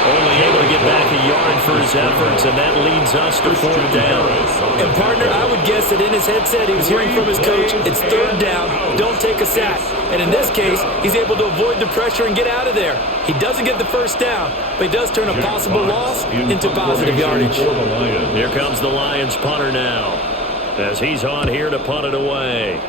Only able to get back a yard for his efforts, and that leads us to 4th down. And, partner, I would guess that in his headset he was hearing from his coach, it's 3rd down, don't take a sack. And in this case, he's able to avoid the pressure and get out of there. He doesn't get the 1st down, but he does turn a possible loss into positive yardage. Here comes the Lions punter now, as he's on here to punt it away.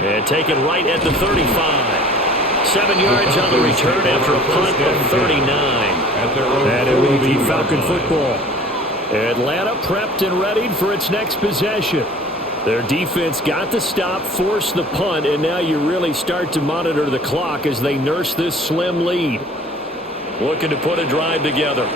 And taken right at the 35. 7 yards on the return after a punt of 39. And it will be Falcon football. Atlanta prepped and readied for its next possession. Their defense got the stop, forced the punt, and now you really start to monitor the clock as they nurse this slim lead. Looking to put a drive together.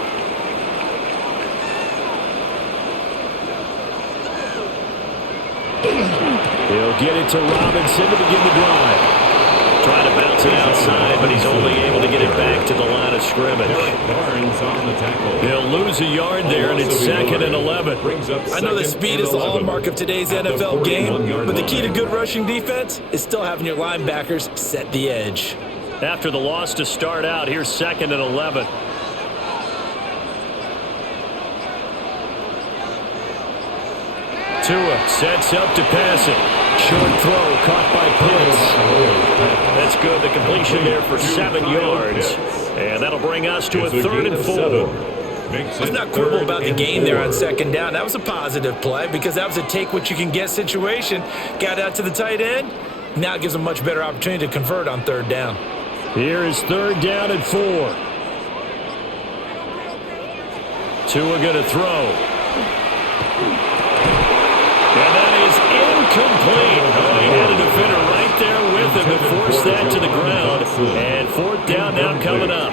He'll get it to Robinson to begin the drive. Try to bounce it outside, but he's only able to get it back to the line of scrimmage. He'll lose a yard there, and it's 2nd and 11. I know that speed is the hallmark of today's NFL game, but the key to good rushing defense is still having your linebackers set the edge. After the loss to start out, here's 2nd and 11. Tua sets up to pass it. Short throw caught by Pitts. That's good. The completion there for 7 yards. And that'll bring us to a 3rd and 4. Let's not quibble about the gain there on 2nd down. That was a positive play because that was a take-what-you-can-get situation. Got out to the tight end. Now it gives them a much better opportunity to convert on 3rd down. Here is 3rd down and 4. Tua going to throw. And that is incomplete. Oh, he had a defender right there with him to force that to the ground. And 4th down now coming up.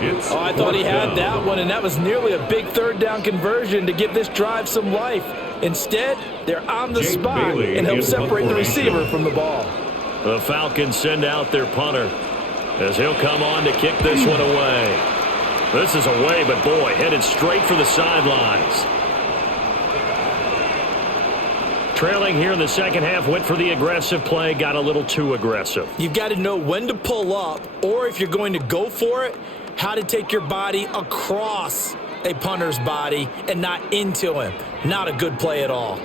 Oh, I thought he had that one, and that was nearly a big 3rd down conversion to give this drive some life. Instead, they're on the spot and help separate the receiver from the ball. The Falcons send out their punter as he'll come on to kick this one away. This is away, but boy, headed straight for the sidelines. Trailing here in the 2nd half, went for the aggressive play, got a little too aggressive. You've got to know when to pull up, or if you're going to go for it, how to take your body across a punter's body and not into him. Not a good play at all.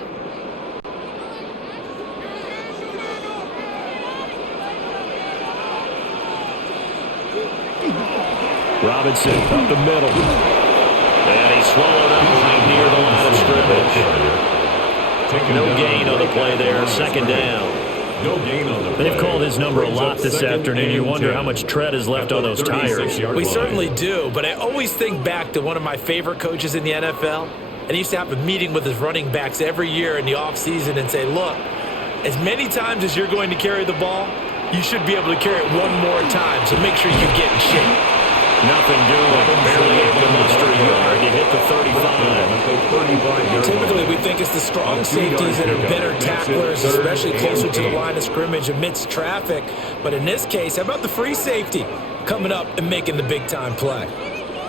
Robinson up the middle. And he swallowed up right near the line of scrimmage. No gain on the play there, 2nd down. They've called his number a lot this afternoon. You wonder how much tread is left on those tires. We certainly do, but I always think back to one of my favorite coaches in the NFL, and he used to have a meeting with his running backs every year in the offseason and say, look, as many times as you're going to carry the ball, you should be able to carry it one more time, so make sure you get in shape. Nothing doing. Barely able to muster a yard to hit the 35. Typically, we think it's the strong safeties that are better tacklers, especially closer to the line of scrimmage amidst traffic. But in this case, how about the free safety coming up and making the big-time play?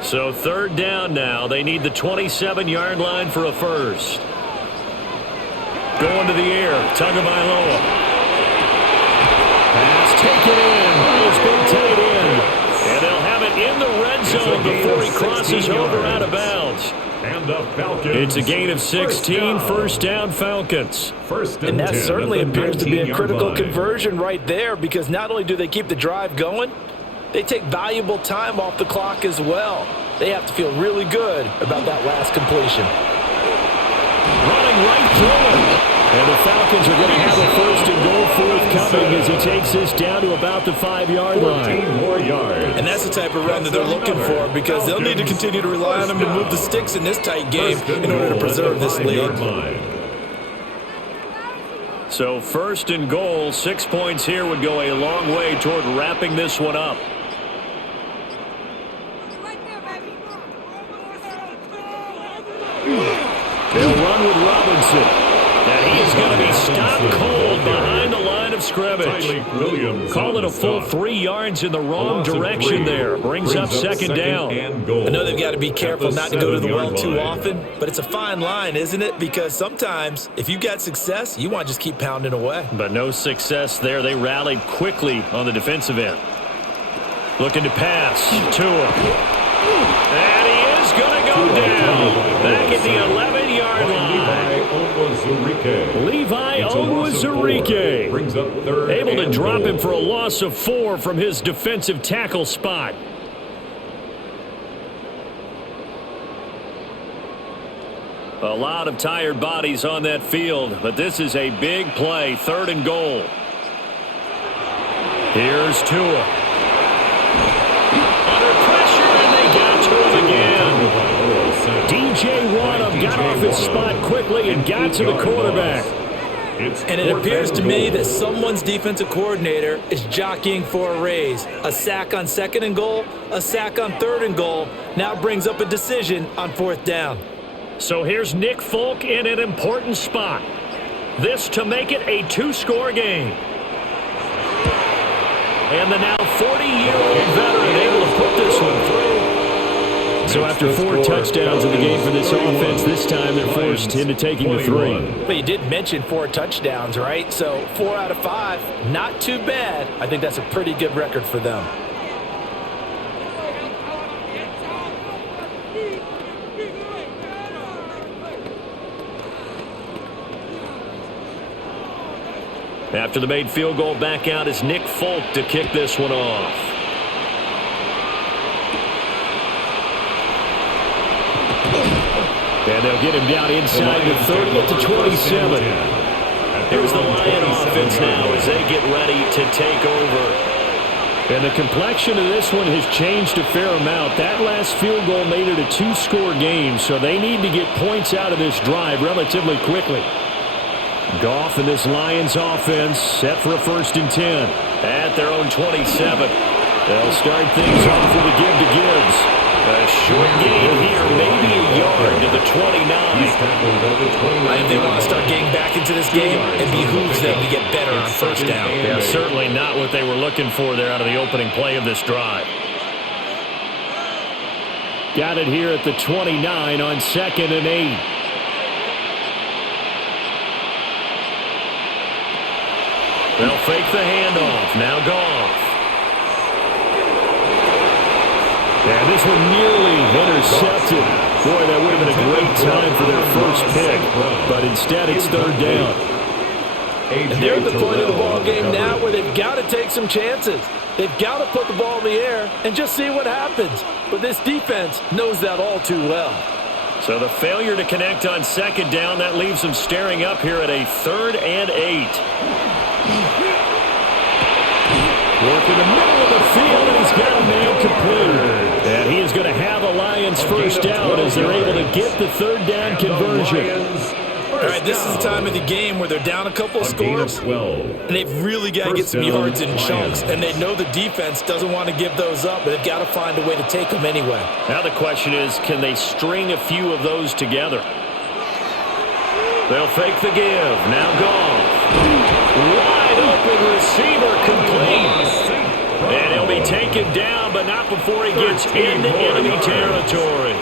So 3rd down now. They need the 27-yard line for a first. Going to the air. Tagovailoa. Pass taken in by his big tight end. And they'll have it in the red zone before he crosses over out of bounds. And the Falcons. It's a gain of 16, first down Falcons. And that certainly appears to be a critical conversion right there, because not only do they keep the drive going, they take valuable time off the clock as well. They have to feel really good about that last completion. Running right through him. And the Falcons are going to have a first and goal forthcoming as he takes this down to about the 5-yard line. 14 more yards. And that's the type of run that they're looking for, because they'll need to continue to rely on him to move the sticks in this tight game in order to preserve this lead. So first and goal, 6 points here would go a long way toward wrapping this one up. They'll run with Robinson. And he's going to be stopped cold behind the line of scrimmage. Call it a full 3 yards in the wrong direction there. Brings up second down. I know they've got to be careful not to go to the well too often, but it's a fine line, isn't it? Because sometimes if you've got success, you want to just keep pounding away. But no success there. They rallied quickly on the defensive end. Looking to pass. Tua. And he is going to go down. Back at the 11-yard line. Levi Onwuzurike able to drop him for a loss of 4 from his defensive tackle spot. A lot of tired bodies on that field, but this is a big play, 3rd and goal. Here's Tua. Under pressure, and they got to him again. DJ Waddle got off his spot quickly and got to the quarterback. And it appears to me that someone's defensive coordinator is jockeying for a raise. A sack on 2nd and goal, a sack on 3rd and goal, now brings up a decision on 4th down. So here's Nick Folk in an important spot. This to make it a 2-score game. And the now 40-year-old veteran able to put this one through. So after 4 touchdowns in the game for this offense, this time they're forced into taking the 3. But you did mention 4 touchdowns, right? So 4 out of 5, not too bad. I think that's a pretty good record for them. After the made field goal, back out is Nick Folk to kick this one off. And they'll get him down inside the 30 at the 27. Here's the Lion offense now as they get ready to take over. And the complexion of this one has changed a fair amount. That last field goal made it a 2-score game, so they need to get points out of this drive relatively quickly. Goff and this Lions offense set for a 1st and 10 at their own 27. They'll start things off with a give to Gibbs. A short gain here, maybe a yard to the 29. If they want to start getting back into this game, it behooves them to get better on 1st down. Yeah, certainly not what they were looking for there out of the opening play of this drive. Got it here at the 29 on 2nd and 8. They'll fake the handoff. Now Goff. And this one nearly intercepted. Boy, that would have been a great time for their first pick. But instead, it's 3rd down. And they're at the point of the ball game now where they've got to take some chances. They've got to put the ball in the air and just see what happens. But this defense knows that all too well. So the failure to connect on 2nd down, that leaves them staring up here at a 3rd and 8. Work in the middle of the field, and he's got a man complete. And he is going to have a Lions first down as they're able to get the 3rd down conversion. All right, this is the time of the game where they're down a couple of scores, and they've really got to get some yards in chunks, and they know the defense doesn't want to give those up, but they've got to find a way to take them anyway. Now the question is, can they string a few of those together? They'll fake the give. Now Goff. Wide open receiver complete. And he'll be taken down, but not before he gets into enemy territory.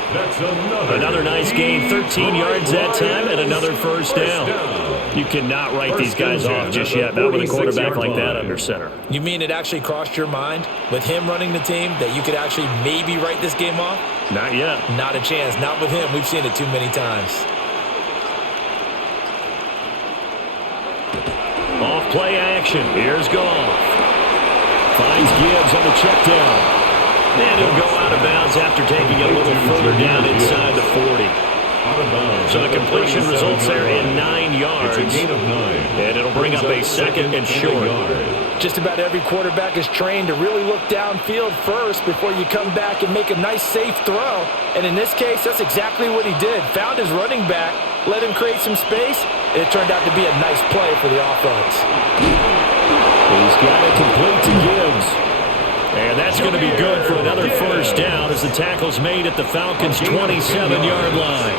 Another nice gain, 13 yards that time, and another first down. You cannot write these guys off just yet, not with a quarterback like that under center. You mean it actually crossed your mind with him running the team that you could actually maybe write this game off? Not yet. Not a chance. Not with him. We've seen it too many times. Off play action. Here's Goff. Finds Gibbs on the check down. And he'll go out of bounds after taking it a little further down inside the 40. So the completion results there in 9 yards. It's a gain of 9. And it'll bring up a second and short. Just about every quarterback is trained to really look downfield first before you come back and make a nice, safe throw. And in this case, that's exactly what he did. Found his running back, let him create some space, and it turned out to be a nice play for the offense. He's got it complete to Gibbs. And that's going to be good for another first down as the tackle's made at the Falcons' 27-yard line.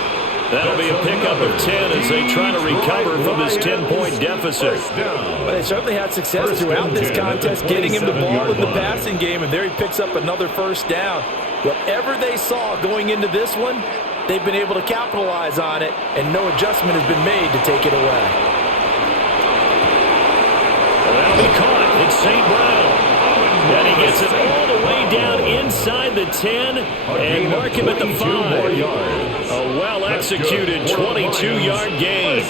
That'll be a pickup of 10 as they try to recover from this 10-point deficit. But they certainly had success throughout this contest, getting him the ball in the passing game, and there he picks up another first down. Whatever they saw going into this one, they've been able to capitalize on it, and no adjustment has been made to take it away. That'll be caught. It's St. Brown. And he gets it all the way down inside the 10 and mark him at the 5. A well-executed 22-yard gain.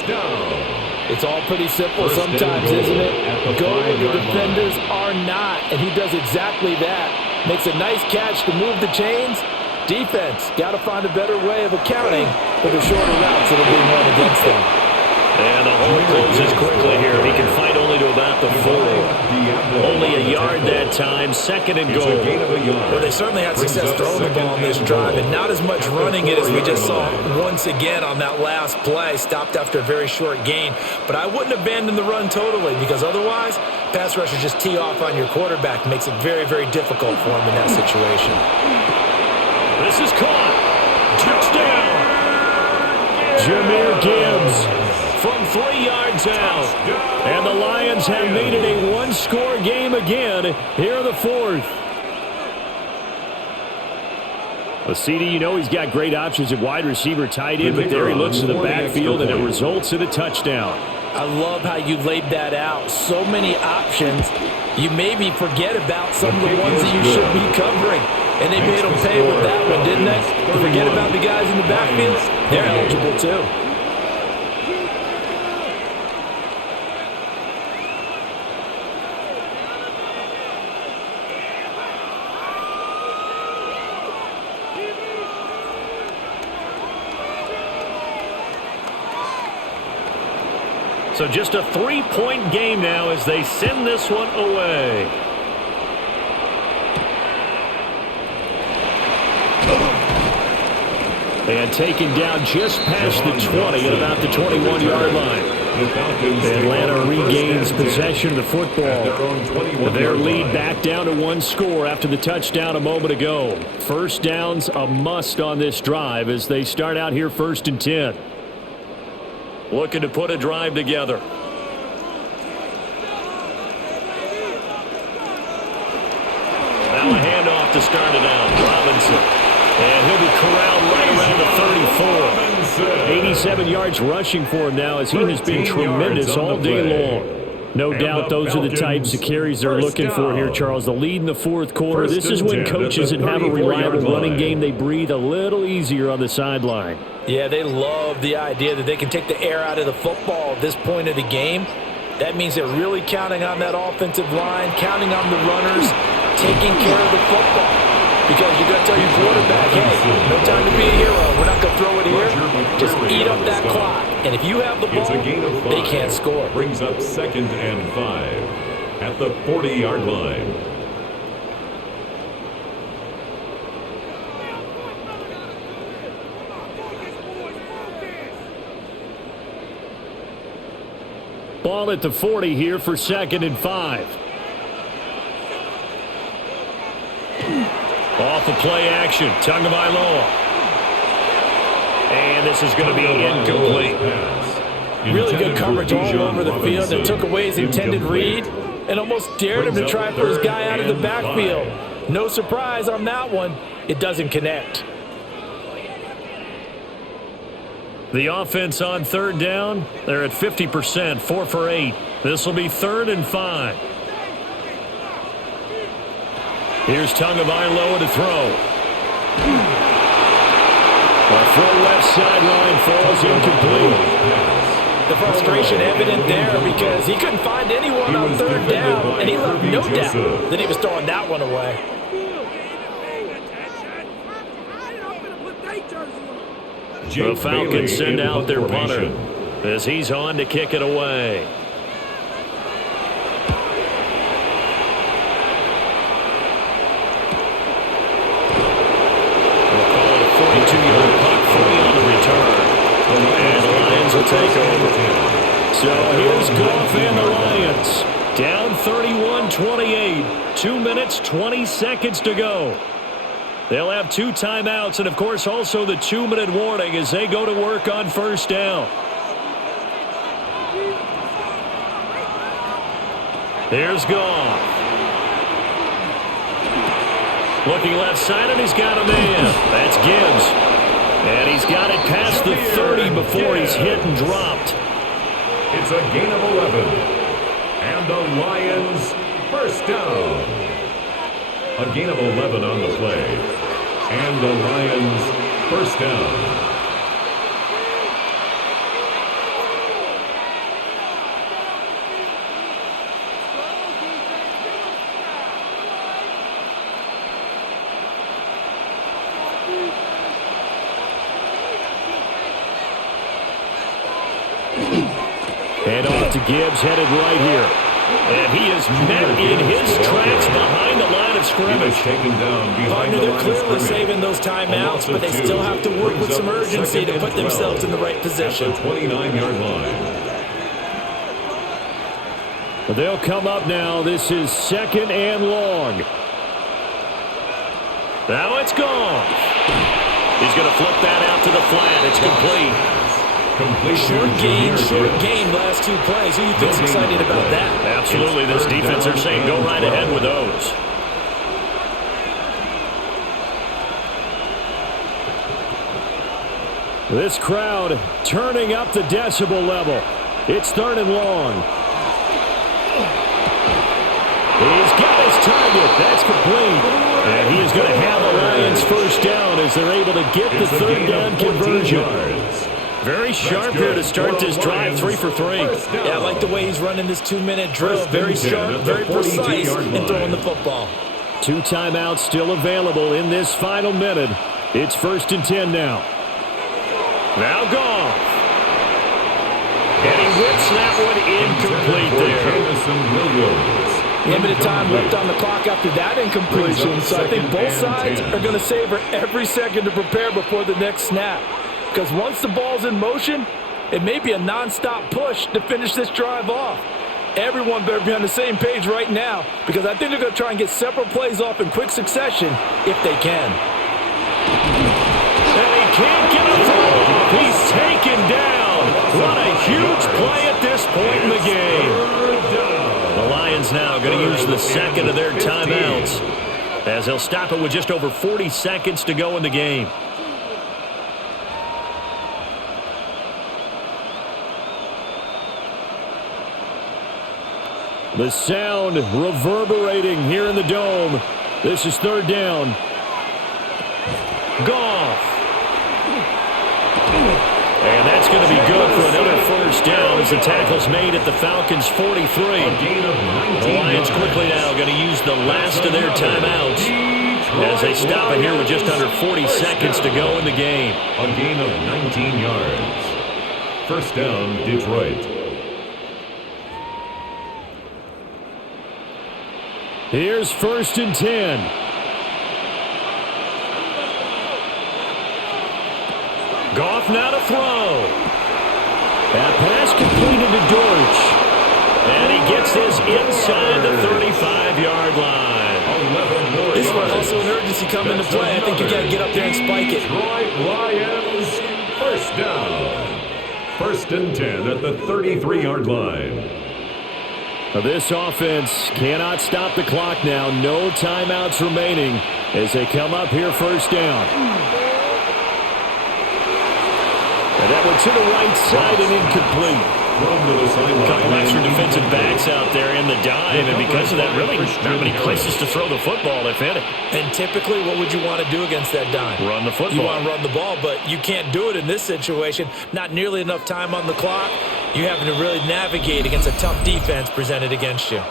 It's all pretty simple sometimes, isn't it? Go where the defenders are not, and he does exactly that. Makes a nice catch to move the chains. Defense, got to find a better way of accounting for the shorter routes that are being run against them. And the hole closes quickly here. He can fight only to about the 4. Only a yard that time, second and goal. Well, they certainly had success throwing the ball on this drive, and not as much running it as we just saw once again on that last play. Stopped after a very short gain. But I wouldn't abandon the run totally, because otherwise, pass rushers just tee off on your quarterback. Makes it very, very difficult for him in that situation. This is caught. Touchdown. Jahmyr Gibbs from 3 yards out. And the Lions have made it a one-score game again here in the 4th. Well, CD, you know he's got great options at wide receiver, tight end, but there he looks to the backfield, and it results in a touchdown. I love how you laid that out. So many options. You maybe forget about some of the ones that you should be covering. And they made them pay with that one, didn't they? Forget about the guys in the backfield. They're eligible, too. So just a 3-point game now as they send this one away. And taken down just past the 20 at about the 21-yard line. Atlanta regains possession of the football. Their lead back down to 1 score after the touchdown a moment ago. First down's a must on this drive as they start out here 1st and 10. Looking to put a drive together. Now a handoff to start it out. Robinson. And he'll be corralled right around the 34. 87 yards rushing for him now as he has been tremendous all day long. No doubt those are the types of carries they're looking for here, Charles. The lead in the 4th quarter. This is when coaches that have a reliable running game, they breathe a little easier on the sideline. Yeah, they love the idea that they can take the air out of the football at this point of the game. That means they're really counting on that offensive line, counting on the runners, taking care of the football. Because you're going to tell your quarterback, hey, no time to be a hero. We're not going to throw it here. Just eat up that clock. And if you have the ball, they can't score. Brings up 2nd and 5 at the 40-yard line. Ball at the 40 here for 2nd and 5. Off the play action, Tagovailoa. And this is going to be incomplete. Really good coverage all over the field that took away his intended read and almost dared him to try for his guy out of the backfield. No surprise on that one. It doesn't connect. The offense on third down, they're at 50%, 4 for 8. This will be 3rd and 5. Here's Tagovailoa to throw. A full left sideline falls incomplete. The frustration evident there because he couldn't find anyone on third down, and he left no doubt that he was throwing that one away. The Falcons send out their punter as he's on to kick it away. We'll call it a 42-yard punt, 3 on the return. And the Lions will take over. So here's Goff and the Lions. Down 31-28. 2 minutes, 20 seconds to go. They'll have 2 timeouts and, of course, also the 2-minute warning as they go to work on first down. Here's Goff. Looking left side, and he's got a man. That's Gibbs. And he's got it past the 30 before he's hit and dropped. It's a gain of 11. And the Lions first down. A gain of 11 on the play. And the Lions first down. And off to Gibbs, headed right here. And he is met in his tracks behind the line of scrimmage. Partner, they're clearly saving those timeouts, but they still have to work with some urgency to put themselves in the right position. At the 29-yard line. They'll come up now. This is 2nd and long. Now it's gone. He's going to flip that out to the flat. It's complete. Short game, last 2 plays. Who do you think's excited about that? Absolutely. This defense are saying go right ahead with those. This crowd turning up the decibel level. It's 3rd and long. He's got his target. That's complete. And he is going to have the Lions first down as they're able to get the 3rd down conversion. Very sharp here to start this drive, 3 for 3. Yeah, I like the way he's running this 2-minute drill. Very sharp, very precise in throwing the football. 2 timeouts still available in this final minute. It's 1st and 10 now. Now Goff. And he whips that one incomplete there. Limited time left on the clock after that incompletion, so I think both sides are going to savor every second to prepare before the next snap. Because once the ball's in motion, it may be a non-stop push to finish this drive off. Everyone better be on the same page right now because I think they're going to try and get several plays off in quick succession if they can. And he can't get a throw off. He's taken down. What a huge play at this point in the game. The Lions now going to use the 2nd of their timeouts as they'll stop it with just over 40 seconds to go in the game. The sound reverberating here in the dome. This is 3rd down. Goff. And that's going to be good for another first down as the tackle's made at the Falcons' 43. The Lions quickly now going to use the last of their timeouts as they stop it here with just under 40 seconds to go in the game. A gain of 19 yards. First down, Detroit. Here's 1st and 10. Goff now to throw. That pass completed to Dortch. And he gets this inside the 35-yard line. This is where also an urgency come into play. I think you got to get up there and spike it. Detroit Lions, first down. 1st and 10 at the 33-yard line. This offense cannot stop the clock now. No timeouts remaining as they come up here first down. And that one to the right side and incomplete. A couple extra defensive backs out there in the dive, and because of that, really not many places to throw the football, if any. And typically, what would you want to do against that dime? Run the football. You want to run the ball, but you can't do it in this situation. Not nearly enough time on the clock. You're having to really navigate against a tough defense presented against you.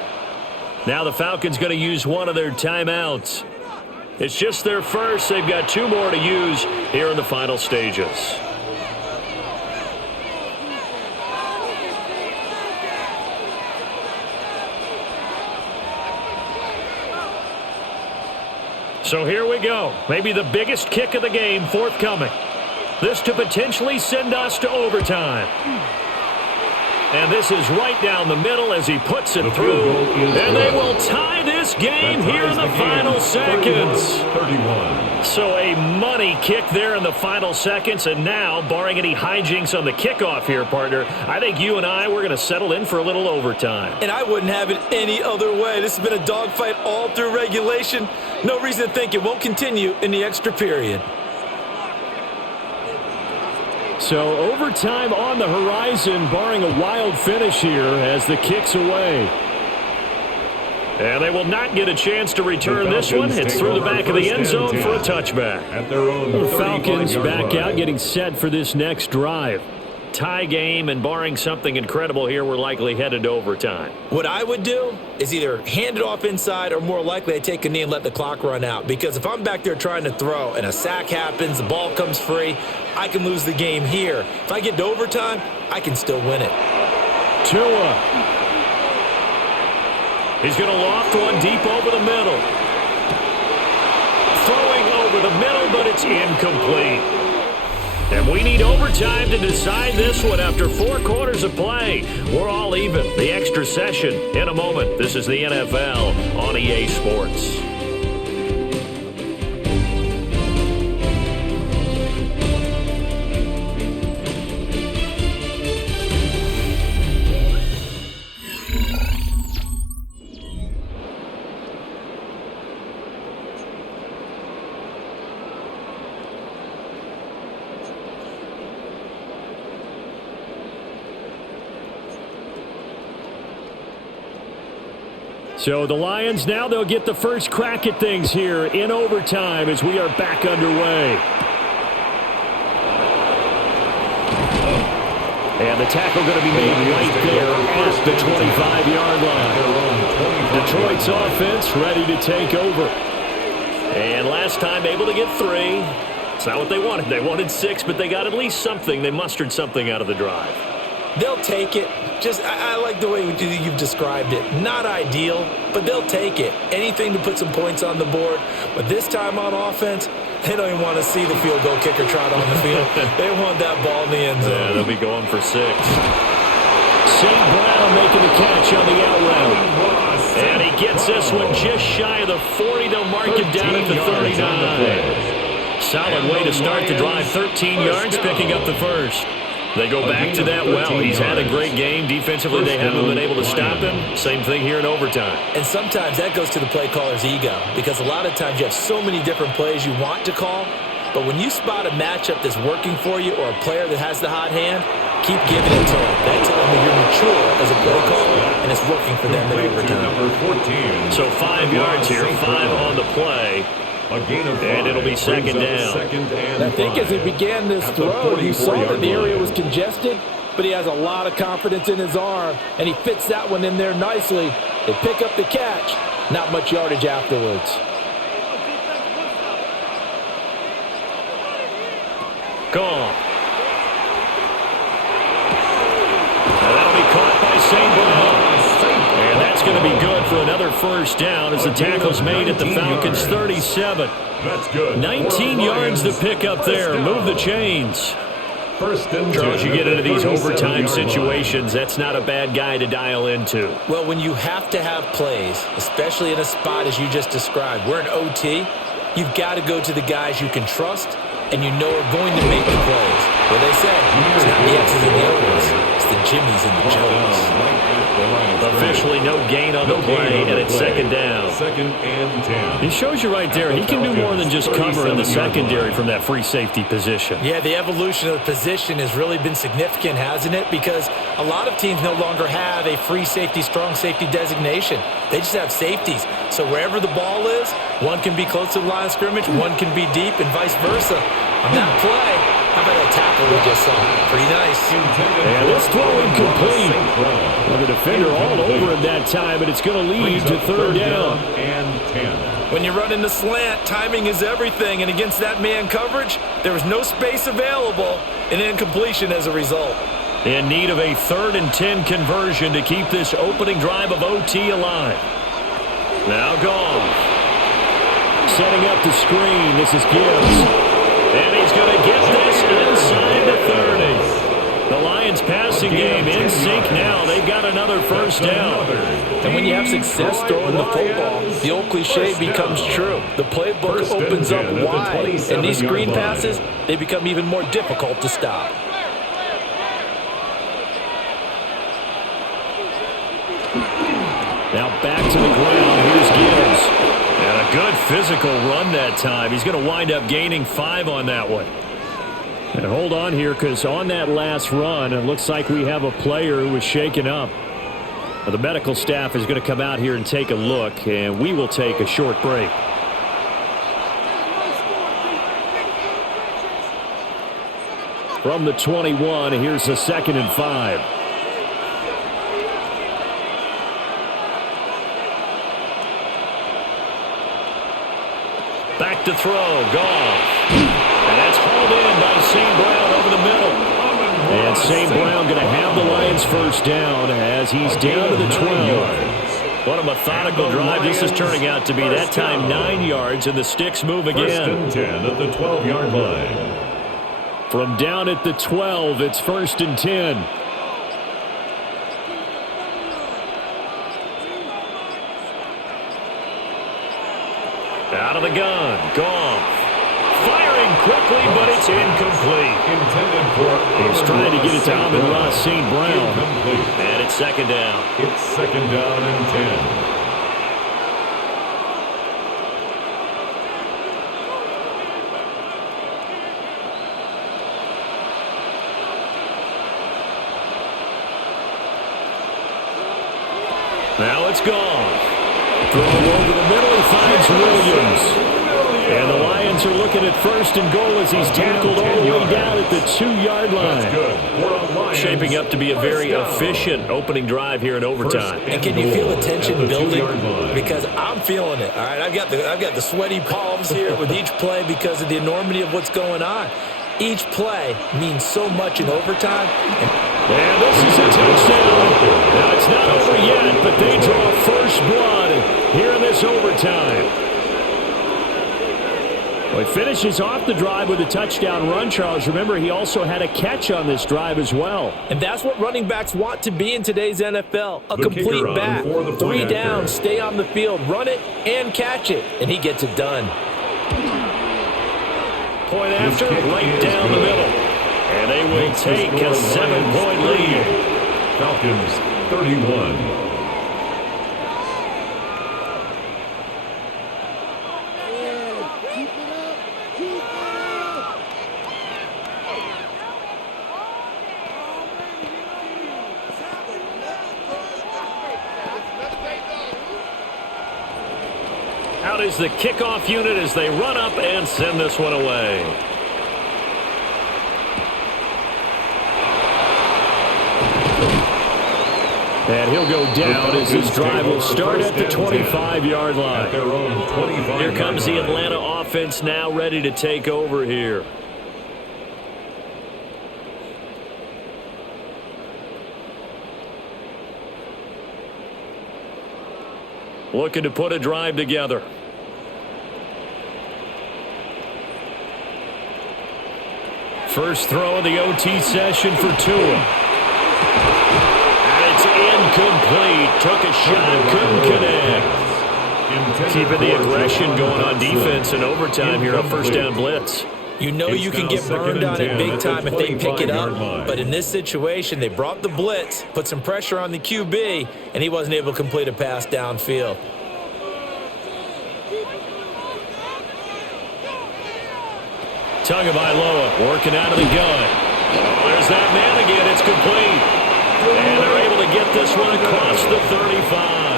Now the Falcons going to use one of their timeouts. It's just their first. They've got 2 more to use here in the final stages. So here we go. Maybe the biggest kick of the game forthcoming. This to potentially send us to overtime. And this is right down the middle as he puts it through. And they will tie this game here in the final seconds. 31. So a money kick there in the final seconds. And now, barring any hijinks on the kickoff here, partner, I think you and I, we're going to settle in for a little overtime. And I wouldn't have it any other way. This has been a dogfight all through regulation. No reason to think it won't continue in the extra period. So overtime on the horizon, barring a wild finish here as the kick's away. And they will not get a chance to return this one. It's through the back of the end zone for a touchback. At their own The Falcons 35-yard back line. out, getting set for this next drive. Tie game, and barring something incredible here, we're likely headed to overtime. What I would do is either hand it off inside or more likely I take a knee and let the clock run out. Because if I'm back there trying to throw and a sack happens, the ball comes free, I can lose the game here. If I get to overtime, I can still win it. Tua. He's going to loft one deep over the middle. Throwing over the middle, but it's incomplete. And we need overtime to decide this one after 4 quarters of play. We're all even. The extra session in a moment. This is the NFL on EA Sports. So the Lions, now they'll get the first crack at things here in overtime as we are back underway. And the tackle going to be made right there at the 25-yard line. Detroit's offense ready to take over. And last time able to get 3. It's not what they wanted. They wanted 6, but they got at least something. They mustered something out of the drive. They'll take it. I like the way you've described it. Not ideal, but they'll take it. Anything to put some points on the board. But this time on offense, they don't even want to see the field goal kicker trot on the field. They want that ball in the end zone. Yeah, they'll be going for 6. St. Brown making the catch on the out route. And he gets this one just shy of the 40. They'll mark it down at the 39. Solid way to start the drive. 13 yards, picking up the first. They go back to that well. He's had a great game. Defensively, they haven't been able to stop him. Same thing here in overtime. And sometimes that goes to the play caller's ego, because a lot of times you have so many different plays you want to call, but when you spot a matchup that's working for you or a player that has the hot hand, keep giving it to them. That tells me you're mature as a play caller, and it's working for them in overtime. So 5 yards here, 5 on the play. And it'll be second down. I think as he began this throw, you saw that the area was congested, but he has a lot of confidence in his arm, and he fits that one in there nicely. They pick up the catch, not much yardage afterwards. Gone. And that'll be caught by St. Brown. And that's going to be good for another first down as the tackle's made at the Falcons' 37. That's good. 19 yards to pick up there. Move the chains. Charles, you get into these overtime situations, that's not a bad guy to dial into. Well, when you have to have plays, especially in a spot as you just described, we're in OT, you've got to go to the guys you can trust and you know are going to make the plays. Well, they say it's not the X's and the O's, it's the Jimmy's in the Jones. Officially no gain on the play, and it's second down. Second and 10. He shows you right there, he can do more than just cover in the secondary from that free safety position. Yeah, the evolution of the position has really been significant, hasn't it? Because a lot of teams no longer have a free safety, strong safety designation. They just have safeties. So wherever the ball is, one can be close to the line of scrimmage, one can be deep, and vice versa. On that play, how about that tackle we just saw? Pretty nice. And this throw incomplete. Well, the defender all over him that time, but it's going to lead to third down. And 10. When you're running the slant, timing is everything, and against that man coverage, there was no space available, and incompletion as a result. In need of a 3rd and 10 conversion to keep this opening drive of OT alive. Now Goff. Setting up the screen. This is Gibbs. And he's going to get this inside the 30. The Lions passing game in sync now. They've got another first down. And when you have success throwing the football, the old cliche becomes true. The playbook opens up wide, and these screen passes, they become even more difficult to stop. Now back to the ground. Here's Gibbs. And a good physical run that time. He's going to wind up gaining 5 on that one. And hold on here, because on that last run, it looks like we have a player who was shaken up. The medical staff is going to come out here and take a look, and we will take a short break. From the 21, here's the 2nd and 5. Back to throw, Goff. And that's hauled in by St. Brown over the middle. And St. Brown going to have the Lions first down as he's down to the 12. What a methodical drive this is turning out to be. That time 9 yards, and the sticks move again. 1st and 10 at the 12-yard line. From down at the 12, it's 1st and 10. Out of the gun, Goff. Firing quickly, but it's incomplete. He's trying to get it to Amon-Ra St. Brown. And it's 2nd down. It's 2nd down and 10. Now it's Goff. Thrown over the middle, he finds Williams. And the Lions are looking at 1st and goal as he's tackled all the way down at the 2-yard line. Shaping up to be a very efficient opening drive here in overtime. And can you feel the tension building? Because I'm feeling it. All right, I've got the sweaty palms here with each play because of the enormity of what's going on. Each play means so much in overtime. And this is a touchdown. Now, it's not over yet, but they draw first blood here in this overtime. Well, he finishes off the drive with a touchdown run, Charles. Remember, he also had a catch on this drive as well. And that's what running backs want to be in today's NFL. A complete back. 3 downs, stay on the field, run it, and catch it. And he gets it done. Point after, right down the middle. And they will take a 7-point lead. Falcons 31. Out is the kickoff unit as they run up and send this one away. And he'll go down as this drive will start at the 25-yard line. Here comes the Atlanta offense now ready to take over here. Looking to put a drive together. First throw of the OT session for Tua. And it's incomplete. Took a shot, couldn't connect. Keeping the aggression going on defense in overtime here on first down blitz. You know you can get burned on it big time if they pick it up, but in this situation, they brought the blitz, put some pressure on the QB, and he wasn't able to complete a pass downfield. Tagovailoa working out of the gun. Oh, there's that man again. It's complete. And they're able to get this one across the 35.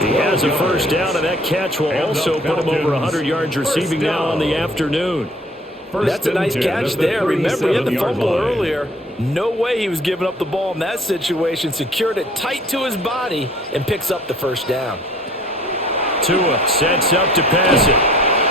He has a first down, and that catch will also put him over 100 yards receiving now on the afternoon. That's a nice catch there. Remember, he had the fumble earlier. No way he was giving up the ball in that situation. Secured it tight to his body and picks up the first down. Tua sets up to pass it.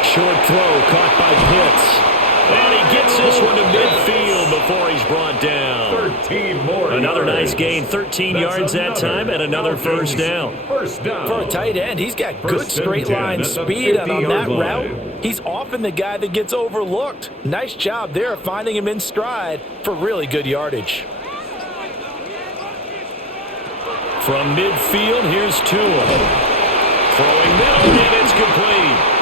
Short throw caught by Pitts. And he gets this one to midfield before he's brought down. 13 more Another yards. nice gain, 13 yards that time, and another first down. For a tight end, he's got good straight line speed, and on that route, he's often the guy that gets overlooked. Nice job there finding him in stride for really good yardage. From midfield, here's Tua. Throwing middle, and it's complete.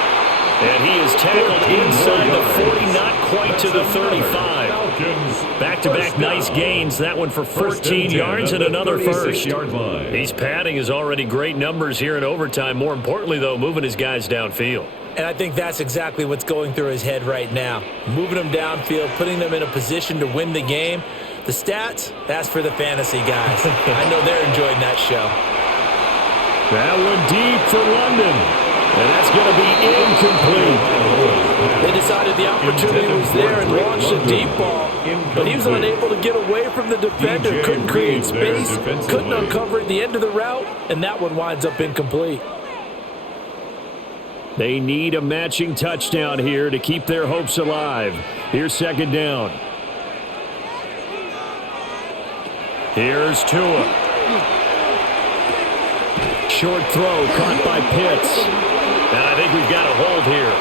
And he is tackled inside the 40, not quite to the 35. Back-to-back nice gains. That one for 14 yards and another first. He's padding his already great numbers here in overtime. More importantly, though, moving his guys downfield. And I think that's exactly what's going through his head right now. Moving them downfield, putting them in a position to win the game. The stats, that's for the fantasy guys. I know they're enjoying that show. That one deep for London. And that's going to be incomplete. They decided the opportunity was there and launched a deep ball, but he was unable to get away from the defender, couldn't create space, couldn't uncover at the end of the route, and that one winds up incomplete. They need a matching touchdown here to keep their hopes alive. Here's second down. Here's Tua. Short throw caught by Pitts. And I think we've got a hold here.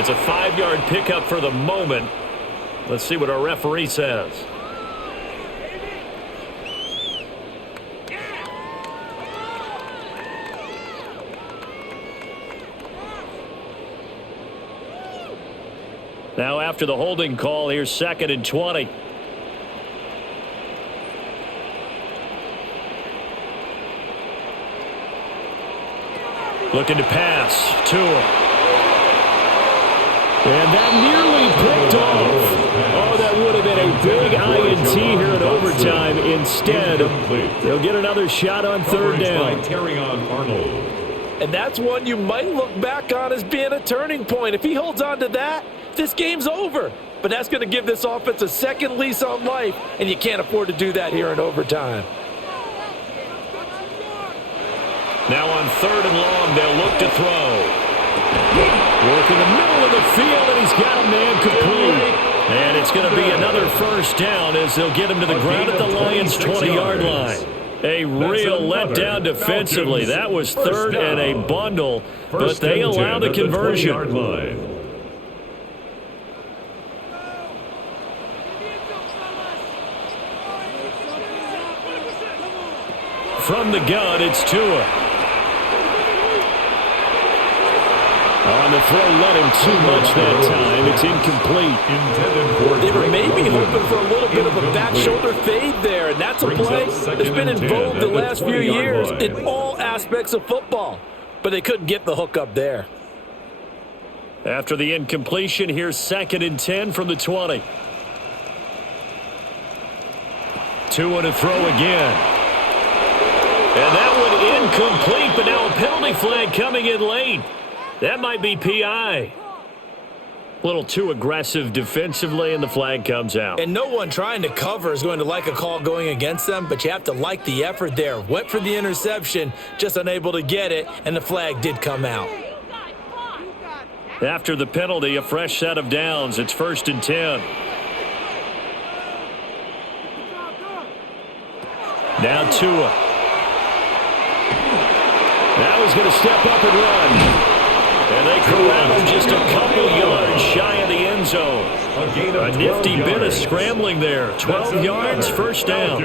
It's a 5-yard pickup for the moment. Let's see what our referee says. Now after the holding call, here's 2nd and 20. Looking to pass. Tua. And that nearly picked off. Oh, that would have been a big INT here in overtime. Instead, they'll get another shot on third down. And that's one you might look back on as being a turning point. If he holds on to that, this game's over. But that's going to give this offense a second lease on life, and you can't afford to do that here in overtime. Now on 3rd and long, they'll look to throw. Work in the middle of the field, and he's got a man complete. And it's going to be another first down as they'll get him to the ground at the Lions' 20-yard line. A real letdown defensively. That was 3rd and a bundle, but they allow the conversion. From the gun, it's Tua. On the throw, let him too much that time. It's incomplete. They were maybe hoping for a little bit of a back shoulder fade there, and that's a play that's been in vogue the last few years in all aspects of football. But they couldn't get the hook up there. After the incompletion, here's 2nd and 10 from the 20. Tua to throw again. And that one incomplete, but now a penalty flag coming in late. That might be PI. A little too aggressive defensively, and the flag comes out. And no one trying to cover is going to like a call going against them, but you have to like the effort there. Went for the interception, just unable to get it, and the flag did come out. After the penalty, a fresh set of downs. It's 1st and 10. Now Tua. Now he's going to step up and run. And they corral him just a couple yards shy of the end zone. A nifty bit of scrambling there. 12 yards, first down.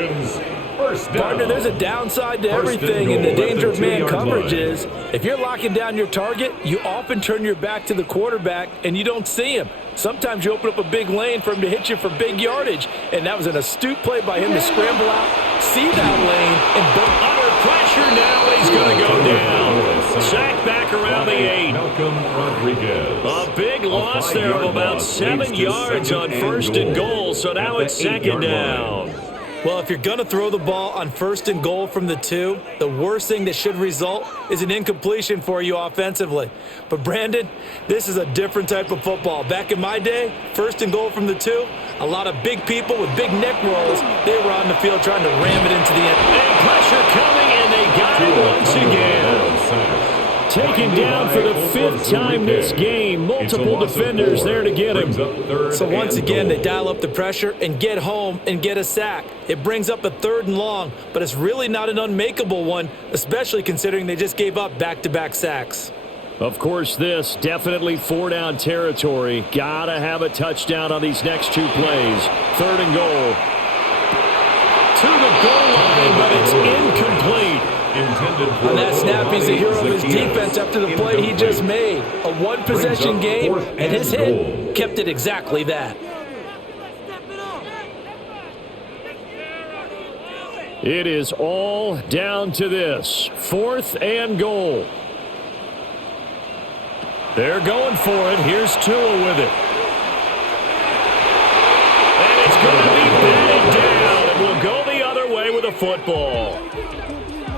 First down. Partner, there's a downside to everything, and the danger of man coverage is if you're locking down your target, you often turn your back to the quarterback and you don't see him. Sometimes you open up a big lane for him to hit you for big yardage, and that was an astute play by him to scramble out, see that lane, and boom. Under pressure now, he's going to go down. Sack back around the 8. Malcolm Rodriguez. A big loss there of about 7 yards on first and goal, so now it's second down. Well, if you're going to throw the ball on first and goal from the 2, the worst thing that should result is an incompletion for you offensively. But, Brandon, this is a different type of football. Back in my day, first and goal from the 2, a lot of big people with big neck rolls, they were on the field trying to ram it into the end. Big pressure coming, and they got it once again. Taken down for the 5th time this game. Multiple defenders there to get him. So once again, they dial up the pressure and get home and get a sack. It brings up a 3rd and long, but it's really not an unmakeable one, especially considering they just gave up back-to-back sacks. Of course, this definitely 4-down territory. Gotta have a touchdown on these next 2 plays. 3rd and goal. To the goal line, but it's incomplete. On that snap, he's a hero of his defense after the play he just made. A one-possession game, and his hit kept it exactly that. It is all down to this. 4th and goal. They're going for it. Here's Tua with it. And it's going to be batted down. And we'll go the other way with a football.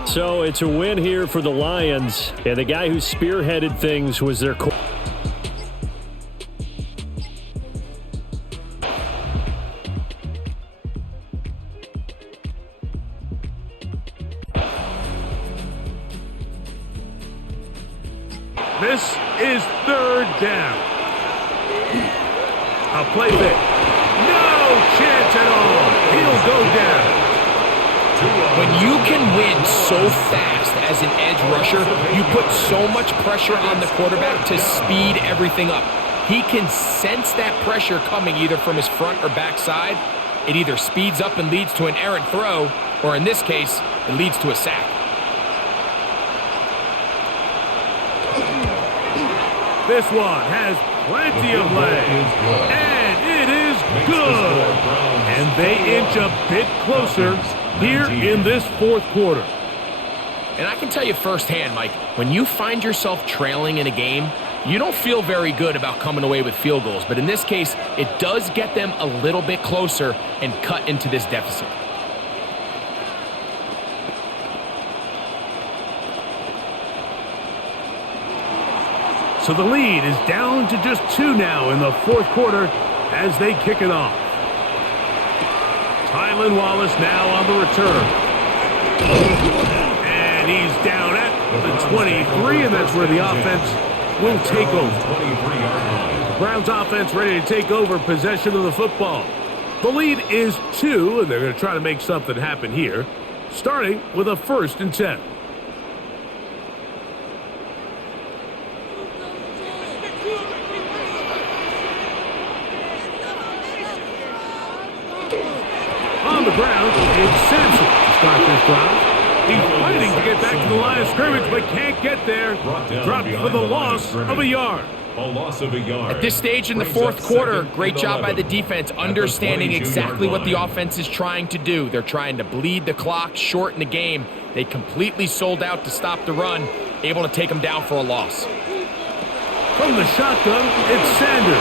So it's a win here for the Lions, and the guy who spearheaded things was their This is 3rd down. A play fake. No chance at all. He'll go down. When you can win so fast as an edge rusher, you put so much pressure on the quarterback to speed everything up. He can sense that pressure coming either from his front or back side. It either speeds up and leads to an errant throw, or in this case, it leads to a sack. This one has plenty of legs, and it is good. And they inch a bit closer here in this 4th quarter. And I can tell you firsthand, Mike, when you find yourself trailing in a game, you don't feel very good about coming away with field goals. But in this case, it does get them a little bit closer and cut into this deficit. So the lead is down to just 2 now in the 4th quarter as they kick it off. Tylan Wallace now on the return. And he's down at the 23, and that's where the offense will take over. The Browns offense ready to take over possession of the football. The lead is 2, and they're going to try to make something happen here, starting with a 1st and 10. On the ground, it's Sampson to start this drive. He's fighting to get back to the line of scrimmage, but can't get there. Dropped for the loss of a yard. At this stage in the 4th quarter, great job by the defense understanding exactly what the offense is trying to do. They're trying to bleed the clock, shorten the game. They completely sold out to stop the run, able to take them down for a loss. From the shotgun, it's Sanders.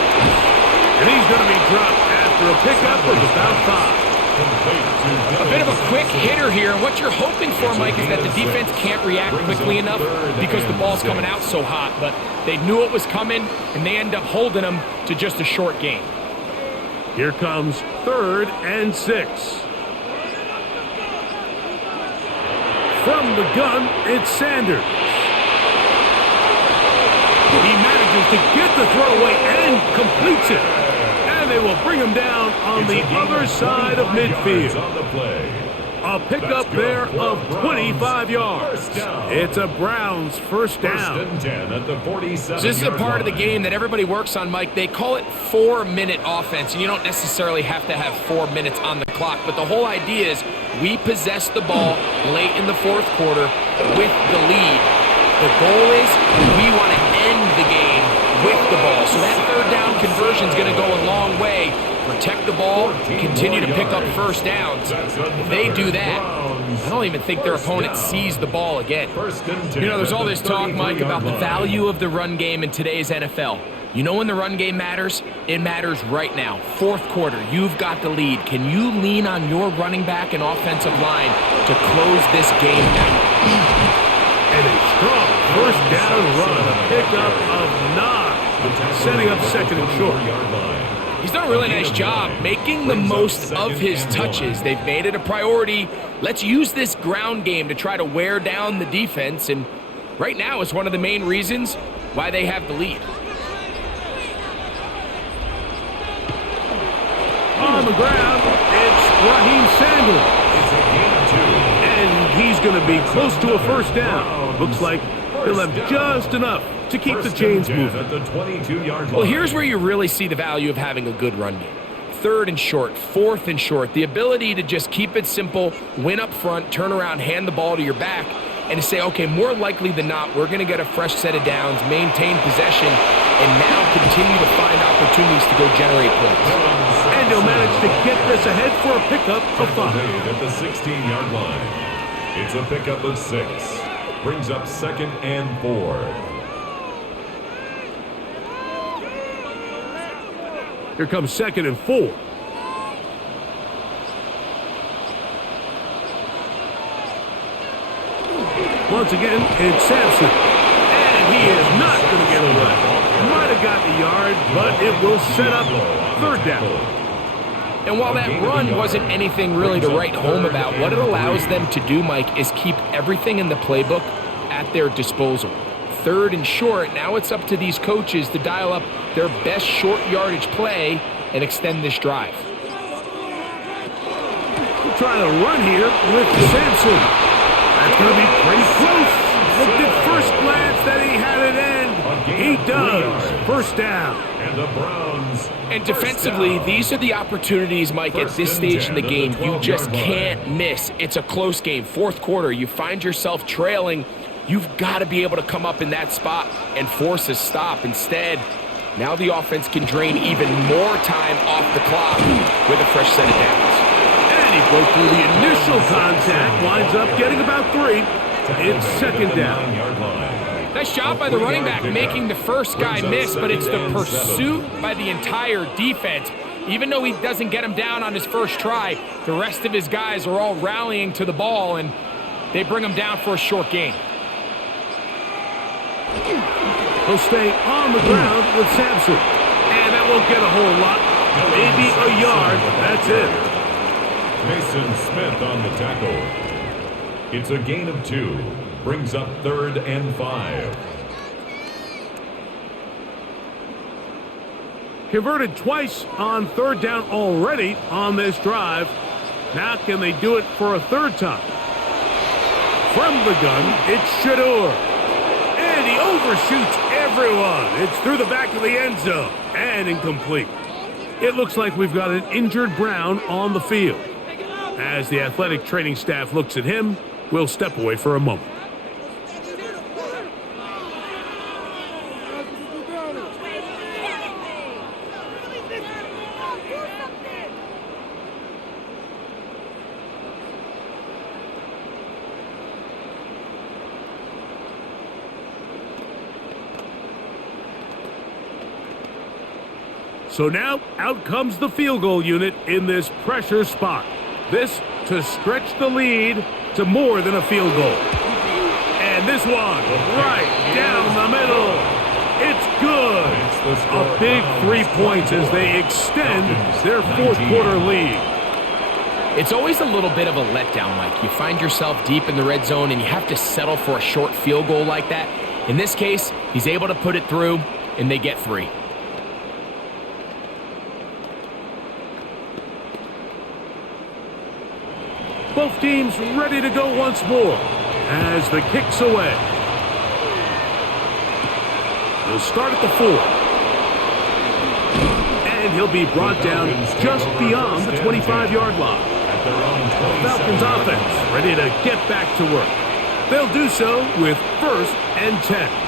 And he's going to be dropped after a pickup of about 5. A bit of a quick hitter here. What you're hoping for, Mike, is that the defense can't react quickly enough because the ball's coming out so hot. But they knew it was coming, and they end up holding them to just a short gain. Here comes 3rd and 6. From the gun, it's Sanders. He manages to get the throw away and completes it. And they will bring him down on the other side of midfield. A pickup there of 25 yards. It's a Browns first down. First and 10 at the 47-yard So this is a part of the game that everybody works on, Mike. They call it 4-minute offense, and you don't necessarily have to have 4 minutes on the clock, but the whole idea is we possess the ball late in the fourth quarter with the lead. The goal is we want to end the game with the ball. So that third down conversion is going to go a long way. Protect the ball, continue to pick up first downs. If they do that, I don't even think their opponent sees the ball again. You know, there's all this talk, Mike, about the value of the run game in today's NFL. You know when the run game matters? It matters right now. Fourth quarter, you've got the lead. Can you lean on your running back and offensive line to close this game out? And a strong first down run, a pickup of 9, setting up second and short. He's done a really nice job making the most of his touches. They've made it a priority. Let's use this ground game to try to wear down the defense, and right now it's one of the main reasons why they have the lead. On the ground, it's Raheem Sanders. And he's going to be close to a first down. Looks like he'll have just enough to keep the chains moving. At the 22-yard line. Well, here's where you really see the value of having a good run game. Third and short, fourth and short, the ability to just keep it simple, win up front, turn around, hand the ball to your back, and to say, okay, more likely than not, we're going to get a fresh set of downs, maintain possession, and now continue to find opportunities to go generate points. And he'll manage to get this ahead for a pickup of 5. At the 16-yard line. It's a pickup of 6. Brings up second and 4. Here comes second and 4. Once again, it's Sampson. And he is not going to get away. Might have got the yard, but it will set up third down. And while that run wasn't anything really to write home about, what it allows them to do, Mike, is keep everything in the playbook at their disposal. Third and short, now it's up to these coaches to dial up their best short yardage play and extend this drive. We're trying to run here with Sampson. That's going to be pretty close. Looked at first glance that he had it end. He does. First down. And the Browns. And defensively, these are the opportunities, Mike, at this stage in the game you just can't miss. It's a close game. Fourth quarter, you find yourself trailing. You've got to be able to come up in that spot and force a stop. Instead, now the offense can drain even more time off the clock with a fresh set of downs. And he broke through the initial contact, winds up getting about 3. It's second down. Nice job by the running back making the first guy miss, but it's the pursuit by the entire defense. Even though he doesn't get him down on his first try, the rest of his guys are all rallying to the ball, and they bring him down for a short gain. He'll stay on the ground with Sampson. And that won't get a whole lot. Maybe a yard. That's it. Mason Smith on the tackle. It's a gain of 2. Brings up third and 5. Converted twice on third down already on this drive. Now can they do it for a third time? From the gun, it's Shador. And he overshoots everyone. It's through the back of the end zone and incomplete. It looks like we've got an injured Brown on the field. As the athletic training staff looks at him, we'll step away for a moment. So now, out comes the field goal unit in this pressure spot. This to stretch the lead to more than a field goal. And this one, right down the middle. It's good. A big 3 points as they extend their fourth quarter lead. It's always a little bit of a letdown, Mike. You find yourself deep in the red zone and you have to settle for a short field goal like that. In this case, he's able to put it through and they get 3. Both teams ready to go once more as the kick's away. He'll start at the 4. And he'll be brought down just beyond the 25-yard line. Falcons offense ready to get back to work. They'll do so with 1st and 10.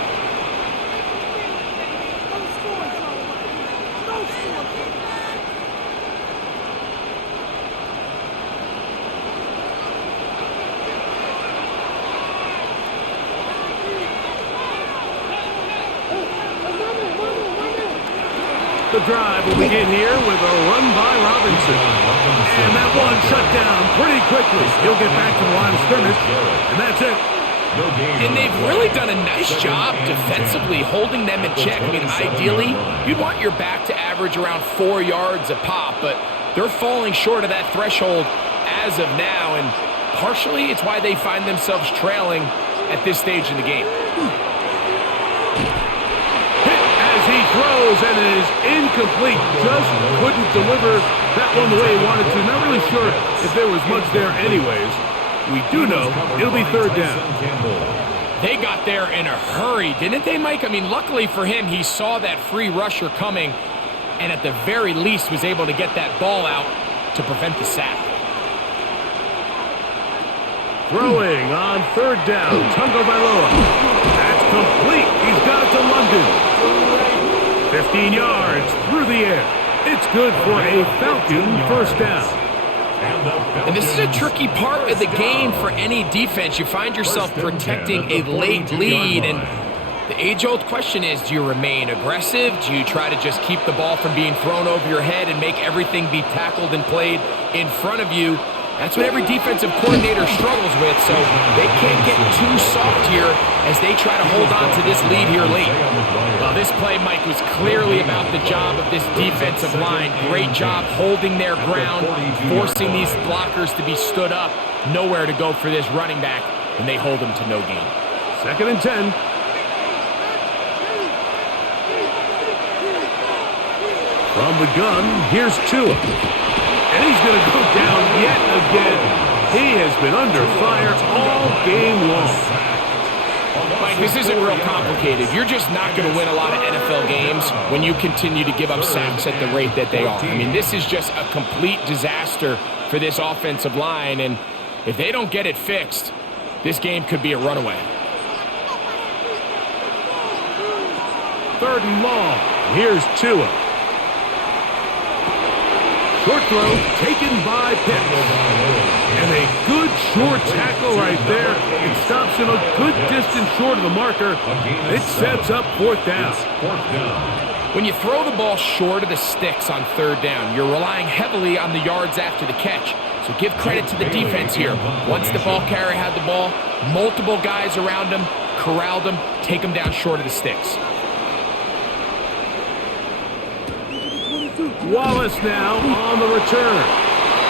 The drive will begin here with a run by Robinson. And that one shut down pretty quickly. He'll get back to the line of scrimmage, and that's it. And they've really done a nice job defensively holding them in check. I mean, ideally, you'd want your back to average around 4 yards a pop, but they're falling short of that threshold as of now, and partially it's why they find themselves trailing at this stage in the game. He throws and it is incomplete. Just couldn't deliver that one the way he wanted to. Not really sure if there was much there anyways. We do know it'll be 3rd down. They got there in a hurry, didn't they, Mike? I mean, luckily for him, he saw that free rusher coming and at the very least was able to get that ball out to prevent the sack. Throwing on 3rd down, Tungo Bailoa. That's complete. He's got it to London. 15 yards through the air. It's good for a Falcon 1st down. And this is a tricky part of the game for any defense. You find yourself protecting a late lead, and the age-old question is, do you remain aggressive? Do you try to just keep the ball from being thrown over your head and make everything be tackled and played in front of you? That's what every defensive coordinator struggles with, so they can't get too soft here as they try to hold on to this lead here late. Well, this play, Mike, was clearly about the job of this defensive line. Great job holding their ground, forcing these blockers to be stood up. Nowhere to go for this running back, and they hold him to no gain. 2nd and 10. From the gun, here's Tua. And he's going to go down yet again. He has been under fire all game long. Mike, this isn't real complicated. You're just not going to win a lot of NFL games when you continue to give up sacks at the rate that they are. I mean, this is just a complete disaster for this offensive line, and if they don't get it fixed, this game could be a runaway. 3rd and long. Here's Tua. Short throw taken by Pitts. And a good short tackle right there. It stops him a good distance short of the marker. It sets up 4th down. When you throw the ball short of the sticks on 3rd down, you're relying heavily on the yards after the catch. So give credit to the defense here. Once the ball carrier had the ball, multiple guys around him, corralled him, take him down short of the sticks. Wallace now on the return.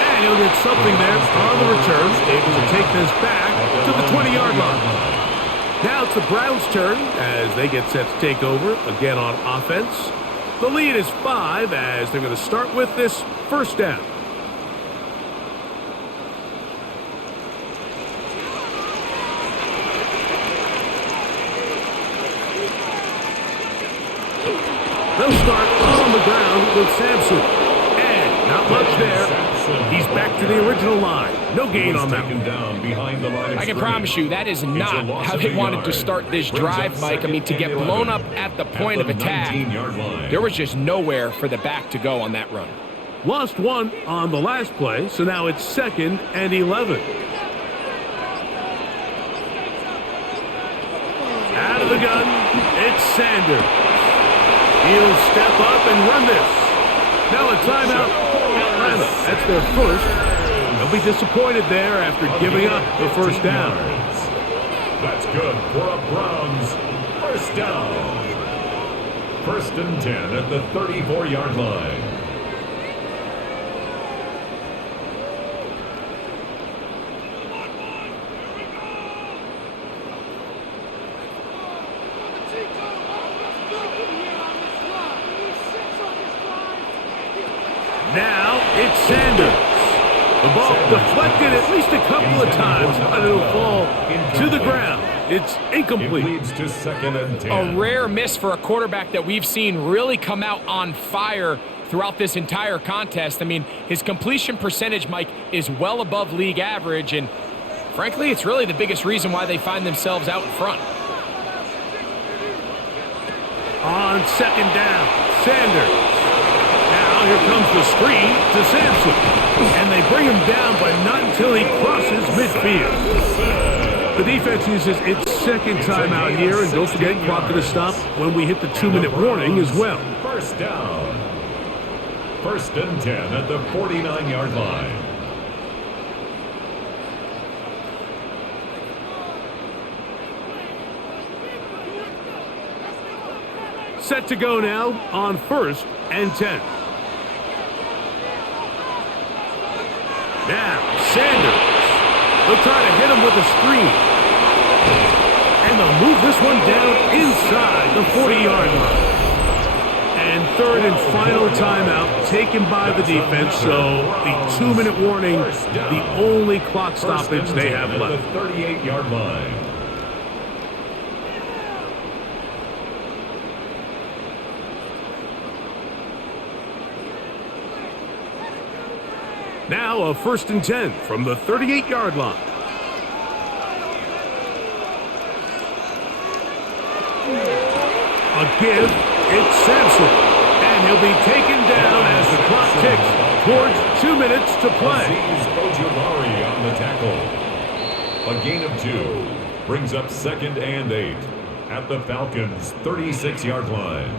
And he'll get something there on the return. Able to take this back to the 20-yard line. Now it's the Browns' turn as they get set to take over again on offense. The lead is 5 as they're going to start with this 1st down. They'll start on the ground with Sampson. And not much there. He's back to the original line. No gain on that one. I can promise you that is not how they wanted to start this drive, Mike. I mean, to get blown up at the point of attack, there was just nowhere for the back to go on that run. Lost 1 on the last play, so now it's 2nd and 11. Out of the gun, it's Sanders. He'll step up and run this. Now a timeout for Atlanta. That's their first. They'll be disappointed there after giving up the 1st down. That's good for a Browns 1st down. 1st and 10 at the 34-yard line. Now it's Sanders. The ball deflected at least a couple of times, but it'll fall to the ground. It's incomplete. It leads to 2nd and 10. A rare miss for a quarterback that we've seen really come out on fire throughout this entire contest. I mean, his completion percentage, Mike, is well above league average, and frankly, it's really the biggest reason why they find themselves out in front. On 2nd down, Sanders. Now here comes the screen to Sampson. And they bring him down, but not until he crosses midfield. The defense uses its 2nd time out here, and don't forget, clock to stop when we hit the 2-minute warning as well. 1st down. 1st and 10 at the 49-yard line. Set to go now on 1st and 10. Now, Sanders. They'll try to hit him with a screen. And they'll move this one down inside the 40-yard line. And 3rd and final timeout taken by the defense, so the 2-minute warning, the only clock stoppage they have left. The 38-yard line. Now a 1st and 10 from the 38-yard line. A give, it's Sampson. And he'll be taken down as the clock ticks towards 2 minutes to play. Aziz Ojulari on the tackle. A gain of 2 brings up 2nd and 8 at the Falcons' 36-yard line.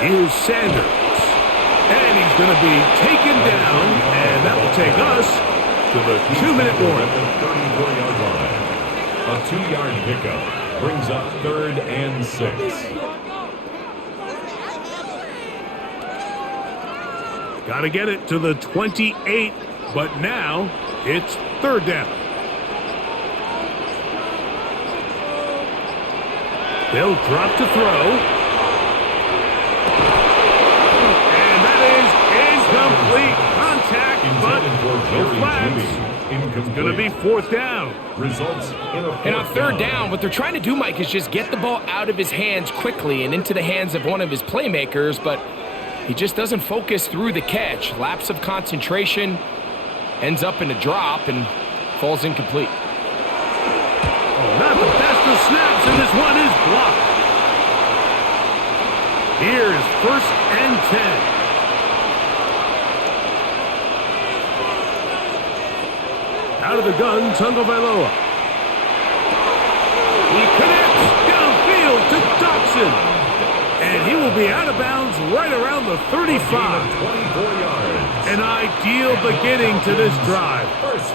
Here's Sanders. And he's going to be taken down, and that will take us to the 2-minute warning. The 34-yard line. A 2-yard pickup brings up 3rd and 6. Got to get it to the 28, but now it's 3rd down. They'll drop to throw. Complete contact, but the flags. It's going to be 4th down. Results in a 4th And on 3rd down, what they're trying to do, Mike, is just get the ball out of his hands quickly and into the hands of one of his playmakers, but he just doesn't focus through the catch. Lapse of concentration, ends up in a drop, and falls incomplete. Not the best of snaps, and this one is blocked. Here's 1st and 10. Out of the gun, Tagovailoa. He connects downfield to Dotson. And he will be out of bounds right around the 35. 24 yards. An ideal beginning to this drive.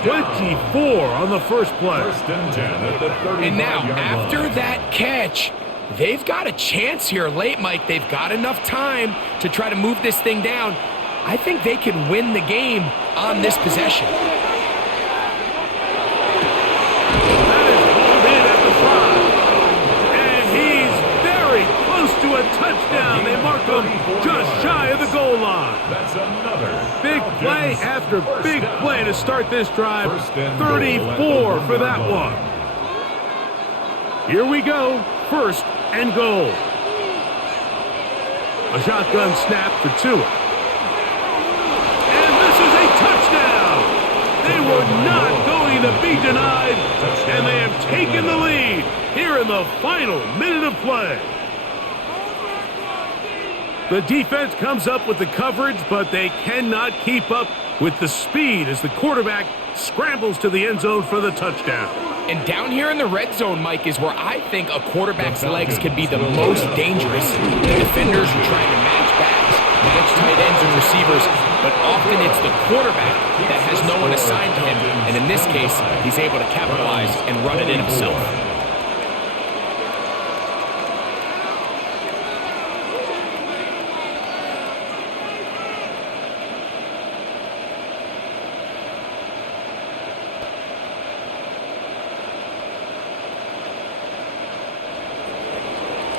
24 on the first play. 1st and 10 at the 35-yard line. And now, after that catch, they've got a chance here late, Mike. They've got enough time to try to move this thing down. I think they can win the game on this possession. To a touchdown. They mark him just shy of the goal line. That's another big play after big play to start this drive. 34 for that one. Here we go. 1st and goal. A shotgun snap for Tua. And this is a touchdown. They were not going to be denied. And they have taken the lead here in the final minute of play. The defense comes up with the coverage, but they cannot keep up with the speed as the quarterback scrambles to the end zone for the touchdown. And down here in the red zone, Mike, is where I think a quarterback's legs can be the most dangerous. The defenders are trying to match backs, match tight ends and receivers, but often it's the quarterback that has no one assigned to him. And in this case, he's able to capitalize and run it in himself.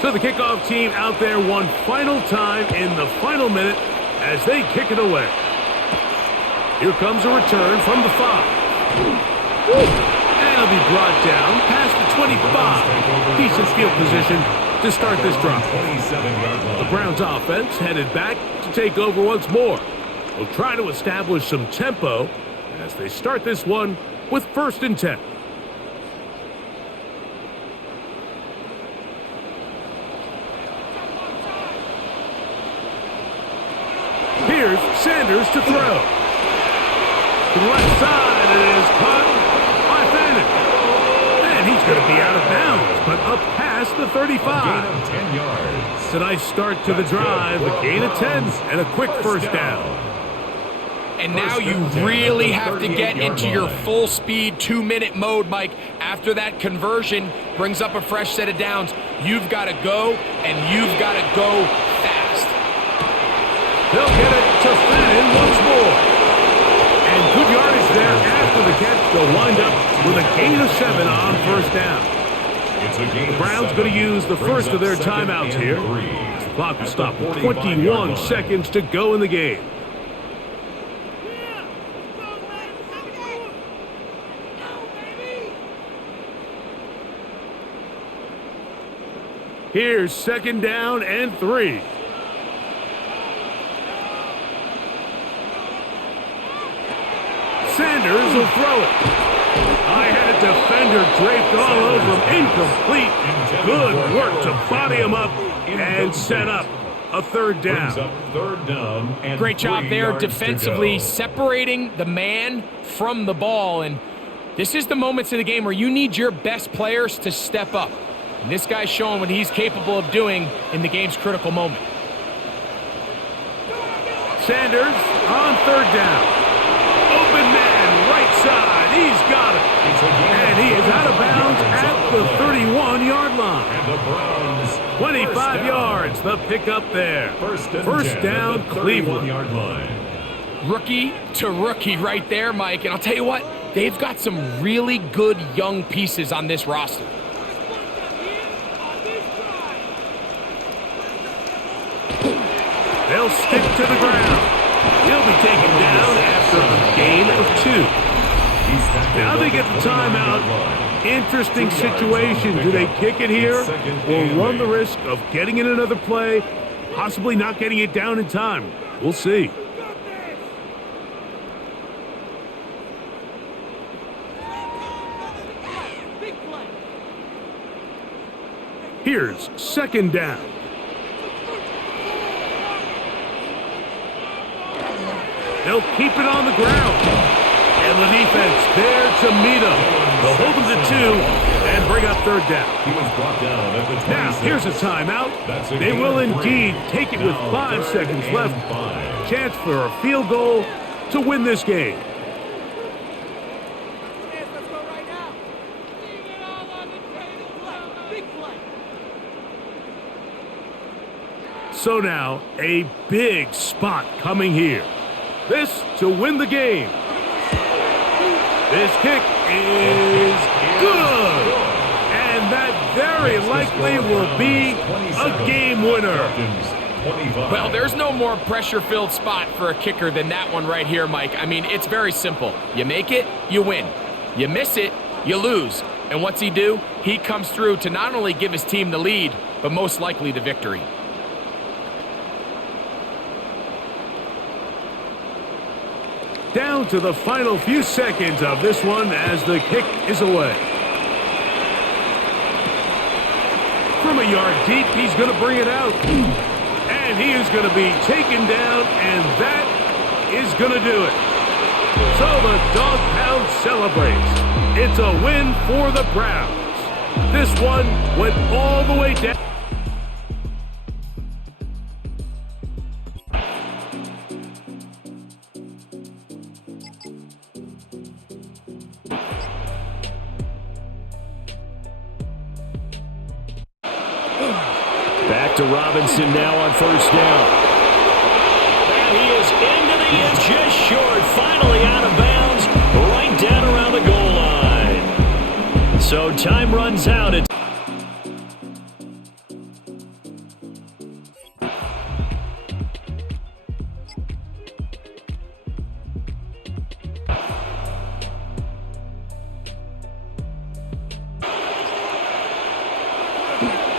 So the kickoff team out there one final time in the final minute as they kick it away. Here comes a return from the 5. And it'll be brought down past the 25. Decent field position to start this drive. The Browns offense headed back to take over once more. They'll try to establish some tempo as they start this one with 1st and 10. Here's Sanders to throw. To the left side, it is caught by Fannin. And he's going to be out of bounds, but up past the 35. A gain of 10 yards. It's a nice start to the drive, a gain of 10 and a quick first down. And now you really have to get into your full speed 2-minute mode, Mike. After that conversion brings up a fresh set of downs, you've got to go, and you've got to go fast. They'll get it to Fannin once more. And good yardage there after the catch. They'll wind up with a gain of 7 on first down. The Browns going to use the first of their timeouts here. The clock will stop with 21 seconds to go in the game. Here's 2nd down and 3. Sanders will throw it. I had a defender draped all over him. Incomplete. Good work to body him up and set up a 3rd down. Great job there defensively, separating the man from the ball. And this is the moments of the game where you need your best players to step up. And this guy's showing what he's capable of doing in the game's critical moment. Sanders on 3rd down. Open man, right side. He's got it. And he is out of bounds at the 31-yard line. 25 yards, the pickup there. First down, Cleveland. Rookie to rookie right there, Mike. And I'll tell you what, they've got some really good young pieces on this roster. They'll stick to the ground. He'll be taken down after a gain of 2. Now they get the timeout. Interesting situation. Do they kick it here or run the risk of getting in another play, possibly not getting it down in time? We'll see. Here's 2nd down. They'll keep it on the ground. And the defense there to meet them. They'll hold them to 2 and bring up 3rd down. He was brought down at the 26. Now, here's a timeout. They will indeed take it with 5 seconds left. Chance for a field goal to win this game. So now, a big spot coming here. This to win the game. This kick is good. And that very likely will be a game winner. Well, there's no more pressure-filled spot for a kicker than that one right here, Mike. I mean, it's very simple. You make it, you win. You miss it, you lose. And what's he do? He comes through to not only give his team the lead, but most likely the victory. Down to the final few seconds of this one as the kick is away. From a yard deep, he's going to bring it out. And he is going to be taken down, and that is going to do it. So the Dog Pound celebrates. It's a win for the Browns. This one went all the way down. Back to Robinson now on 1st down. And he is into the end, just short. Finally out of bounds, right down around the goal line. So time runs out.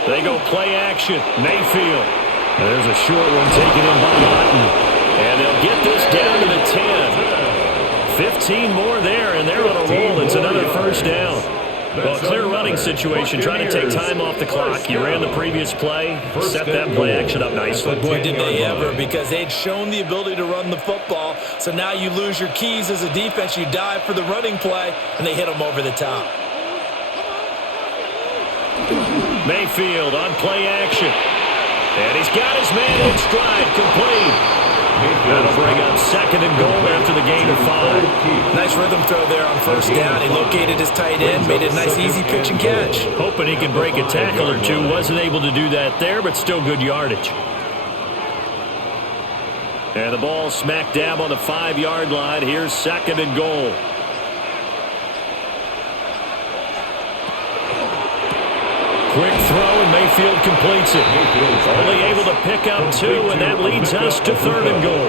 They go play action. Mayfield. There's a short one taken in by Lawton. And they'll get this down to the 10. 15 more there, and they're on a roll. It's another first down. Well, clear running situation, trying to take time off the clock. You ran the previous play, set that play action up nicely. Boy, did they ever, because they'd shown the ability to run the football. So now you lose your keys as a defense. You dive for the running play, and they hit them over the top. Mayfield on play action. And he's got his man in stride, complete. That'll bring up second and goal after the gain of 5. Nice rhythm throw there on first down. He located his tight end, made it a nice easy pitch and catch. Hoping he can break a tackle or two. Wasn't able to do that there, but still good yardage. And the ball smack dab on the 5-yard line. Here's second and goal. Quick throw, and Mayfield completes it. Only able to pick up 2, and that leads us to third and goal.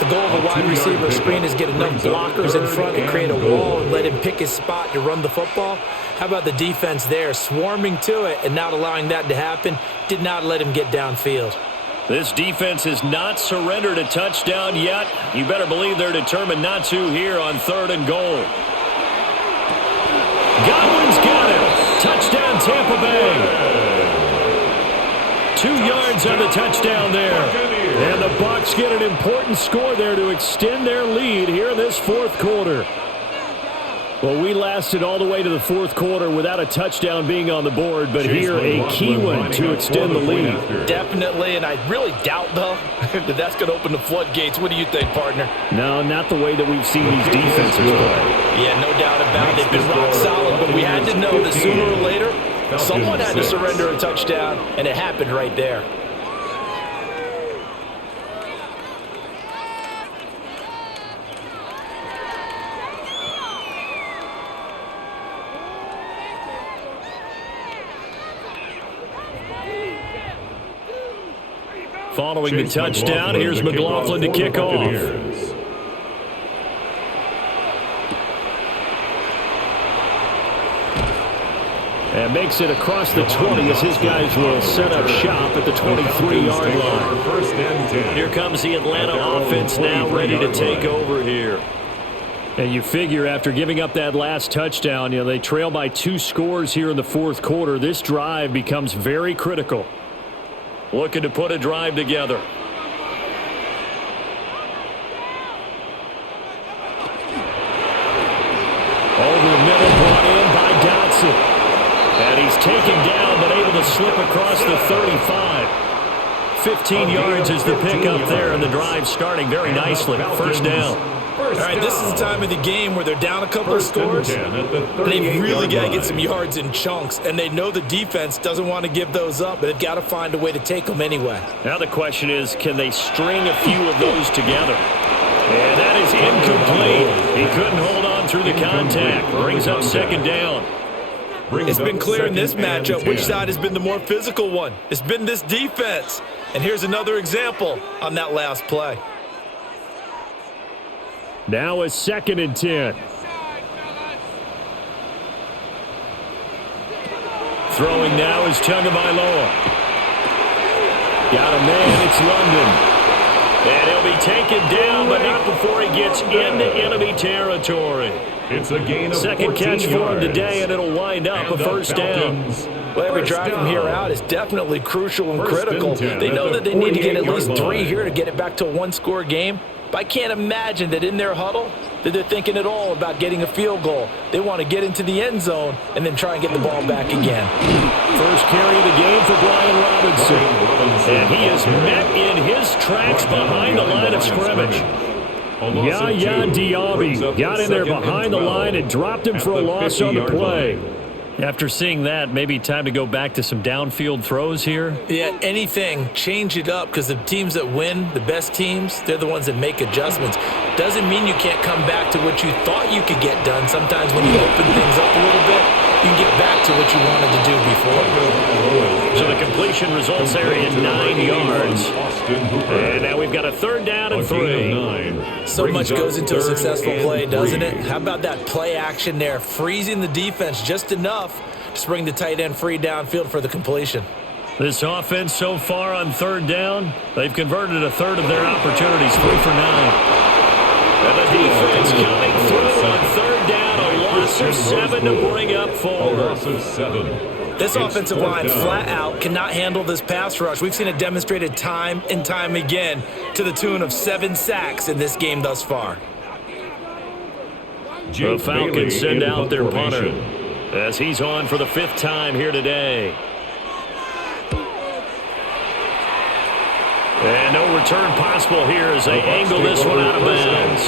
The goal of a wide receiver screen is get enough blockers in front and create a wall and let him pick his spot to run the football. How about the defense there, swarming to it and not allowing that to happen? Did not let him get downfield. This defense has not surrendered a touchdown yet. You better believe they're determined not to here on third and goal. Godwin's got it. Touchdown, Tampa Bay. 2 yards on the touchdown there. And the Bucs get an important score there to extend their lead here in this fourth quarter. Well, we lasted all the way to the fourth quarter without a touchdown being on the board, but here a key one to extend the lead. Definitely, and I really doubt, though, that that's going to open the floodgates. What do you think, partner? No, not the way that we've seen these defenses play. Yeah, no doubt about it. They've been rock solid, but we had to know that sooner or later, someone had to surrender a touchdown, and it happened right there. Following the touchdown, here's McLaughlin to kick off. And makes it across the 20 as his guys will set up shop at the 23-yard line. Here comes the Atlanta offense now ready to take over here. And you figure after giving up that last touchdown, they trail by 2 scores here in the fourth quarter. This drive becomes very critical. Looking to put a drive together. Over the middle, brought in by Dotson. And he's taken down, but able to slip across the 35. 15 yards is the pickup there, and the drive starting very nicely. First down. All right, this is the time of the game where they're down a couple of scores. They've really got to get some yards in chunks, and they know the defense doesn't want to give those up, but they've got to find a way to take them anyway. Now the question is, can they string a few of those together? And that is incomplete. He couldn't hold on through the contact. Brings up second down. It's been clear in this matchup which side has been the more physical one. It's been this defense. And here's another example on that last play. Now a second and 10. Throwing now is Tagovailoa. Got a man, it's London. And he'll be taken down, but not before he gets into enemy territory. It's a gain of second catch for him today, and it'll wind up a first down. Well, every drive from here out is definitely crucial and critical. They know that they need to get at least 3 here to get it back to a one-score game. But I can't imagine that in their huddle that they're thinking at all about getting a field goal. They want to get into the end zone and then try and get the ball back again. First carry of the game for Brian Robinson. And he is met in his tracks behind the line of scrimmage. Yaya Diaby got in there behind the line and dropped him for a loss on the play. After seeing that, maybe time to go back to some downfield throws here? Yeah, anything. Change it up, because the teams that win, the best teams, they're the ones that make adjustments. Doesn't mean you can't come back to what you thought you could get done. Sometimes when you open things up a little bit, you can get back to what you wanted to do before. So the completion results there in 9 yards. And now we've got a third down and 3. So much goes into a successful play, doesn't it? How about that play action there, freezing the defense just enough to bring the tight end free downfield for the completion. This offense so far on third down, they've converted a third of their opportunities, 3 for 9. And the defense coming through on third down, a loss of 7 to bring up 4. Loss of 7. This offensive line flat out cannot handle this pass rush. We've seen it demonstrated time and time again to the tune of 7 sacks in this game thus far. The Falcons send out their punter as he's on for the 5th time here today. And no return possible here as they angle this one out of bounds.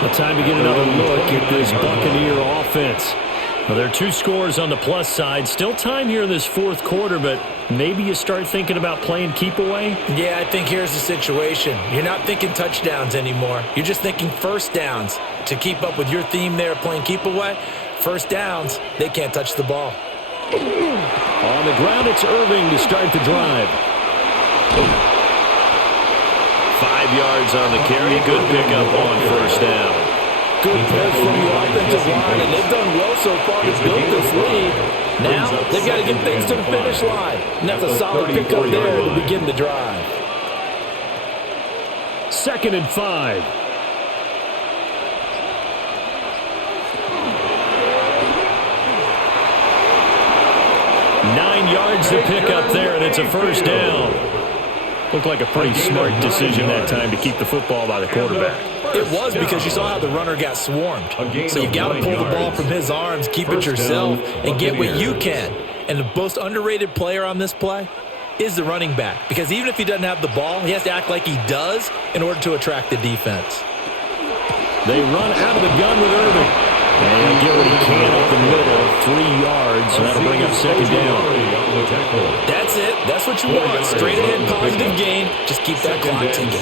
Well, time to get another look at this Buccaneer offense. Well, there are 2 scores on the plus side. Still time here in this 4th quarter, but maybe you start thinking about playing keep away? Yeah, I think here's the situation. You're not thinking touchdowns anymore. You're just thinking first downs. To keep up with your theme there, playing keep away, first downs, they can't touch the ball. On the ground, it's Irving to start the drive. 5 yards on the carry. Good pickup on first down. Good press from the offensive line, and they've done well so far to build this lead. Now, they've got to get things to the finish line. And that's a solid pickup there to begin the drive. 2nd and 5. Nine yards to pick up there, and it's a first down. Looked like a pretty smart decision that time to keep the football by the quarterback. It was, because you saw how the runner got swarmed. So you've got to pull the ball from his arms, keep it yourself, and get what you can. And the most underrated player on this play is the running back. Because even if he doesn't have the ball, he has to act like he does in order to attract the defense. They run out of the gun with Irving. And get what he can up the middle, 3 yards, and that'll bring up 2nd down. That's it. That's what you want. Straight ahead, positive gain. Just keep that clock ticking.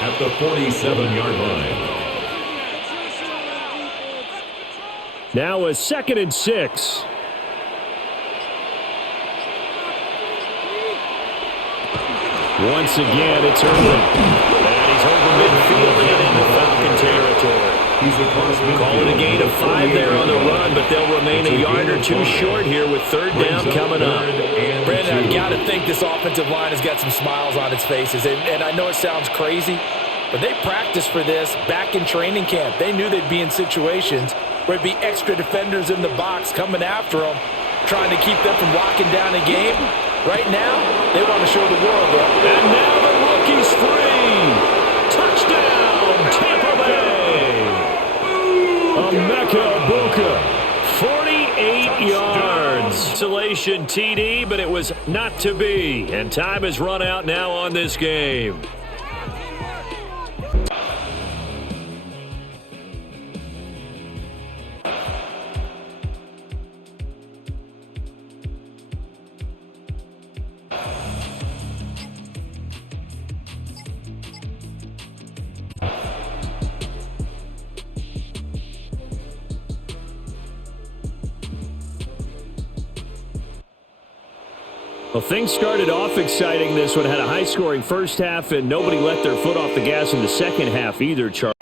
At the 47-yard line. Now a 2nd and 6. Once again, it's Irving. And he's over midfield and into Falcon territory. Call it a gain of 5 there on the run, but they'll remain a yard or 2 short here with third down coming up. Brandon, I've got to think this offensive line has got some smiles on its faces. And I know it sounds crazy, but they practiced for this back in training camp. They knew they'd be in situations where it'd be extra defenders in the box coming after them, trying to keep them from locking down a game. Right now, they want to show the world that. And now the rookie's free. Touchdown, Tampa Bay. Emeka Buka. 48 yards. Isolation TD, but it was not to be. And time has run out now on this game. Well, things started off exciting. This one had a high-scoring first half, and nobody let their foot off the gas in the second half either, Charlie.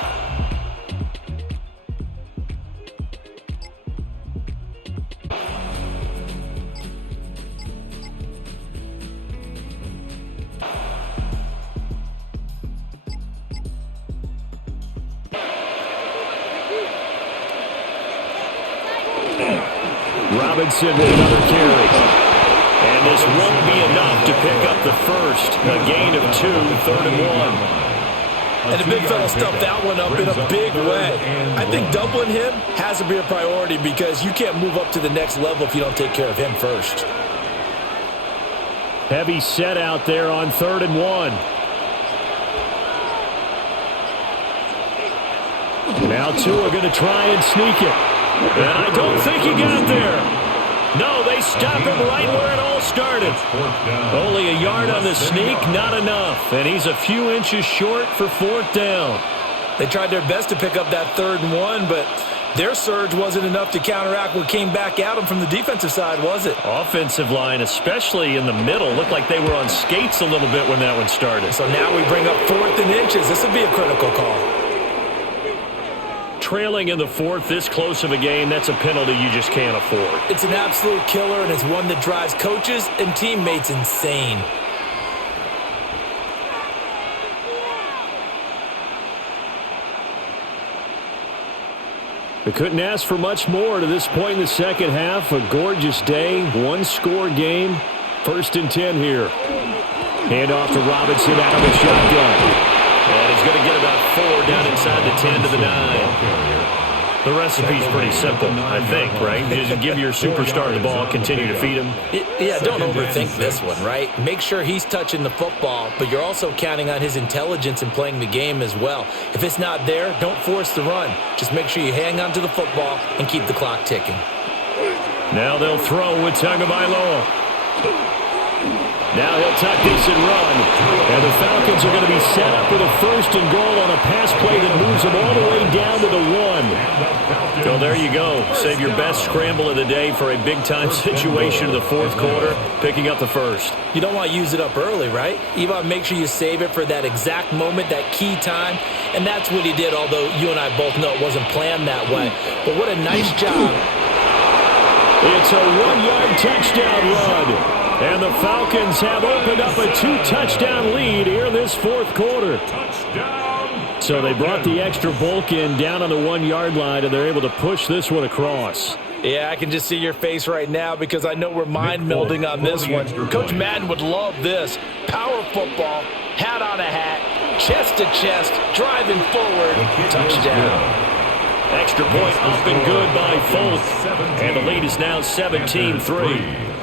Robinson with another carry. And this won't be enough to pick up the first. A gain of 2, 3rd and 1. And the big fella stuffed that one up in a big way. I think doubling him has to be a priority because you can't move up to the next level if you don't take care of him first. Heavy set out there on 3rd and 1. Now Tua going to try and sneak it. And I don't think he got there. No, they stop him right where it all started. Only a yard on the sneak, not enough. And he's a few inches short for 4th down. They tried their best to pick up that 3rd and 1, but their surge wasn't enough to counteract what came back at them from the defensive side, was it? Offensive line, especially in the middle, looked like they were on skates a little bit when that one started. So now we bring up 4th and inches. This would be a critical call. trailing in the fourth, this close of a game, that's a penalty you just can't afford. It's an absolute killer, and it's one that drives coaches and teammates insane. We couldn't ask for much more to this point in the second half. A gorgeous day, one-score game. 1st and 10 here. Hand off to Robinson out of the shotgun. And he's going to get about 4 down inside the 10 to the 9. The recipe's pretty simple, I think, right? Just give your superstar the ball, continue to feed him. Yeah, don't overthink this one, right? Make sure he's touching the football, but you're also counting on his intelligence in playing the game as well. If it's not there, don't force the run. Just make sure you hang on to the football and keep the clock ticking. Now they'll throw with Tagovailoa. Now he'll tuck this and run. And the Falcons are going to be set up with a 1st and goal on a pass play that moves them all the way down to the 1. So there you go. Save your best scramble of the day for a big-time situation in the 4th quarter, picking up the 1st. You don't want to use it up early, right? You want to make sure you save it for that exact moment, that key time. And that's what he did, although you and I both know it wasn't planned that way. But what a nice job. It's a 1-yard touchdown run. And the Falcons have opened up a 2-touchdown lead here in this 4th quarter. So they brought the extra bulk in down on the 1-yard line, and they're able to push this one across. Yeah, I can just see your face right now because I know we're mind-melding on this one. Coach Madden would love this. Power football, hat on a hat, chest to chest, driving forward, touchdown. Extra point up and good by Folk. And the lead is now 17-3.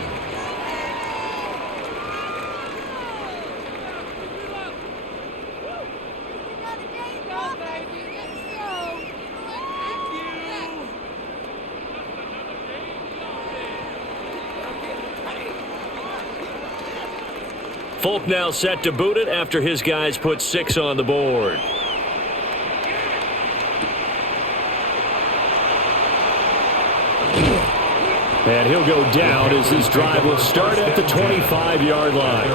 Folk now set to boot it after his guys put 6 on the board. And he'll go down as this drive will start at the 25-yard line.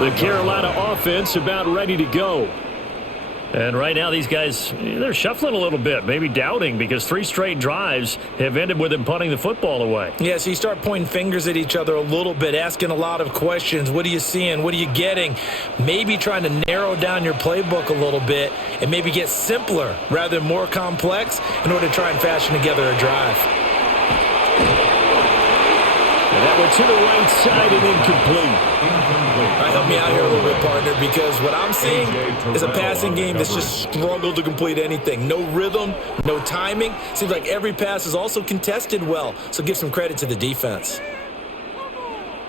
The Carolina offense about ready to go. And right now these guys, they're shuffling a little bit, maybe doubting, because 3 straight drives have ended with them punting the football away. Yeah, so you start pointing fingers at each other a little bit, asking a lot of questions. What are you seeing? What are you getting? Maybe trying to narrow down your playbook a little bit and maybe get simpler rather than more complex in order to try and fashion together a drive. And that went to the right side and incomplete. Help me out here a little bit, partner, because what I'm seeing is a passing game that's just struggled to complete anything. No rhythm, no timing. Seems like every pass is also contested well, so give some credit to the defense.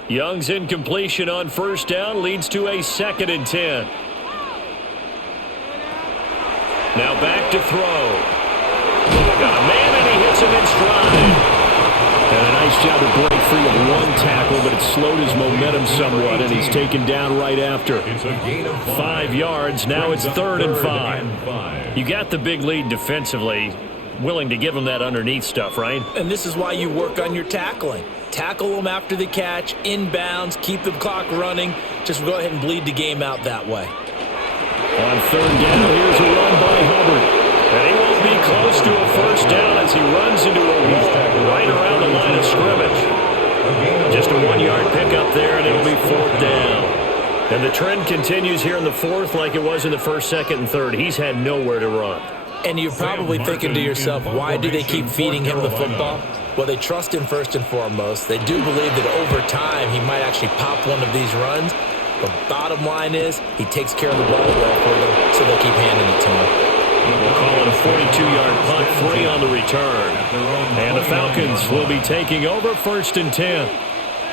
Young's incompletion on 1st down leads to a 2nd and 10. Now back to throw. Got a man and he hits him in stride. And a nice job to break free of 1 tackle, but it slowed his momentum somewhat, and he's taken down right after. 5 yards, now it's 3rd and 5. You got the big lead defensively, willing to give him that underneath stuff, right? And this is why you work on your tackling. Tackle them after the catch, inbounds, keep the clock running. Just go ahead and bleed the game out that way. On 3rd down, here's a run by Hubbard. And he won't be close to a 1st down as he runs into a wall right around the line of scrimmage. Just a 1-yard pickup there, and it'll be 4th down. And the trend continues here in the 4th like it was in the 1st, 2nd, and 3rd. He's had nowhere to run. And you're probably thinking to yourself, why do they keep feeding him the football? Well, they trust him first and foremost. They do believe that over time he might actually pop one of these runs. The bottom line is he takes care of the ball well for them, so they'll keep handing it to him. We'll call it a 42-yard punt, 3 on the return. And the Falcons will be taking over 1st and 10.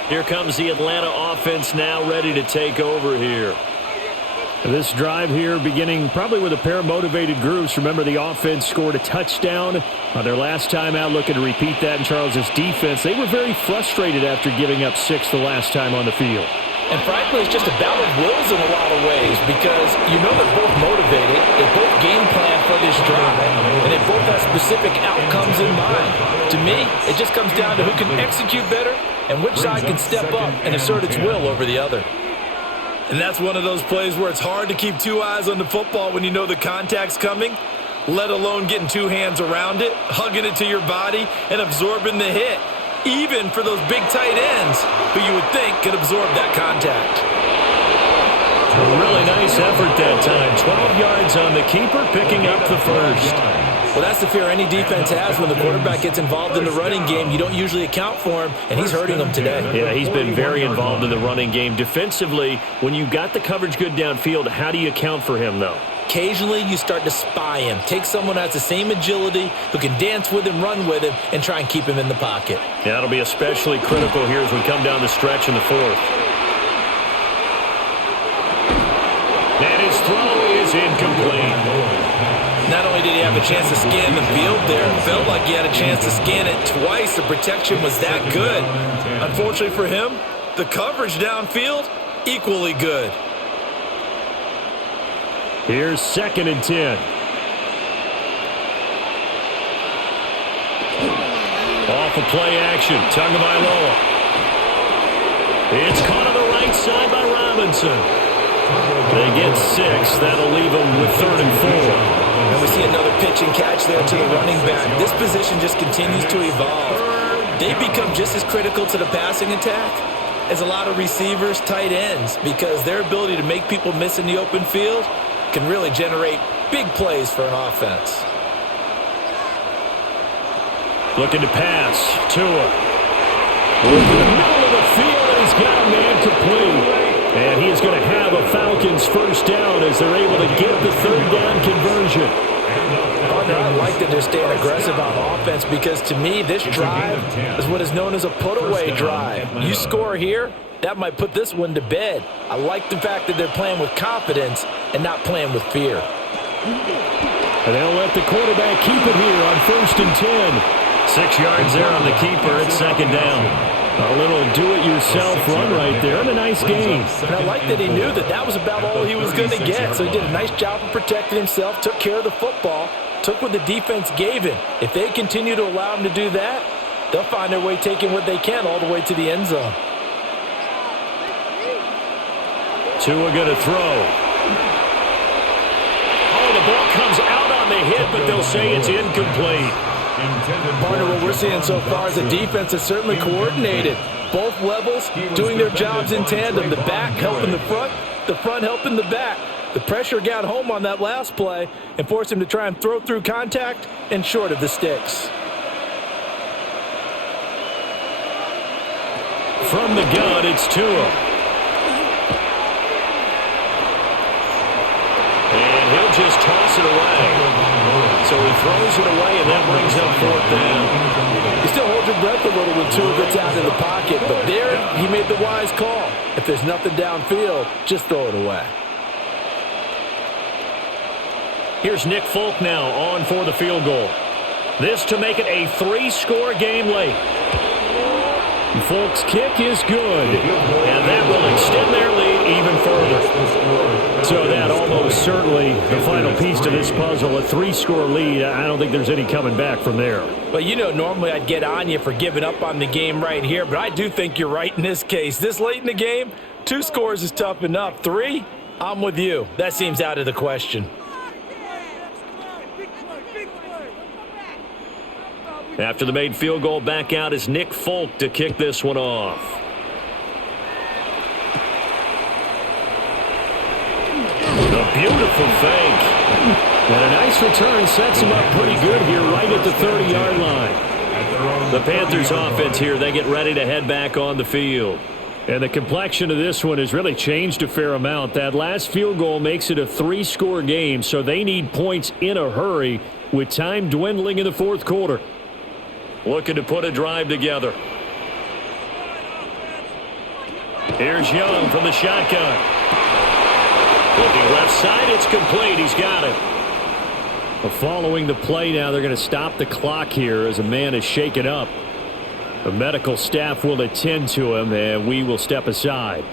Here comes the Atlanta offense now ready to take over here. This drive here beginning probably with a pair of motivated groups. Remember, the offense scored a touchdown on their last time out, looking to repeat that in Charles's defense. They were very frustrated after giving up 6 the last time on the field. And frankly, it's just a battle of wills in a lot of ways because you know they're both motivated, they both game plan for this drive, and they both have specific outcomes in mind. To me, it just comes down to who can execute better and which side can step up and assert its will over the other. And that's one of those plays where it's hard to keep 2 eyes on the football when you know the contact's coming. let alone getting two hands around it, hugging it to your body, and absorbing the hit, even for those big tight ends who you would think could absorb that contact. A really nice effort that time. 12 yards on the keeper, picking up the first. Well, that's the fear any defense has when the quarterback gets involved in the running game. You don't usually account for him, and he's hurting them today. Yeah, he's been very involved in the running game. Defensively, when you got the coverage good downfield, how do you account for him, though? Occasionally, you start to spy him. Take someone who has the same agility, who can dance with him, run with him, and try and keep him in the pocket. Yeah, that'll be especially critical here as we come down the stretch in the fourth. And his throw is incomplete. Not only did he have a chance to scan the field there, it felt like he had a chance to scan it twice. The protection was that good. Unfortunately for him, the coverage downfield, equally good. Here's 2nd and 10. Off of play action, Tagovailoa. It's caught on the right side by Robinson. They get 6. That'll leave them with 3rd and 4. And we see another pitch and catch there to the running back. This position just continues to evolve. They become just as critical to the passing attack as a lot of receivers, tight ends, because their ability to make people miss in the open field can really generate big plays for an offense. Looking to pass. Tua. Over the middle of the field, and he's got a man complete. And he is going to have a Falcons first down as they're able to get the 3rd down conversion. I like that they're staying aggressive on offense because, to me, this drive is what is known as a put-away drive. You score here, that might put this one to bed. I like the fact that they're playing with confidence and not playing with fear. And they'll let the quarterback keep it here on 1st and 10. 6 yards there on the keeper at 2nd down. A little do-it-yourself run right there, and a nice game. And I like that he knew that that was about all he was going to get. So he did a nice job of protecting himself, took care of the football, took what the defense gave him. If they continue to allow him to do that, they'll find their way taking what they can all the way to the end zone. Tua going to throw. Oh, the ball comes out on the hit, but they'll say it's incomplete. Partner, what we're seeing so far is a defense that's certainly coordinated. Both levels doing their jobs in tandem. The back helping the front helping the back. The pressure got home on that last play and forced him to try and throw through contact and short of the sticks. From the gun, it's Tua. And he'll just toss it away. So he throws it away, and that brings up 4th down. You still hold your breath a little when Tua gets out of the pocket, but there he made the wise call. If there's nothing downfield, just throw it away. Here's Nick Folk now on for the field goal. This to make it a 3-score game late. Folk's kick is good, and that will extend their lead even further. So that almost certainly the final piece to this puzzle, a 3-score lead. I don't think there's any coming back from there. Well, you know, normally I'd get on you for giving up on the game right here, but I do think you're right in this case. This late in the game, 2 scores is tough enough. 3, I'm with you. That seems out of the question. After the made field goal, back out is Nick Folk to kick this one off. A beautiful fake. And a nice return sets him up pretty good here right at the 30-yard line. The Panthers offense here, they get ready to head back on the field. And the complexion of this one has really changed a fair amount. That last field goal makes it a 3-score game, so they need points in a hurry with time dwindling in the 4th quarter. Looking to put a drive together. Here's Young from the shotgun. Looking left side, it's complete. He's got it. Well, following the play now, they're going to stop the clock here as a man is shaken up. The medical staff will attend to him, and we will step aside.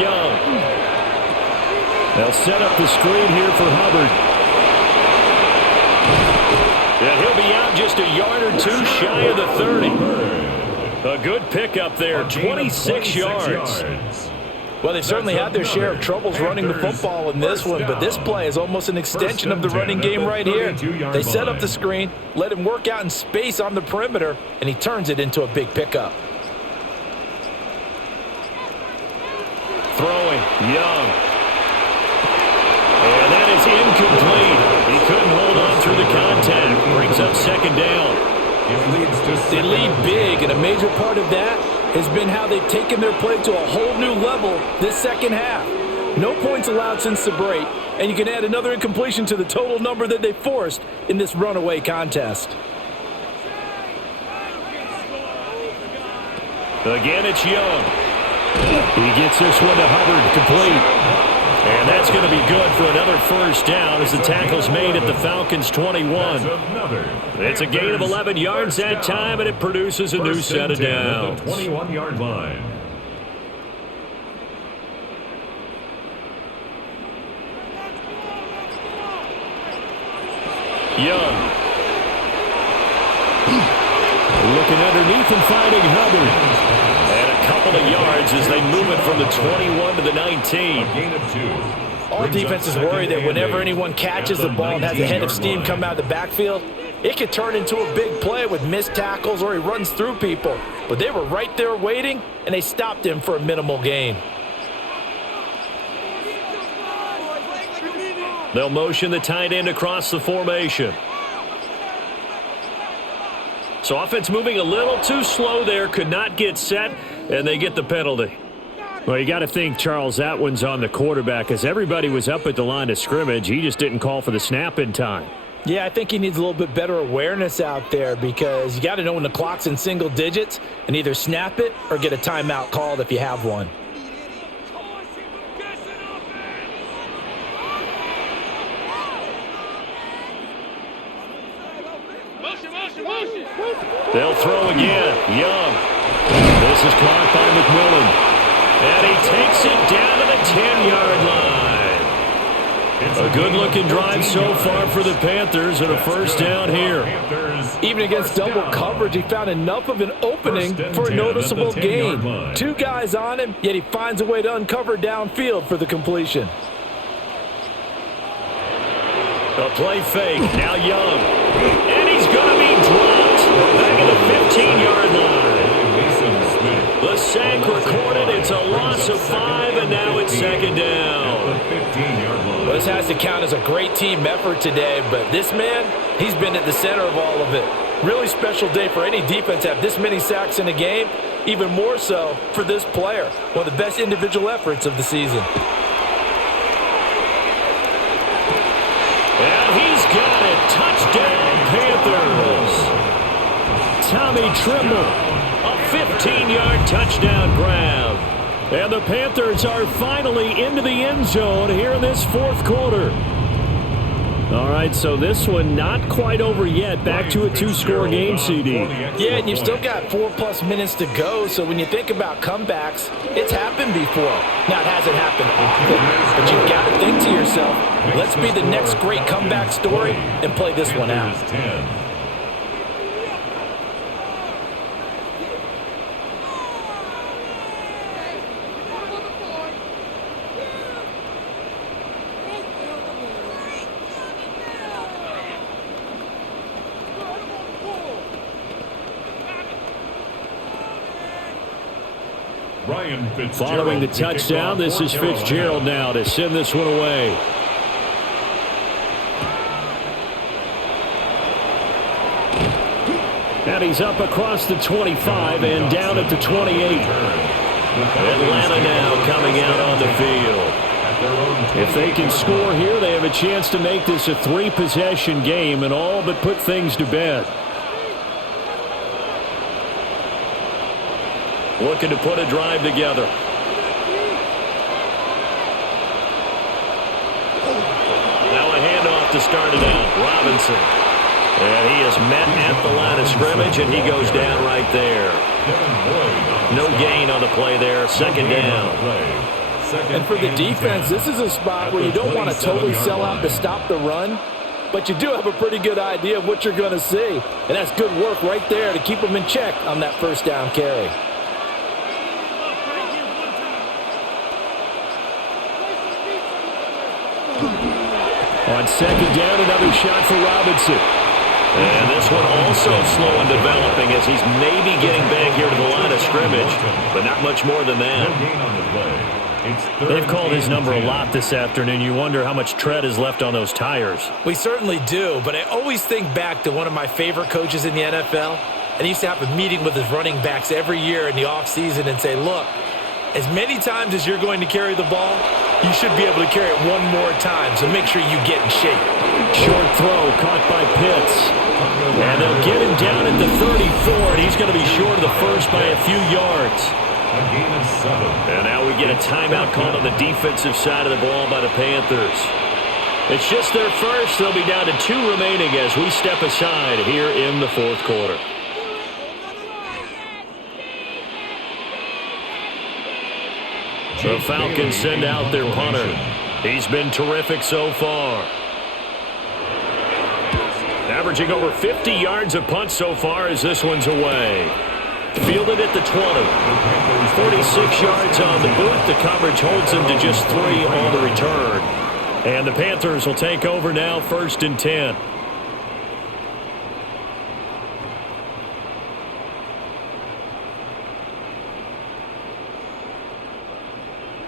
Young. They'll set up the screen here for Hubbard. And he'll be out just a yard or two shy of the 30. A good pickup there, 26 yards. Well, they certainly had their share of troubles running the football in this one, but this play is almost an extension of the running game right here. They set up the screen, let him work out in space on the perimeter, and he turns it into a big pickup. Throwing, Young. And that is incomplete. He couldn't hold on through the contact. Brings up second down. They lead big, and a major part of that has been how they've taken their play to a whole new level this second half. No points allowed since the break, and you can add another incompletion to the total number that they forced in this runaway contest. Again, it's Young. He gets this one to Hubbard, complete. And that's going to be good for another first down as the tackle's made at the Falcons' 21. It's a gain of 11 yards that time, and it produces a new set of downs. 21-yard line. Young. Looking underneath and finding Hubbard. And a couple of yards as they move it from the 21 to the 19. All defenses worry that whenever anyone catches the ball and has a head of steam come out of the backfield, it could turn into a big play with missed tackles or he runs through people. But they were right there waiting, and they stopped him for a minimal gain. They'll motion the tight end across the formation. So offense moving a little too slow there, could not get set, and they get the penalty. Well, you got to think, Charles, that one's on the quarterback as everybody was up at the line of scrimmage. He just didn't call for the snap in time. Yeah, I think he needs a little bit better awareness out there because you got to know when the clock's in single digits and either snap it or get a timeout called if you have one. They'll throw again. Young. This is caught by McMillan. And he takes it down to the 10-yard line. A good-looking drive so far for the Panthers and a first down here. Even against double coverage, he found enough of an opening for a noticeable gain. Two guys on him, yet he finds a way to uncover downfield for the completion. A play fake. Now Young. And he's going to be dropped. Back at the 15-yard line. The sack recorded. It's a loss of 5, and now it's second down. Well, this has to count as a great team effort today, but this man, he's been at the center of all of it. Really special day for any defense to have this many sacks in a game, even more so for this player. One of the best individual efforts of the season. And he's got it. Touchdown, Panthers. Tommy Trimble, a 15-yard touchdown grab. And the Panthers are finally into the end zone here in this fourth quarter. All right, so this one not quite over yet. Back to a 2-score game, CD. Yeah, and you've still got 4+ minutes to go, so when you think about comebacks, it's happened before. Now, it hasn't happened often, but you've got to think to yourself, let's be the next great comeback story and play this one out. Following the touchdown, this is Fitzgerald now to send this one away. And he's up across the 25 and down at the 28. Atlanta now coming out on the field. If they can score here, they have a chance to make this a 3-possession game and all but put things to bed. Looking to put a drive together. Now a handoff to start it out. Robinson. And he is met at the line of scrimmage, and he goes down right there. No gain on the play there. Second down. And for the defense, this is a spot where you don't want to totally sell out to stop the run, but you do have a pretty good idea of what you're going to see. And that's good work right there to keep them in check on that first down carry. On second down, another shot for Robinson. And this one also slow in developing as he's maybe getting back here to the line of scrimmage, but not much more than that. They've called his number a lot this afternoon. You wonder how much tread is left on those tires. We certainly do, but I always think back to one of my favorite coaches in the NFL, and he used to have a meeting with his running backs every year in the offseason and say, look, as many times as you're going to carry the ball, you should be able to carry it one more time, so make sure you get in shape. Short throw caught by Pitts. And they'll get him down at the 34, and he's going to be short of the first by a few yards. And now we get a timeout called on the defensive side of the ball by the Panthers. It's just their first. They'll be down to 2 remaining as we step aside here in the fourth quarter. The Falcons send out their punter. He's been terrific so far. Averaging over 50 yards a punt so far as this one's away. Fielded at the 20. 46 yards on the boot. The coverage holds him to just 3 on the return. And the Panthers will take over now, 1st and 10.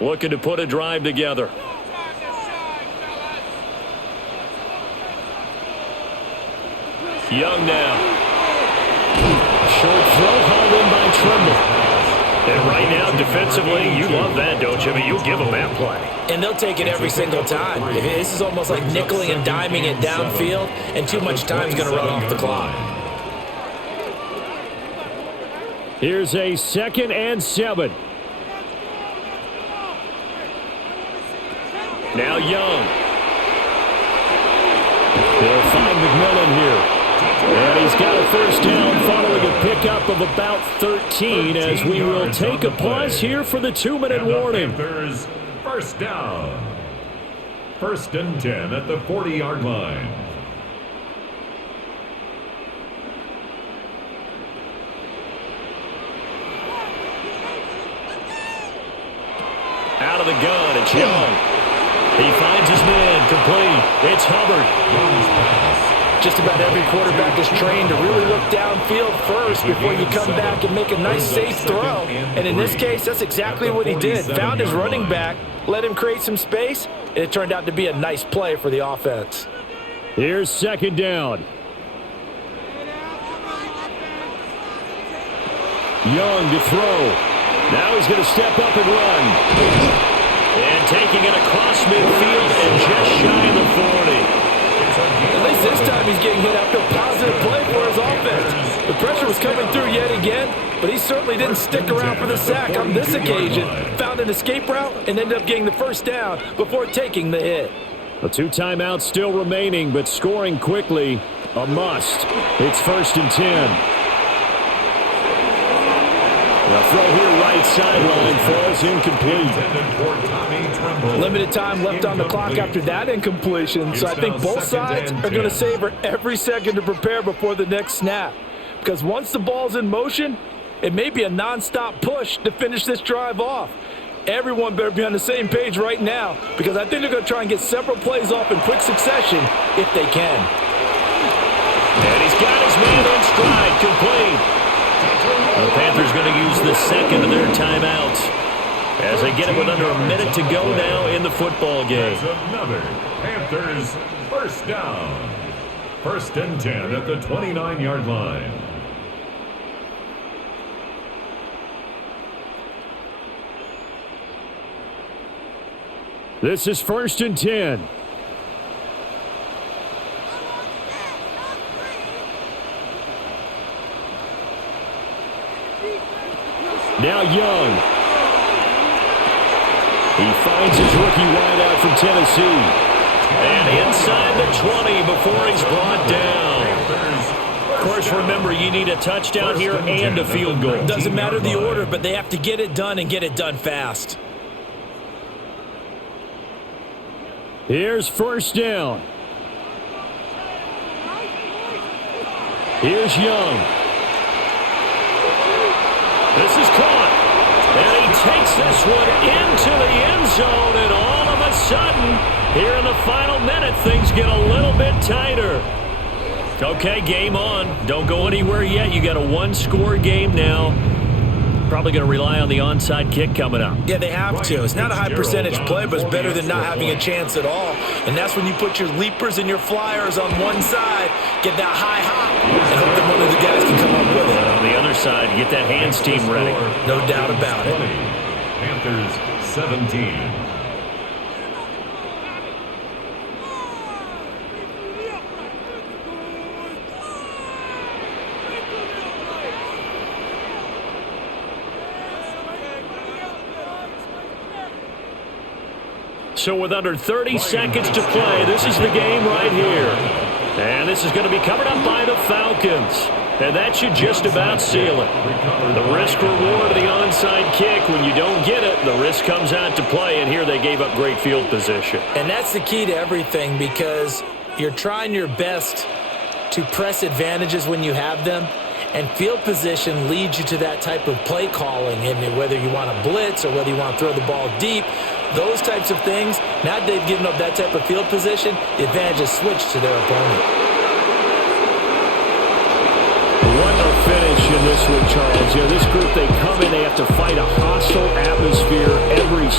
Looking to put a drive together. Young now. Short throw hauled in by Trimble. And right now, defensively, you love that, don't you? I mean, you give them that play. And they'll take it every single time. This is almost like nickeling and diming it downfield, and too much time's going to run off the clock. Here's a 2nd and 7. Now Young. They'll find McMillan here. And he's got a first down following a pickup of about 13 as we will take a pause here for the 2-minute warning. Panthers, first down. 1st and 10 at the 40-yard line. Out of the gun, it's Young. He finds his man, complete. It's Hubbard. Just about every quarterback is trained to really look downfield first before you come back and make a nice, safe throw. And in this case, that's exactly what he did. Found his running back, let him create some space, and it turned out to be a nice play for the offense. Here's 2nd down. Young to throw. Now he's going to step up and run. And taking it across midfield and just shy of the 40. At least this time he's getting hit after a positive play for his offense. The pressure was coming through yet again, but he certainly didn't stick around for the sack on this occasion. Found an escape route and ended up getting the first down before taking the hit. A 2 timeouts still remaining, but scoring quickly, a must. It's 1st and 10. The throw here right sideline falls incomplete. Limited time left on the clock after that incompletion, so I think both sides are going to savor every second to prepare before the next snap. Because once the ball's in motion, it may be a nonstop push to finish this drive off. Everyone better be on the same page right now, because I think they're going to try and get several plays off in quick succession if they can. And he's got his man in stride, complete. The Panthers going to use the 2nd of their timeouts as they get it with under a minute to go now in the football game. Another Panthers first down. 1st and 10 at the 29-yard line. This is 1st and 10. Now Young. He finds his rookie wideout from Tennessee. And inside the 20 before he's brought down. Of course, remember, you need a touchdown here and a field goal. Doesn't matter the order, but they have to get it done and get it done fast. Here's first down. Here's Young. This is caught. And he takes this one into the end zone, and all of a sudden, here in the final minute, things get a little bit tighter. Okay, game on. Don't go anywhere yet. You got a one-score game now. Probably going to rely on the onside kick coming up. Yeah, they have to. It's not a high percentage play, but it's better than not having a chance at all. And that's when you put your leapers and your flyers on one side, get that high hop, and hope that one of the guys can come up with it. On the other side, get that hands team ready. No doubt about it. Panthers 17. So with under 30 seconds to play, this is the game right here. And this is going to be covered up by the Falcons. And that should just about seal it. The risk reward of the onside kick, when you don't get it, the risk comes out to play. And here they gave up great field position. And that's the key to everything, because you're trying your best to press advantages when you have them. And field position leads you to that type of play calling. And whether you want to blitz or whether you want to throw the ball deep, those types of things, now that they've given up that type of field position, the advantage is switched to their opponent. What a finish in this one, Charles. You know, this group, they come in, they have to fight a hostile atmosphere every